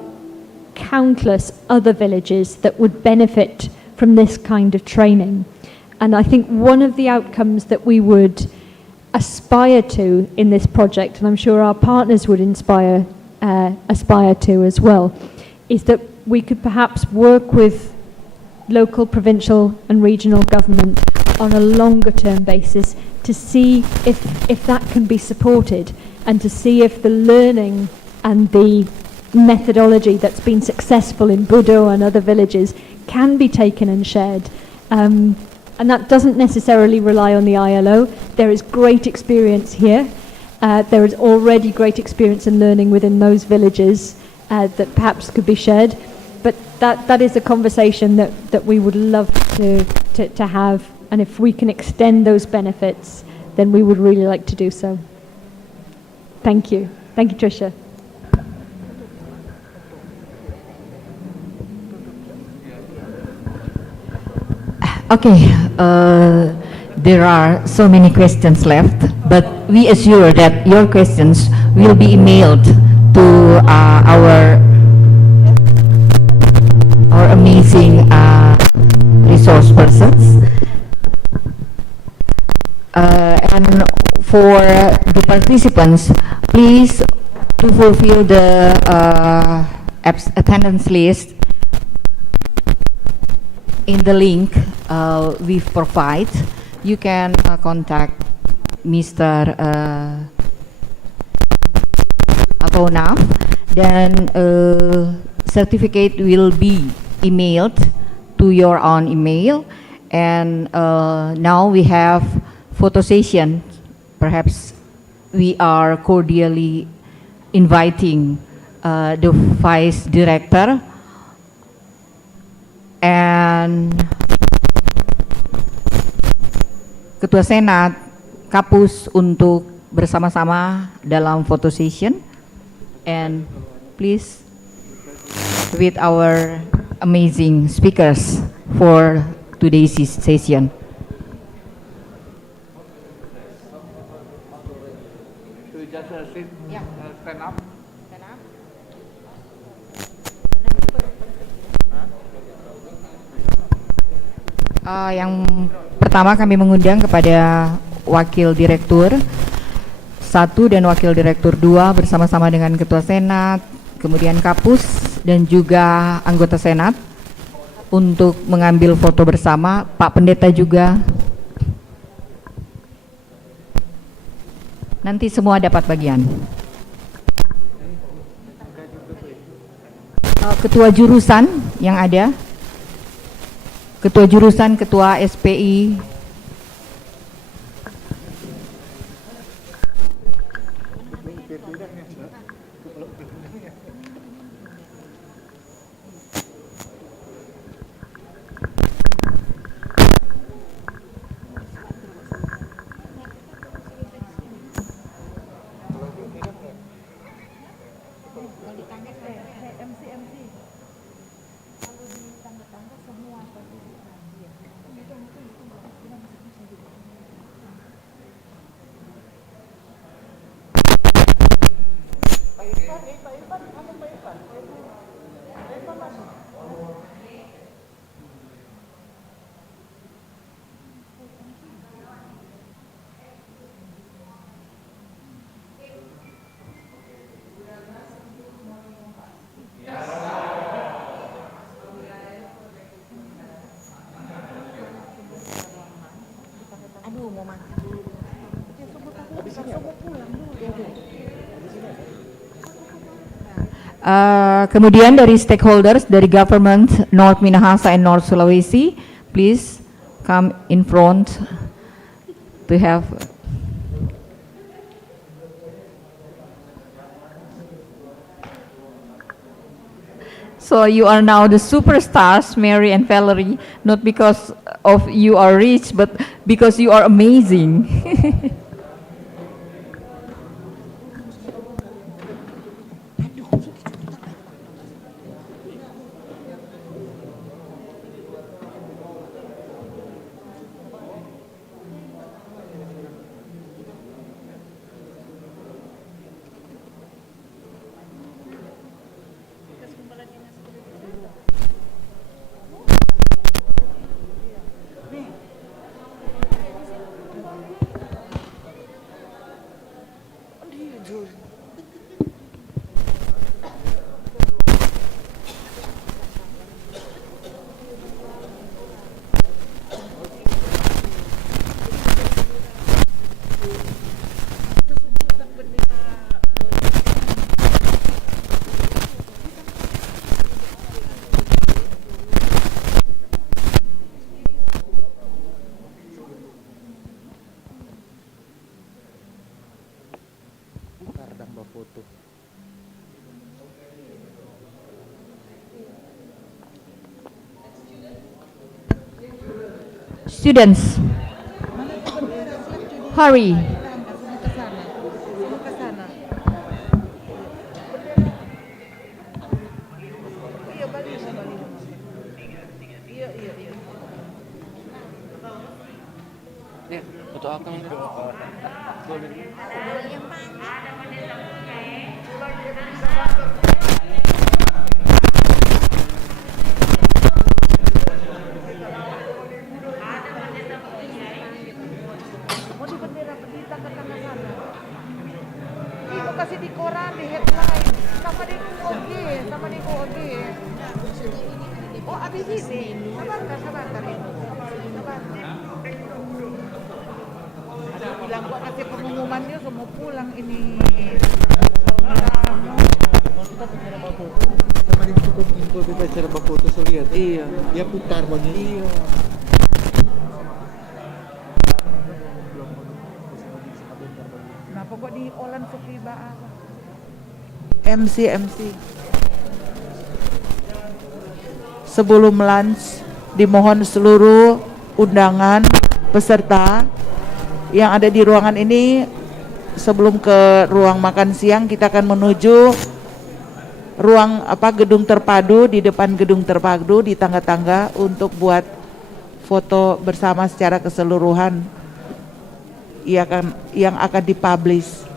countless other villages that would benefit from this kind of training. And I think one of the outcomes that we would aspire to in this project, and I'm sure our partners would aspire to as well, is that we could perhaps work with local, provincial and regional government on a longer term basis to see if that can be supported and to see if the learning and the methodology that's been successful in Budo and other villages can be taken and shared. And that doesn't necessarily rely on the ILO. There is great experience here. There is already great experience and learning within those villages that perhaps could be shared. But that is a conversation that we would love to have. And if we can extend those benefits, then we would really like to do so. Thank you. Thank you, Tricia. Okay, there are so many questions left, but we assure that your questions will be emailed to our our amazing resource persons. And for the participants, please to fulfill the attendance list in the link we've provided. You can contact Mr. Atonaf, then certificate will be emailed to your own email. And now we have photo session. Perhaps we are cordially inviting the Vice Director and Ketua Senat, Kapus untuk bersama-sama dalam photo session. And please with our amazing speakers for today's session. Stand up. Yang pertama kami mengundang kepada Wakil Direktur 1 dan Wakil Direktur 2 bersama-sama dengan Ketua Senat, kemudian Kapus dan juga anggota Senat untuk mengambil foto bersama. Pak Pendeta juga. Nanti semua dapat bagian. Ketua jurusan yang ada. Ketua jurusan, Ketua SPI. Kemudian dari stakeholders dari government North Minahasa and North Sulawesi, please come in front to have. So you are now the superstars, Mary and Valerie, not because of you are rich, but because you are amazing. Students, hurry. kasih di koran, di headline, sama di UOG, Oh, abis ini, sabar ini. Ada bilang gua kasih pengumuman dia semua pulang ini. Sama di cukup info kita cara berfoto lihat. Iya. Dia putar banyak. Iya. Kenapa kok di Olan Sukiba apa? MC. Sebelum lunch, dimohon seluruh undangan peserta yang ada di ruangan ini sebelum ke ruang makan siang kita akan menuju ruang gedung terpadu. Di depan gedung terpadu di tangga-tangga untuk buat foto bersama secara keseluruhan yang akan dipublish.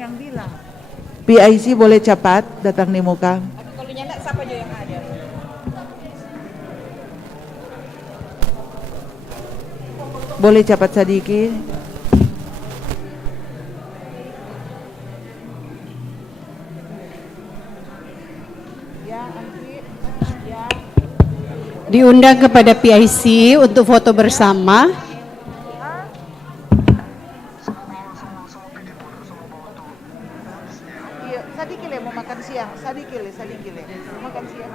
Yang bilang PIC boleh cepat datang di muka. Kalau nyala siapa aja yang ada? Boleh cepat sedikit. Diundang kepada PIC untuk foto bersama. Sadikile mau makan siang, sadikile makan siang.